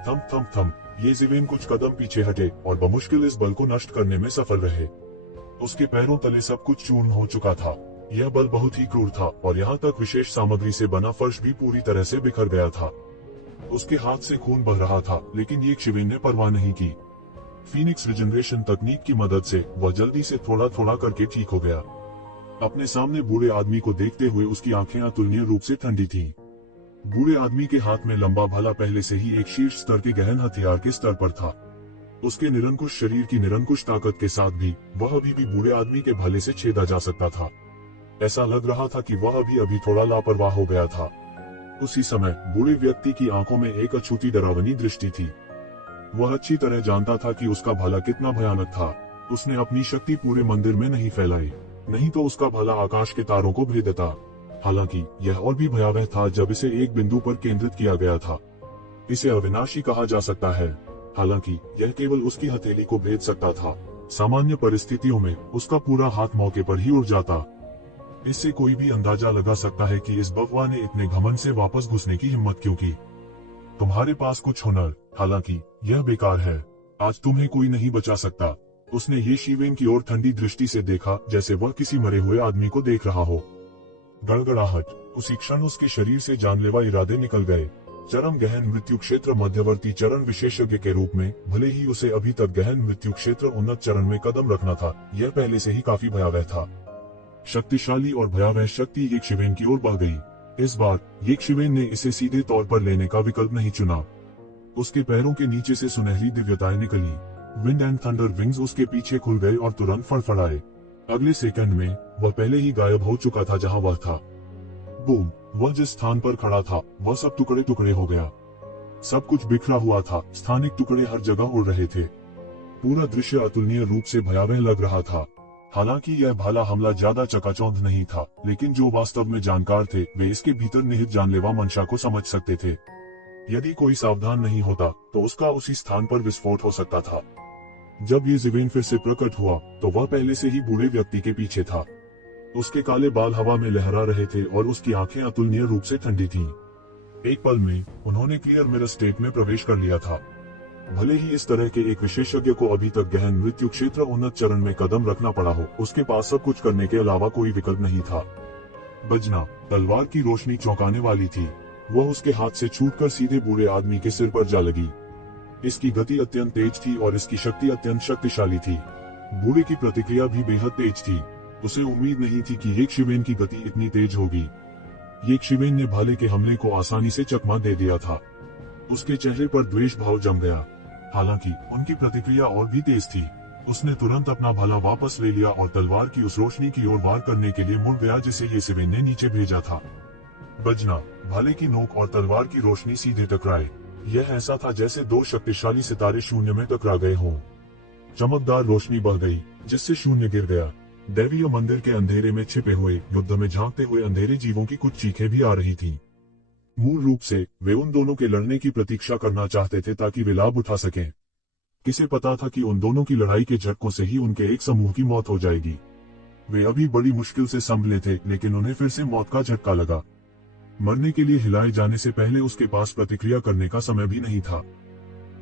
थम थम थम। येज़ेविन कुछ कदम पीछे हटे और बमुश्किल इस बल को नष्ट करने में सफल रहे। उसके पैरों तले सब कुछ चूर्ण हो चुका था। यह बल बहुत ही क्रूर था और यहाँ तक विशेष सामग्री से बना फर्श भी पूरी तरह से बिखर गया था। उसके हाथ से खून बह रहा था, लेकिन येज़ेविन ने परवाह नहीं की। फीनिक्स रिजनरेशन तकनीक की मदद से वह जल्दी से थोड़ा थोड़ा करके ठीक हो गया। अपने सामने बूढ़े आदमी को देखते हुए उसकी आंखें अतुलनीय रूप से ठंडी थीं। बूढ़े आदमी के हाथ में लंबा भाला पहले से ही एक शीर्ष स्तर के गहन हथियार के स्तर पर था। उसके निरंकुश शरीर की निरंकुश ताकत के साथ भी वह अभी भी बूढ़े आदमी के भाले से छेदा जा सकता था। ऐसा लग रहा था कि वह अभी थोड़ा लापरवाह हो गया था। उसी समय बूढ़े व्यक्ति की आंखों में एक अछूती डरावनी दृष्टि थी। वह अच्छी तरह जानता था कि उसका भाला कितना भयानक था। उसने अपनी शक्ति पूरे मंदिर में नहीं फैलाई, नहीं तो उसका भाला आकाश के तारों को भेद देता। हालांकि यह और भी भयावह था जब इसे एक बिंदु पर केंद्रित किया गया था। इसे अविनाशी कहा जा सकता है। हालांकि यह केवल उसकी हथेली को भेद सकता था। सामान्य परिस्थितियों में उसका पूरा हाथ मौके पर ही उड़ जाता। इससे कोई भी अंदाजा लगा सकता है कि इस बववा ने इतने घमंड से वापस घुसने की हिम्मत क्यों की। तुम्हारे पास कुछ हुनर, हालांकि यह बेकार है। आज तुम्हें कोई नहीं बचा सकता। उसने येज़ेविन की ओर ठंडी दृष्टि से देखा, जैसे वह किसी मरे हुए आदमी को देख रहा हो। गड़गड़ाहट। उसी क्षण उसके शरीर से जानलेवा इरादे निकल गए। चरम गहन मृत्यु क्षेत्र मध्यवर्ती चरण विशेषज्ञ के रूप में भले ही उसे अभी तक गहन मृत्यु क्षेत्र उन्नत चरण में कदम रखना था, यह पहले से ही काफी भयावह था। शक्तिशाली और भयावह शक्ति येज़ेविन की ओर बढ़ गई। इस बार येज़ेविन ने इसे सीधे तौर पर लेने का विकल्प नहीं चुना। उसके पैरों के नीचे से सुनहरी दिव्यताएं निकली। विंड एंड थंडर विंग्स उसके पीछे खुल गए और तुरंत फड़फड़ाए। अगले सेकंड में वह पहले ही गायब हो चुका था जहां वह था। बूम! वह जिस स्थान पर खड़ा था वह सब टुकड़े टुकड़े हो गया। सब कुछ बिखरा हुआ था। स्थानिक टुकड़े हर जगह उड़ रहे थे। पूरा दृश्य अतुलनीय रूप से भयावह लग रहा था। हालांकि यह भाला हमला ज्यादा चकाचौंध नहीं था, लेकिन जो वास्तव में जानकार थे वे इसके भीतर निहित जानलेवा मंशा को समझ सकते थे। यदि कोई सावधान नहीं होता तो उसका उसी स्थान पर विस्फोट हो सकता था। जब येज़ेविन फिर से प्रकट हुआ तो वह पहले से ही बूढ़े व्यक्ति के पीछे था। उसके काले बाल हवा में लहरा रहे थे और उसकी आंखें अतुलनीय रूप से ठंडी थीं। एक पल में उन्होंने क्लियर मिरर स्टेट में प्रवेश कर लिया था। भले ही इस तरह के एक विशेषज्ञ को अभी तक गहन मृत्यु क्षेत्र उन्नत चरण में कदम रखना पड़ा हो, उसके पास सब कुछ करने के अलावा कोई विकल्प नहीं था। बजना। तलवार की रोशनी चौंकाने वाली थी। वह उसके हाथ से छूटकर सीधे बूढ़े आदमी के सिर पर जा लगी। इसकी गति अत्यंत तेज थी और इसकी शक्ति अत्यंत शक्तिशाली थी। बूढ़े की प्रतिक्रिया भी बेहद तेज थी। उसे उम्मीद नहीं थी कि येज़ेविन की गति इतनी तेज होगी। येज़ेविन ने भाले के हमले को आसानी से चकमा दे दिया था। उसके चेहरे पर द्वेष भाव जम गया। हालांकि उनकी प्रतिक्रिया और भी तेज थी। उसने तुरंत अपना भाला वापस ले लिया और तलवार की उस रोशनी की ओर वार करने के लिए मुड़ गया जिसे येज़ेविन ने नीचे भेजा था। बजना। भाले की नोक और तलवार की रोशनी सीधे टकराए। यह ऐसा था जैसे दो शक्तिशाली सितारे शून्य में टकरा गए हों। चमकदार रोशनी बह गई, जिससे शून्य गिर गया। दैवीय मंदिर के अंधेरे में छिपे हुए, युद्ध में झांकते हुए अंधेरे जीवों की कुछ चीखें भी आ रही थीं। मूल रूप से वे उन दोनों के लड़ने की प्रतीक्षा करना चाहते थे ताकि वे लाभ उठा सकें। किसे पता था कि उन दोनों की लड़ाई के झटकों से ही उनके एक समूह की मौत हो जाएगी। वे अभी बड़ी मुश्किल से संभले थे, लेकिन उन्हें फिर से मौत का झटका लगा। मरने के लिए हिलाए जाने से पहले उसके पास प्रतिक्रिया करने का समय भी नहीं था।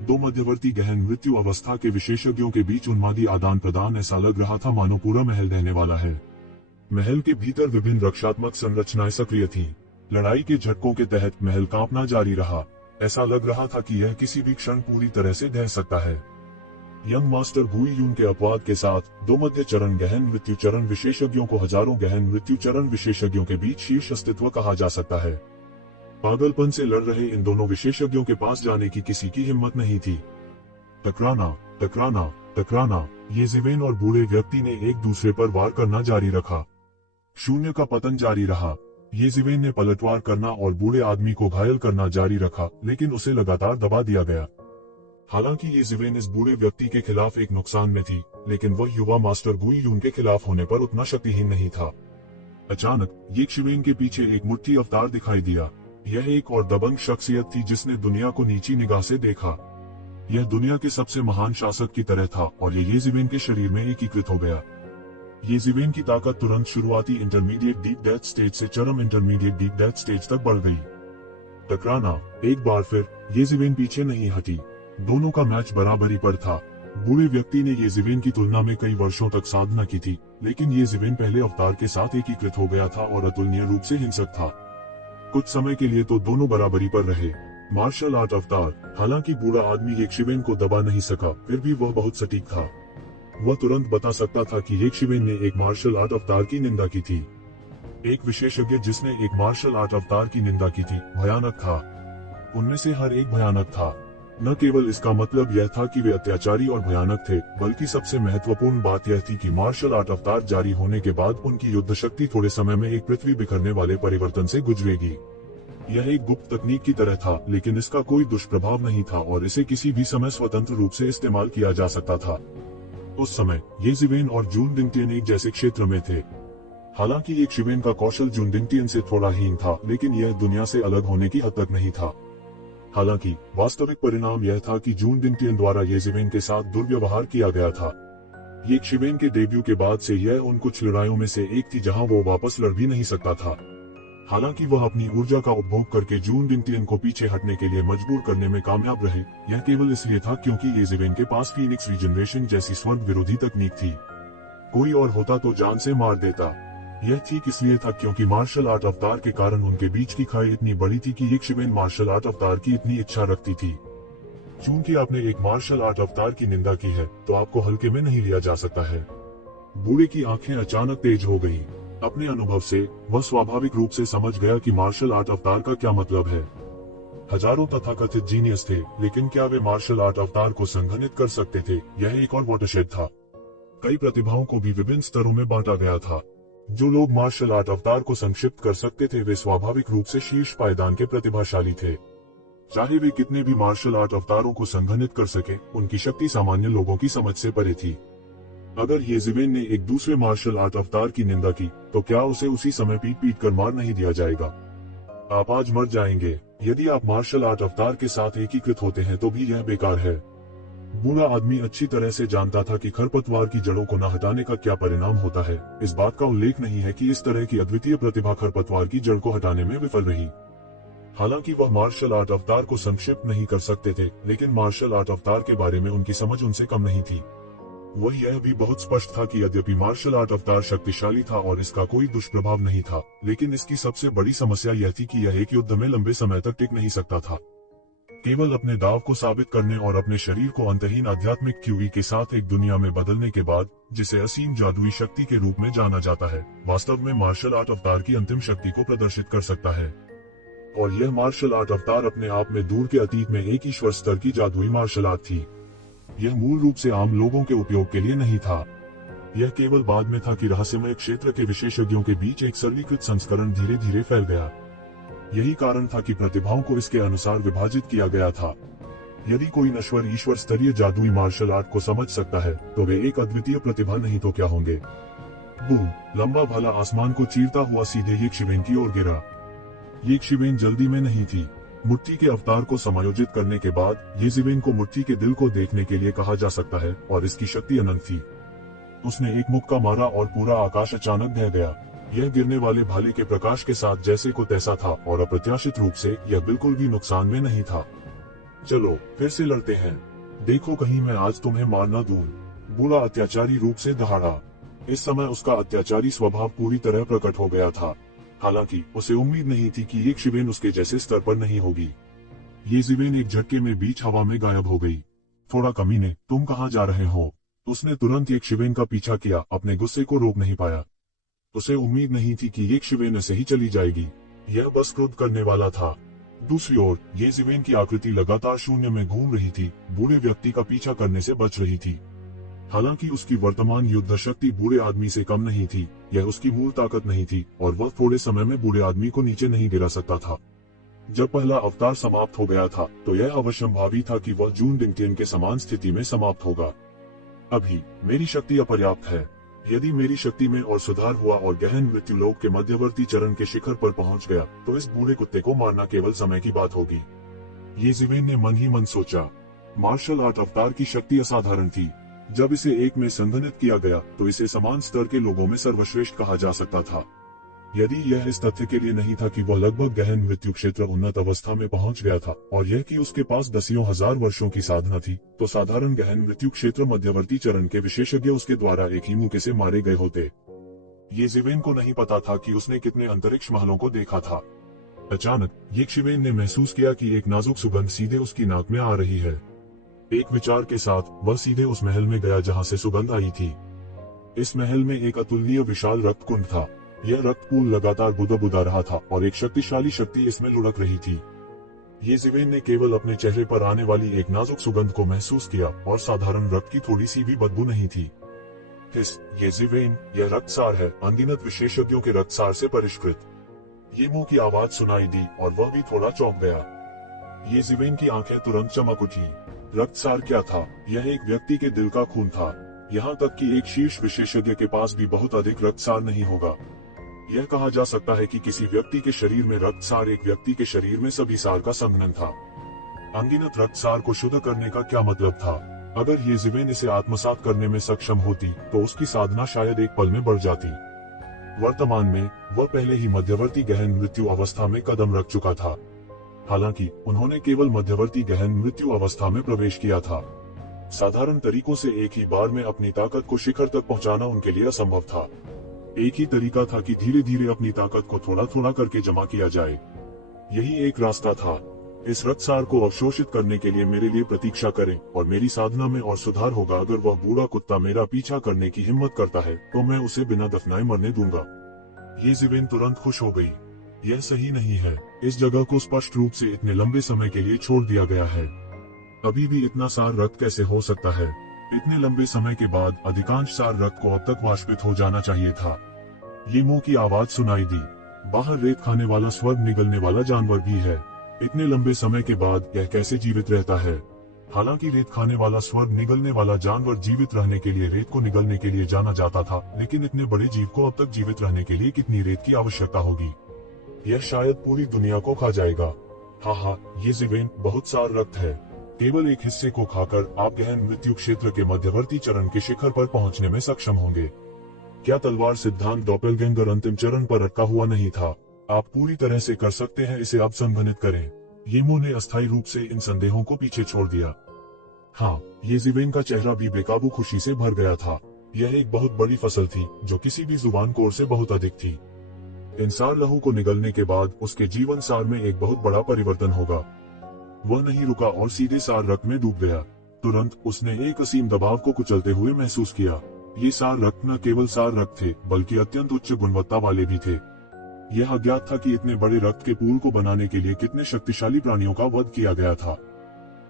दो मध्यवर्ती गहन मृत्यु अवस्था के विशेषज्ञों के बीच उन्मादी आदान प्रदान ऐसा लग रहा था मानो पूरा महल रहने वाला है। महल के भीतर विभिन्न रक्षात्मक संरचनाएं सक्रिय थीं। लड़ाई के झटकों के तहत महल कांपना जारी रहा। ऐसा लग रहा था कि यह किसी भी क्षण पूरी तरह से ढह सकता है। यंग मास्टर गुई यून के अपवाद के साथ दो मध्य चरण गहन मृत्यु चरण विशेषज्ञों को हजारों गहन मृत्यु चरण विशेषज्ञों के बीच शीर्ष अस्तित्व कहा जा सकता है। पागलपन से लड़ रहे इन दोनों विशेषज्ञों के पास जाने की किसी की हिम्मत नहीं थी। टकराना, टकराना, टकराना। ये जिवेन और बूढ़े व्यक्ति ने एक दूसरे पर वार करना जारी रखा। शून्य का पतन जारी रहा। ये जिवेन ने पलटवार करना और बूढ़े आदमी को घायल करना जारी रखा, लेकिन उसे लगातार दबा दिया गया। हालांकि ये जिवेन इस बूढ़े व्यक्ति के खिलाफ एक नुकसान में थी, लेकिन वह युवा मास्टर गुई यून के खिलाफ होने पर उतना शक्तिहीन नहीं था। अचानक ये शिवेन के पीछे एक मुट्ठी अवतार दिखाई दिया। यह एक और दबंग शख्सियत थी जिसने दुनिया को नीची निगाह से देखा। यह दुनिया के सबसे महान शासक की तरह था और ये जिवेन के शरीर में एकीकृत हो गया। ये जिवेन की ताकत तुरंत शुरुआती इंटरमीडिएट डीप डेथ स्टेज से चरम इंटरमीडिएट डीप डेथ स्टेज तक बढ़ गई। टकराना। एक बार फिर ये जिवेन पीछे नहीं हटी। दोनों का मैच बराबरी पर था। बूढ़े व्यक्ति ने ये जिवेन की तुलना में कई वर्षों तक साधना की थी, लेकिन ये जिवेन पहले अवतार के साथ एकीकृत हो गया था और अतुलनीय रूप से हिंसक था। कुछ समय के लिए तो दोनों बराबरी पर रहे। मार्शल आर्ट अवतार। हालांकि बूढ़ा आदमी एक शिवेन को दबा नहीं सका, फिर भी वह बहुत सटीक था। वह तुरंत बता सकता था कि एक शिवेन ने एक मार्शल आर्ट अवतार की निंदा की थी। एक विशेषज्ञ जिसने एक मार्शल आर्ट अवतार की निंदा की थी भयानक था। उनमें से हर एक भयानक था। न केवल इसका मतलब यह था कि वे अत्याचारी और भयानक थे, बल्कि सबसे महत्वपूर्ण बात यह थी कि मार्शल आर्ट अवतार जारी होने के बाद उनकी युद्ध शक्ति थोड़े समय में एक पृथ्वी बिखरने वाले परिवर्तन से गुजरेगी। यह एक गुप्त तकनीक की तरह था, लेकिन इसका कोई दुष्प्रभाव नहीं था और इसे किसी भी समय स्वतंत्र रूप से इस्तेमाल किया जा सकता था। उस समय ये जिवेन और जून दिंगटियन एक जैसे क्षेत्र में थे। हालांकि एक शिवेन का कौशल जून दिंगटियन से थोड़ा हीन था, लेकिन यह दुनिया से अलग होने की हद तक नहीं था। हालांकि वास्तविक परिणाम यह था कि जून दिंगटियन द्वारा ये जिवेन के साथ दुर्व्यवहार किया गया था। ये शिवेन के डेब्यू के बाद से यह उन कुछ लड़ाइयों में से एक थी जहां वो वापस लड़ भी नहीं सकता था। हालांकि वह अपनी ऊर्जा का उपभोग करके जून दिंगटियन को पीछे हटने के लिए मजबूर करने में कामयाब रहे। यह केवल इसलिए था क्योंकि ये जिवेन के पास फीनिक्स रीजनरेशन जैसी स्वर्ग विरोधी तकनीक थी। कोई और होता तो जान से मार देता। यह ठीक इसलिए था क्योंकि मार्शल आर्ट अवतार के कारण उनके बीच की खाई इतनी बड़ी थी कि एक शिवेन मार्शल आर्ट अवतार की इतनी इच्छा रखती थी। चूंकि आपने एक मार्शल आर्ट अवतार की निंदा की है, तो आपको हल्के में नहीं लिया जा सकता है। बूढ़े की आंखें अचानक तेज हो गईं। अपने अनुभव से वह स्वाभाविक रूप से समझ गया कि मार्शल आर्ट अवतार का क्या मतलब है। हजारों तथाकथित जीनियस थे, लेकिन क्या वे मार्शल आर्ट अवतार को संघनित कर सकते थे? यह एक और वाटरशेड था। कई प्रतिभाओं को भी विभिन्न स्तरों में बांटा गया था। जो लोग मार्शल आर्ट अवतार को संक्षिप्त कर सकते थे, वे स्वाभाविक रूप से शीर्ष पायदान के प्रतिभाशाली थे। चाहे वे कितने भी मार्शल आर्ट अवतारों को संघनित कर सके, उनकी शक्ति सामान्य लोगों की समझ से परे थी। अगर ये जिवेन ने एक दूसरे मार्शल आर्ट अवतार की निंदा की, तो क्या उसे उसी समय पीट पीट कर मार नहीं दिया जाएगा? आप आज मर जाएंगे। यदि आप मार्शल आर्ट अवतार के साथ एकीकृत होते हैं तो भी यह बेकार है। बूढ़ा आदमी अच्छी तरह से जानता था कि खरपतवार की जड़ों को न हटाने का क्या परिणाम होता है। इस बात का उल्लेख नहीं है कि इस तरह की अद्वितीय प्रतिभा खरपतवार की जड़ को हटाने में विफल रही। हालांकि वह मार्शल आर्ट अवतार को संक्षिप्त नहीं कर सकते थे, लेकिन मार्शल आर्ट अवतार के बारे में उनकी समझ उनसे कम नहीं थी। वह यह भी बहुत स्पष्ट था कि यद्यपि मार्शल आर्ट अवतार शक्तिशाली था और इसका कोई दुष्प्रभाव नहीं था, लेकिन इसकी सबसे बड़ी समस्या यह थी कि यह एक युद्ध में लंबे समय तक टिक नहीं सकता था। केवल अपने दाव को साबित करने और अपने शरीर को अंतहीन आध्यात्मिक क्यूई के साथ एक दुनिया में बदलने के बाद, जिसे असीम जादुई शक्ति के रूप में जाना जाता है, वास्तव में मार्शल आर्ट अवतार की अंतिम शक्ति को प्रदर्शित कर सकता है। और यह मार्शल आर्ट अवतार अपने आप में दूर के अतीत में एक ईश्वर स्तर की जादुई मार्शल आर्ट थी। यह मूल रूप से आम लोगों के उपयोग के लिए नहीं था। यह केवल बाद में था कि रहस्यमय क्षेत्र के विशेषज्ञों के बीच एक सरलीकृत संस्करण धीरे धीरे फैल गया। यही कारण था कि प्रतिभाओं को इसके अनुसार विभाजित किया गया था। यदि कोई नश्वर ईश्वर स्तरीय जादुई मार्शल आर्ट को समझ सकता है, तो वे एक अद्वितीय प्रतिभा नहीं तो क्या होंगे। बूम! लंबा भला आसमान को चीरता हुआ सीधे ये शिवेन की ओर गिरा। ये शिवेन जल्दी में नहीं थी। मुट्ठी के अवतार को समायोजित करने के बाद ये जिवेन को मुट्ठी के दिल को देखने के लिए कहा जा सकता है, और इसकी शक्ति अनंत थी। उसने एक मुक्का मारा और पूरा आकाश अचानक ढह गया। यह गिरने वाले भाले के प्रकाश के साथ जैसे को तैसा था, और अप्रत्याशित रूप से यह बिल्कुल भी नुकसान में नहीं था। चलो फिर से लड़ते हैं, देखो कहीं मैं आज तुम्हें मार न दूं। बूढ़ा अत्याचारी रूप से दहाड़ा। इस समय उसका अत्याचारी स्वभाव पूरी तरह प्रकट हो गया था। हालांकि उसे उम्मीद नहीं थी कि ये शिवेन उसके जैसे स्तर पर नहीं होगी। येज़ेबेल एक झटके में बीच हवा में गायब हो गई। थोड़ा कमीने, तुम कहाँ जा रहे हो? उसने तुरंत यक्षवेन का पीछा किया, अपने गुस्से को रोक नहीं पाया। उसे उम्मीद नहीं थी कि यक्षवेन ऐसे ही चली जाएगी। यह बस क्रोध करने वाला था। दूसरी ओर येज़ेबेल की आकृति लगातार शून्य में घूम रही थी, बूढ़े व्यक्ति का पीछा करने से बच रही थी। हालांकि उसकी वर्तमान युद्ध शक्ति बूढ़े आदमी से कम नहीं थी, यह उसकी मूल ताकत नहीं थी और वह थोड़े समय में बूढ़े आदमी को नीचे नहीं गिरा सकता था। जब पहला अवतार समाप्त हो गया था तो यह अवश्यंभावी था कि वह जून डिंगटियन के समान स्थिति में समाप्त होगा। अभी मेरी शक्ति अपर्याप्त है। यदि मेरी शक्ति में और सुधार हुआ और गहन मृत्यु लोक के मध्यवर्ती चरण के शिखर पर पहुंच गया तो इस बूढ़े कुत्ते को मारना केवल समय की बात होगी। येज़ेबेल ने मन ही मन सोचा। मार्शल आर्ट अवतार की शक्ति असाधारण थी। जब इसे एक में संघनित किया गया तो इसे समान स्तर के लोगों में सर्वश्रेष्ठ कहा जा सकता था। यदि यह इस तथ्य के लिए नहीं था कि वह लगभग गहन मृत्यु क्षेत्र उन्नत अवस्था में पहुंच गया था और यह कि उसके पास दसियों हजार वर्षों की साधना थी, तो साधारण गहन मृत्यु क्षेत्र मध्यवर्ती चरण के विशेषज्ञ उसके द्वारा एक ही मुक्के से मारे गए होते। येज़ेबेल को नहीं पता था कि उसने कितने अंतरिक्ष महलों को देखा था। अचानक यक्षवेन ने महसूस किया कि एक नाजुक सुगंध सीधे उसकी नाक में आ रही है। एक विचार के साथ वह सीधे उस महल में गया जहाँ से सुगंध आई थी। इस महल में एक अतुलनीय विशाल रक्त कुंड था। यह रक्त पूल लगातार बुदबुदा रहा था और एक शक्तिशाली शक्ति इसमें लुढ़क रही थी। येज़ेबेल ने केवल अपने चेहरे पर आने वाली एक नाजुक सुगंध को महसूस किया और साधारण रक्त की थोड़ी सी भी बदबू नहीं थी। येज़ेबेल, यह रक्तसार है, अनगिनत विशेषज्ञों के रक्तसार से परिष्कृत। ये मुंह की आवाज सुनाई दी और वह भी थोड़ा चौंक गया। येज़ेबेल की आंखें तुरंत चमक उठी। रक्तसार क्या था? यह एक व्यक्ति के दिल का खून था। यहाँ तक कि एक शीर्ष विशेषज्ञ के पास भी बहुत अधिक रक्तसार नहीं होगा। यह कहा जा सकता है कि किसी व्यक्ति के शरीर में रक्तसार एक व्यक्ति के शरीर में सभी सार का संघनन था। अनगिनत रक्तसार को शुद्ध करने का क्या मतलब था? अगर येज़ेबेल इसे आत्मसात करने में सक्षम होती तो उसकी साधना शायद एक पल में बढ़ जाती। वर्तमान में वह पहले ही मध्यवर्ती गहन मृत्यु अवस्था में कदम रख चुका था। हालांकि उन्होंने केवल मध्यवर्ती गहन मृत्यु अवस्था में प्रवेश किया था। साधारण तरीकों से एक ही बार में अपनी ताकत को शिखर तक पहुंचाना उनके लिए असंभव था। एक ही तरीका था कि धीरे धीरे अपनी ताकत को थोड़ा थोड़ा करके जमा किया जाए। यही एक रास्ता था। इस रक्तसार को अवशोषित करने के लिए मेरे लिए प्रतीक्षा करें और मेरी साधना में और सुधार होगा। अगर वह बूढ़ा कुत्ता मेरा पीछा करने की हिम्मत करता है तो मैं उसे बिना दफनाए मरने दूंगा। येज़ेबेल तुरंत खुश हो गई। यह सही नहीं है। इस जगह को स्पष्ट रूप से इतने लंबे समय के लिए छोड़ दिया गया है। अभी भी इतना सार रक्त कैसे हो सकता है? इतने लंबे समय के बाद अधिकांश सार रक्त को अब तक वाष्पित हो जाना चाहिए था। ये मुंह की आवाज सुनाई दी। बाहर रेत खाने वाला स्वर्ग निगलने वाला जानवर भी है। इतने लंबे समय के बाद यह कैसे जीवित रहता है? हालांकि रेत खाने वाला स्वर्ग निगलने वाला जानवर जीवित रहने के लिए रेत को निगलने के लिए जाना जाता था, लेकिन इतने बड़े जीव को अब तक जीवित रहने के लिए कितनी रेत की आवश्यकता होगी? यह शायद पूरी दुनिया को खा जाएगा। हाँ, येज़ेबेल, बहुत सार रक्त है। केवल एक हिस्से को खाकर आप गहन मृत्यु क्षेत्र के मध्यवर्ती चरण के शिखर पर पहुंचने में सक्षम होंगे। क्या तलवार सिद्धांत डॉपेलगैंगर अंतिम चरण पर अटका हुआ नहीं था? आप पूरी तरह से कर सकते हैं। इसे अब संघनित करें। येमो ने अस्थायी रूप से इन संदेहों को पीछे छोड़ दिया। हाँ, येज़ेबेल का चेहरा भी बेकाबू खुशी से भर गया था। यह एक बहुत बड़ी फसल थी जो किसी भी जुबान कोर से बहुत अधिक थी। इन सार लहू को निगलने के बाद उसके जीवन सार में एक बहुत बड़ा परिवर्तन होगा। वह नहीं रुका और सीधे सार रक्त में डूब गया। तुरंत उसने एक असीम दबाव को कुचलते हुए महसूस किया। ये सार रक्त न केवल सार रक्त थे बल्कि अत्यंत उच्च गुणवत्ता वाले भी थे। यह अज्ञात था कि इतने बड़े रक्त के पूल को बनाने के लिए कितने शक्तिशाली प्राणियों का वध किया गया था।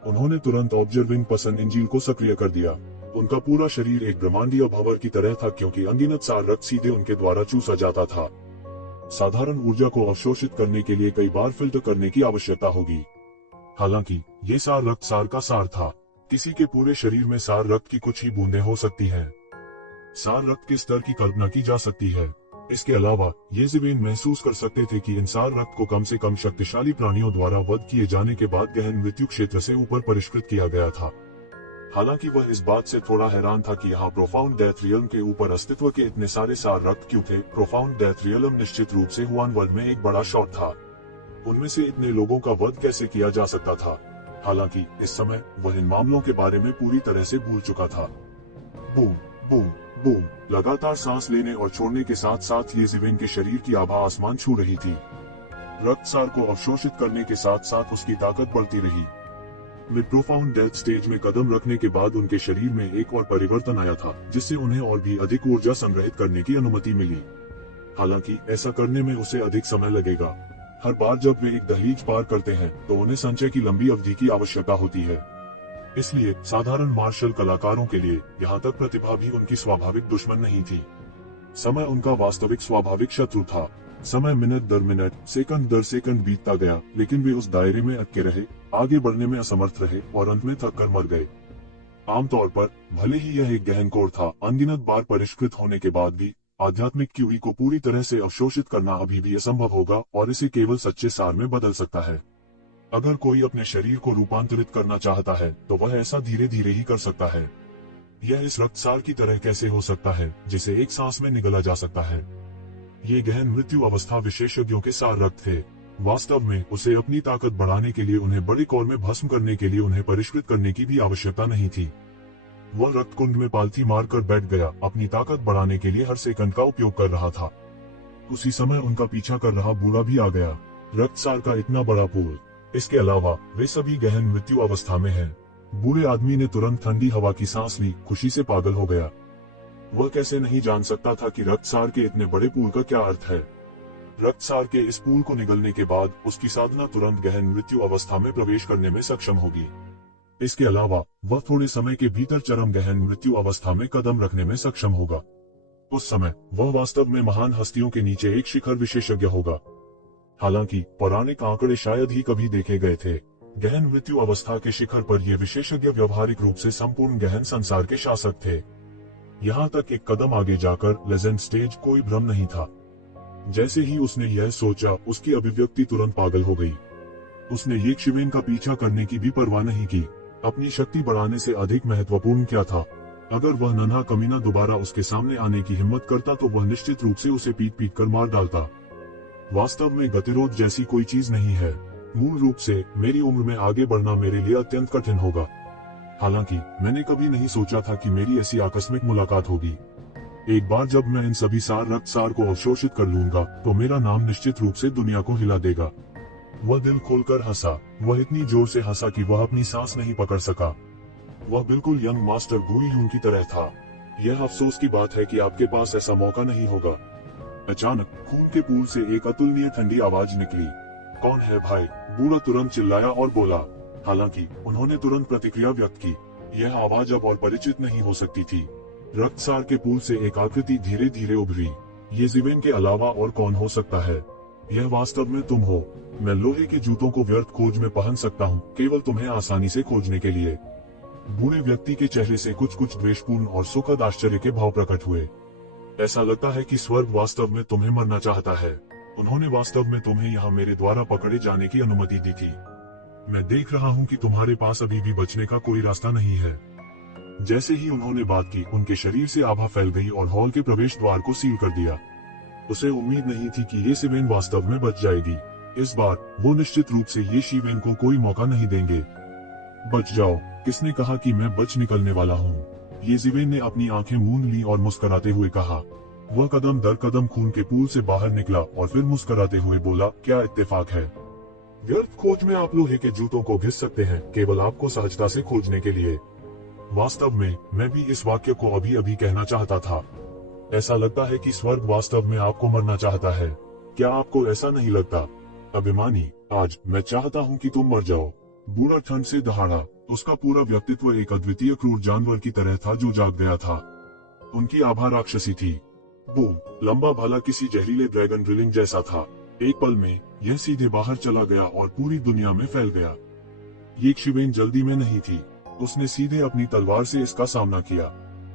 उन्होंने तुरंत ऑब्जर्विंग पर्सन इंजिन को सक्रिय कर दिया। उनका पूरा शरीर एक ब्रह्मांडीय भंवर की तरह था क्योंकि अनगिनत सार रक्त सीधे उनके द्वारा चूसा जाता था। साधारण ऊर्जा को अवशोषित करने के लिए कई बार फिल्टर करने की आवश्यकता होगी। हालांकि ये सार रक्त सार का सार था। किसी के पूरे शरीर में सार रक्त की कुछ ही बूंदें हो सकती हैं। सार रक्त के स्तर की कल्पना की जा सकती है। इसके अलावा येज़ेबेल महसूस कर सकते थे कि इन सार रक्त को कम से कम शक्तिशाली प्राणियों द्वारा वध किए जाने के बाद गहन मृत्यु क्षेत्र से ऊपर परिष्कृत किया गया था। हालांकि वह इस बात से थोड़ा हैरान था कि यहाँ प्रोफाउंड डेथ रियल्म के ऊपर अस्तित्व के इतने सारे सार रक्त क्यों थे। प्रोफाउंड डेथ रियल्म निश्चित रूप से हुआन वर्ल्ड में एक बड़ा शॉट था। उनमें से इतने लोगों का वध कैसे किया जा सकता था? हालांकि इस समय वह इन मामलों के बारे में पूरी तरह से भूल चुका था। बूम बूम बूम, लगातार सांस लेने और छोड़ने के साथ साथ येज़ेबेल के शरीर की आभा आसमान छू रही थी। रक्तसार को अवशोषित करने के साथ साथ उसकी ताकत बढ़ती रही। वे प्रोफाउंड डेथ स्टेज में कदम रखने के बाद उनके शरीर में एक और परिवर्तन आया था, जिससे उन्हें और भी अधिक ऊर्जा संग्रहित करने की अनुमति मिली। हालांकि ऐसा करने में उसे अधिक समय लगेगा। हर बार जब वे एक दहलीज पार करते हैं तो उन्हें संचय की लंबी अवधि की आवश्यकता होती है। इसलिए साधारण मार्शल कलाकारों के लिए यहाँ तक प्रतिभा भी उनकी स्वाभाविक दुश्मन नहीं थी। समय उनका वास्तविक स्वाभाविक शत्रु था। समय मिनट दर मिनट, सेकंड दर सेकंड बीतता गया, लेकिन वे उस दायरे में अटके रहे, आगे बढ़ने में असमर्थ रहे और अंत में थक कर मर गए। आमतौर पर भले ही यह एक गहन कोड था, अनगिनत बार परिष्कृत होने के बाद भी आध्यात्मिक क्यूरी को पूरी तरह से अवशोषित करना अभी भी असंभव होगा और इसे केवल सच्चे सार में बदल सकता है। अगर कोई अपने शरीर को रूपांतरित करना चाहता है तो वह ऐसा धीरे धीरे ही कर सकता है। यह इस रक्तसार की तरह कैसे हो सकता है जिसे एक सांस में निगला जा सकता है? ये गहन मृत्यु अवस्था विशेषज्ञों के सार रक्त थे। वास्तव में उसे अपनी ताकत बढ़ाने के लिए उन्हें बड़े कौर में भस्म करने के लिए उन्हें परिष्कृत करने की भी आवश्यकता नहीं थी। वह रक्त कुंड में पालथी मारकर बैठ गया, अपनी ताकत बढ़ाने के लिए हर सेकंड का उपयोग कर रहा था। उसी समय उनका पीछा कर रहा बूढ़ा भी आ गया। रक्तसार का इतना बड़ा पूल, इसके अलावा वे सभी गहन मृत्यु अवस्था में हैं। बूढ़े आदमी ने तुरंत ठंडी हवा की सांस ली, खुशी से पागल हो गया। वह कैसे नहीं जान सकता था कि रक्तसार के इतने बड़े पूल का क्या अर्थ है। रक्तसार के इस पूल को निगलने के बाद उसकी साधना तुरंत गहन मृत्यु अवस्था में प्रवेश करने में सक्षम होगी। इसके अलावा वह थोड़े समय के भीतर चरम गहन मृत्यु अवस्था में कदम रखने में सक्षम होगा। उस समय वह वास्तव में महान हस्तियों के नीचे एक शिखर विशेषज्ञ होगा। हालांकि पौराणिक आंकड़े शायद ही कभी देखे गए थे। गहन मृत्यु अवस्था के शिखर पर ये विशेषज्ञ व्यवहारिक रूप से संपूर्ण गहन संसार के शासक थे। यहाँ तक एक कदम आगे जाकर लेजेंड स्टेज कोई भ्रम नहीं था। जैसे ही उसने यह सोचा, उसकी अभिव्यक्ति तुरंत पागल हो गई। उसने ये शिवेन का पीछा करने की भी परवाह नहीं की। अपनी शक्ति बढ़ाने से अधिक महत्वपूर्ण क्या था? अगर वह नन्हा कमीना दोबारा उसके सामने आने की हिम्मत करता तो वह निश्चित रूप से उसे पीट पीट कर मार डालता। वास्तव में गतिरोध जैसी कोई चीज नहीं है। मूल रूप से मेरी उम्र में आगे बढ़ना मेरे लिए अत्यंत कठिन होगा। हालांकि मैंने कभी नहीं सोचा था कि मेरी ऐसी आकस्मिक मुलाकात होगी। एक बार जब मैं इन सभी सार रक्तसार को अवशोषित कर लूंगा तो मेरा नाम निश्चित रूप से दुनिया को हिला देगा। वह दिल खोलकर हंसा। वह इतनी जोर से हंसा कि वह अपनी सांस नहीं पकड़ सका। वह बिल्कुल यंग मास्टर गुई यून की तरह था। यह अफसोस की बात है कि आपके पास ऐसा मौका नहीं होगा। अचानक खून के पूल से एक अतुलनीय ठंडी आवाज निकली। कौन है भाई? बूढ़ा तुरंत चिल्लाया और बोला। हालांकि उन्होंने तुरंत प्रतिक्रिया व्यक्त की। यह आवाज अब और परिचित नहीं हो सकती थी। रक्तसार के पूल से एक आकृति धीरे धीरे उभरी। ये जीवेन के अलावा और कौन हो सकता है? यह वास्तव में तुम हो। मैं लोहे के जूतों को व्यर्थ खोज में पहन सकता हूँ, केवल तुम्हें आसानी से खोजने के लिए। बूढ़े व्यक्ति के चेहरे से कुछ कुछ द्वेषपूर्ण और सुखद आश्चर्य के भाव प्रकट हुए। ऐसा लगता है कि स्वर्ग वास्तव में तुम्हें मरना चाहता है। उन्होंने वास्तव में तुम्हें यहाँ मेरे द्वारा पकड़े जाने की अनुमति दी थी। मैं देख रहा हूँ कि तुम्हारे पास अभी भी बचने का कोई रास्ता नहीं है। जैसे ही उन्होंने बात की, उनके शरीर से आभा फैल गई और हॉल के प्रवेश द्वार को सील कर दिया। उसे उम्मीद नहीं थी कि ये शिवेन वास्तव में बच जाएगी। इस बार वो निश्चित रूप से ये शिवेन को कोई मौका नहीं देंगे। बच जाओ। किसने कहा कि मैं बच निकलने वाला हूँ? ये शिवेन ने अपनी आंखें मूंद ली और मुस्कुराते हुए कहा। वह कदम दर कदम खून के पूल से बाहर निकला और फिर मुस्कुराते हुए बोला, क्या इत्तेफाक है। व्यर्थ खोज में आप लोहे के जूतों को घिस सकते हैं, केवल आपको सहजता से खोजने के लिए। वास्तव में मैं भी इस वाक्य को अभी अभी कहना चाहता था। ऐसा लगता है कि स्वर्ग वास्तव में आपको मरना चाहता है। क्या आपको ऐसा नहीं लगता? अभिमानी, आज मैं चाहता हूँ कि तुम मर जाओ। बूढ़ा ठंड से दहाड़ा। उसका पूरा व्यक्तित्व एक अद्वितीय क्रूर जानवर की तरह था जो जाग गया था। उनकी आभा राक्षसी थी। बूम, लंबा भाला किसी जहरीले ड्रैगन ड्रिलिंग जैसा था। एक पल में यह सीधे बाहर चला गया और पूरी दुनिया में फैल गया। ये शिवेन जल्दी में नहीं थी। उसने सीधे अपनी तलवार से इसका सामना किया।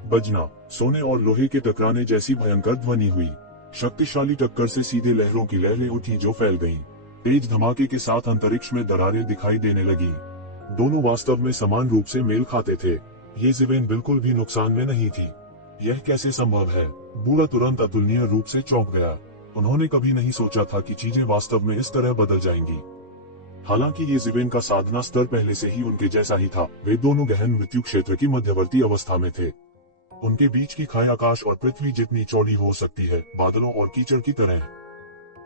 बजना, सोने और लोहे के टकराने जैसी भयंकर ध्वनि हुई। शक्तिशाली टक्कर से सीधे लहरों की लहरें उठी जो फैल गईं। तेज धमाके के साथ अंतरिक्ष में दरारें दिखाई देने लगी। दोनों वास्तव में समान रूप से मेल खाते थे। ये शिवेन बिल्कुल भी नुकसान में नहीं थी। यह कैसे संभव है? बूढ़ा तुरंत अतुलनीय रूप से चौंक गया। उन्होंने कभी नहीं सोचा था कि चीजें वास्तव में इस तरह बदल जाएंगी। हालांकि ये शिवेन का साधना स्तर पहले से ही उनके जैसा ही था। वे दोनों गहन मृत्यु क्षेत्र की मध्यवर्ती अवस्था में थे। उनके बीच की खाई आकाश और पृथ्वी जितनी चौड़ी हो सकती है, बादलों और कीचड़ की तरह।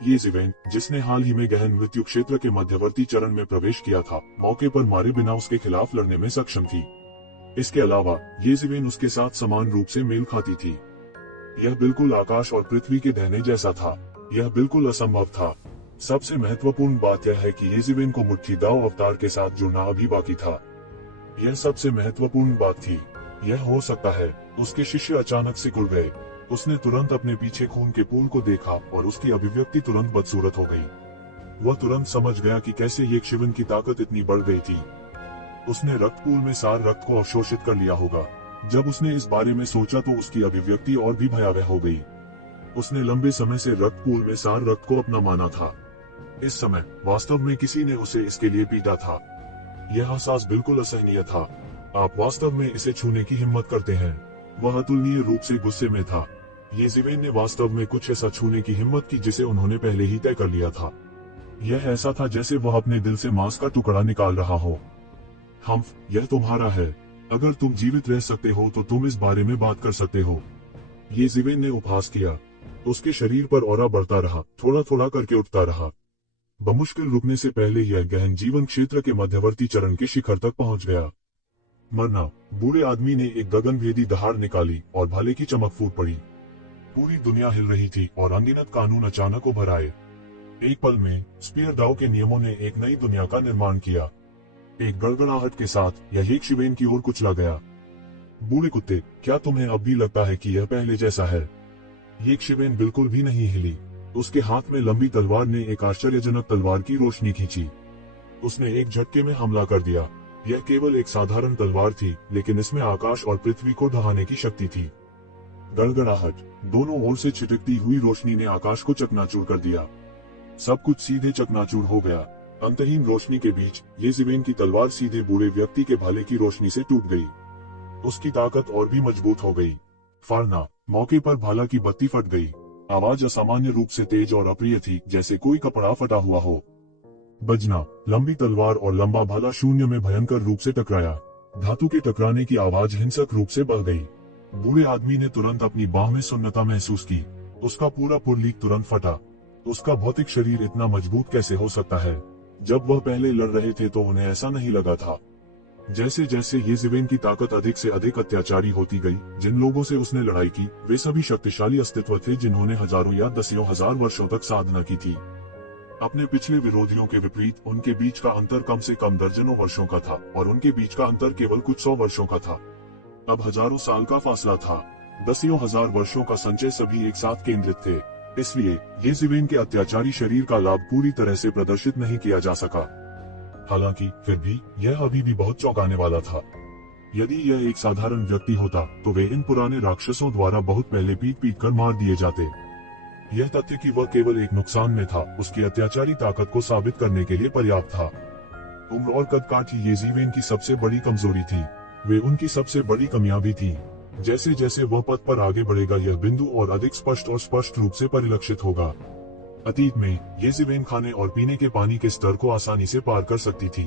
ये जिवेन, जिसने हाल ही में गहन मृत्यु क्षेत्र के मध्यवर्ती चरण में प्रवेश किया था, मौके पर मारे बिना उसके खिलाफ लड़ने में सक्षम थी। इसके अलावा ये जिवेन उसके साथ समान रूप से मेल खाती थी। यह बिल्कुल आकाश और पृथ्वी के डहने जैसा था। यह बिल्कुल असंभव था। सबसे महत्वपूर्ण बात यह है कि ये जिवेन को मुट्ठीदाओ अवतार के साथ जुड़ना अभी बाकी था। यह सबसे महत्वपूर्ण बात थी। यह हो सकता है उसके शिष्य अचानक सिकुड़ गए। उसने तुरंत अपने पीछे खून के पूल को देखा और उसकी अभिव्यक्ति तुरंत बदसूरत हो गई। वह तुरंत समझ गया कि कैसे ये शिवन की ताकत इतनी बढ़ गई थी। उसने रक्त पूल में सार रक्त को अवशोषित कर लिया होगा। जब उसने इस बारे में सोचा तो उसकी अभिव्यक्ति और भी भयावह हो गई। उसने लंबे समय से रक्त पूल में सार रक्त को अपना माना था। इस समय वास्तव में किसी ने उसे इसके लिए पीटा था। यह एहसास बिल्कुल असहनीय था। आप वास्तव में इसे छूने की हिम्मत करते हैं। वह अतुलनीय रूप से गुस्से में था। ये जिवेन ने वास्तव में कुछ ऐसा छूने की हिम्मत की जिसे उन्होंने पहले ही तय कर लिया था। यह ऐसा था जैसे वह अपने दिल से मांस का टुकड़ा निकाल रहा हो। हम्फ, यह तुम्हारा है। अगर तुम जीवित रह सकते हो तो तुम इस बारे में बात कर सकते हो। ये जिवेन ने उपहास किया। उसके शरीर पर ऑरा बढ़ता रहा, थोड़ा थोड़ा करके उठता रहा। बमुश्किल रुकने से पहले यह गहन जीवन क्षेत्र के मध्यवर्ती चरण के शिखर तक पहुंच गया। मरना। बूढ़े आदमी ने एक गगनभेदी दहाड़ निकाली और भाले की चमक फूट पड़ी। पूरी दुनिया हिल रही थी और अनगिनत कानून अचानक उभर आए। एक पल में स्पीयर दाव के नियमों ने एक नई दुनिया का निर्माण किया। एक गड़गड़ाहट के साथ यह एक शिवेन की ओर कुचला गया। बूढ़े कुत्ते, क्या तुम्हें अब भी लगता है कि यह पहले जैसा है? ये शिवेन बिल्कुल भी नहीं हिली। उसके हाथ में लंबी तलवार ने एक आश्चर्यजनक तलवार की रोशनी खींची। उसने एक झटके में हमला कर दिया। यह केवल एक साधारण तलवार थी, लेकिन इसमें आकाश और पृथ्वी को ढहाने की शक्ति थी। गड़गड़ाहट। दोनों ओर से छिटकती हुई रोशनी ने आकाश को चकनाचूर कर दिया। सब कुछ सीधे चकनाचूर हो गया। अंतहीन रोशनी के बीच ये जिवेन की तलवार सीधे बूढ़े व्यक्ति के भाले की रोशनी से टूट गई। उसकी ताकत और भी मजबूत हो गई। फाड़ना। मौके पर भाला की बत्ती फट गई। आवाज असामान्य रूप से तेज और अप्रिय थी, जैसे कोई कपड़ा फटा हुआ हो। बजना। लंबी तलवार और लंबा भाला शून्य में भयंकर रूप से टकराया। धातु के टकराने की आवाज हिंसक रूप से बढ़ गई। बूढ़े आदमी ने तुरंत अपनी बाह में सुन्नता महसूस की। उसका पूरा पुरलीक तुरंत फटा। उसका भौतिक शरीर इतना मजबूत कैसे हो सकता है? जब वह पहले लड़ रहे थे तो उन्हें ऐसा नहीं लगा था। जैसे जैसे ये जिवेन की ताकत अधिक से अधिक अत्याचारी होती गई, जिन लोगों से उसने लड़ाई की वे सभी शक्तिशाली अस्तित्व थे जिन्होंने हजारों या दसियों हजार वर्षों तक साधना की थी। अपने पिछले विरोधियों के विपरीत उनके बीच का अंतर कम से कम दर्जनों वर्षों का था और उनके बीच का अंतर केवल कुछ 100 वर्षों का था। अब हजारों साल का फासला था। दसियों हजार वर्षों का संचय सभी एक साथ केंद्रित थे। इसलिए ये जिवेन के अत्याचारी शरीर का लाभ पूरी तरह से प्रदर्शित नहीं किया जा सका। हालांकि फिर भी यह अभी भी बहुत चौंकाने वाला था। यदि यह एक साधारण व्यक्ति होता तो वे इन पुराने राक्षसों द्वारा बहुत पहले पीट कर मार दिए जाते। यह तथ्य कि वह केवल एक नुकसान में था, उसकी अत्याचारी ताकत को साबित करने के लिए पर्याप्त था। उम्र और कदकाठी ये जिवेन की सबसे बड़ी कमजोरी थी। वे उनकी सबसे बड़ी कमियां भी थी। जैसे जैसे वह पथ पर आगे बढ़ेगा यह बिंदु और अधिक स्पष्ट रूप से परिलक्षित होगा। अतीत में ये जिवेन खाने और पीने के पानी के स्तर को आसानी से पार कर सकती थी।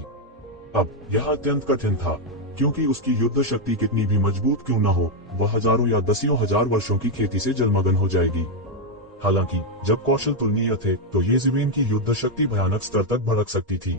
अब यह अत्यंत कठिन था, क्योंकि उसकी युद्ध शक्ति कितनी भी मजबूत क्यों न हो, वह हजारों या दसियों हजार वर्षों की खेती से जलमग्न हो जाएगी। हालांकि जब कौशल तुलनीय थे तो ये जिवेन की युद्ध शक्ति भयानक स्तर तक भड़क सकती थी।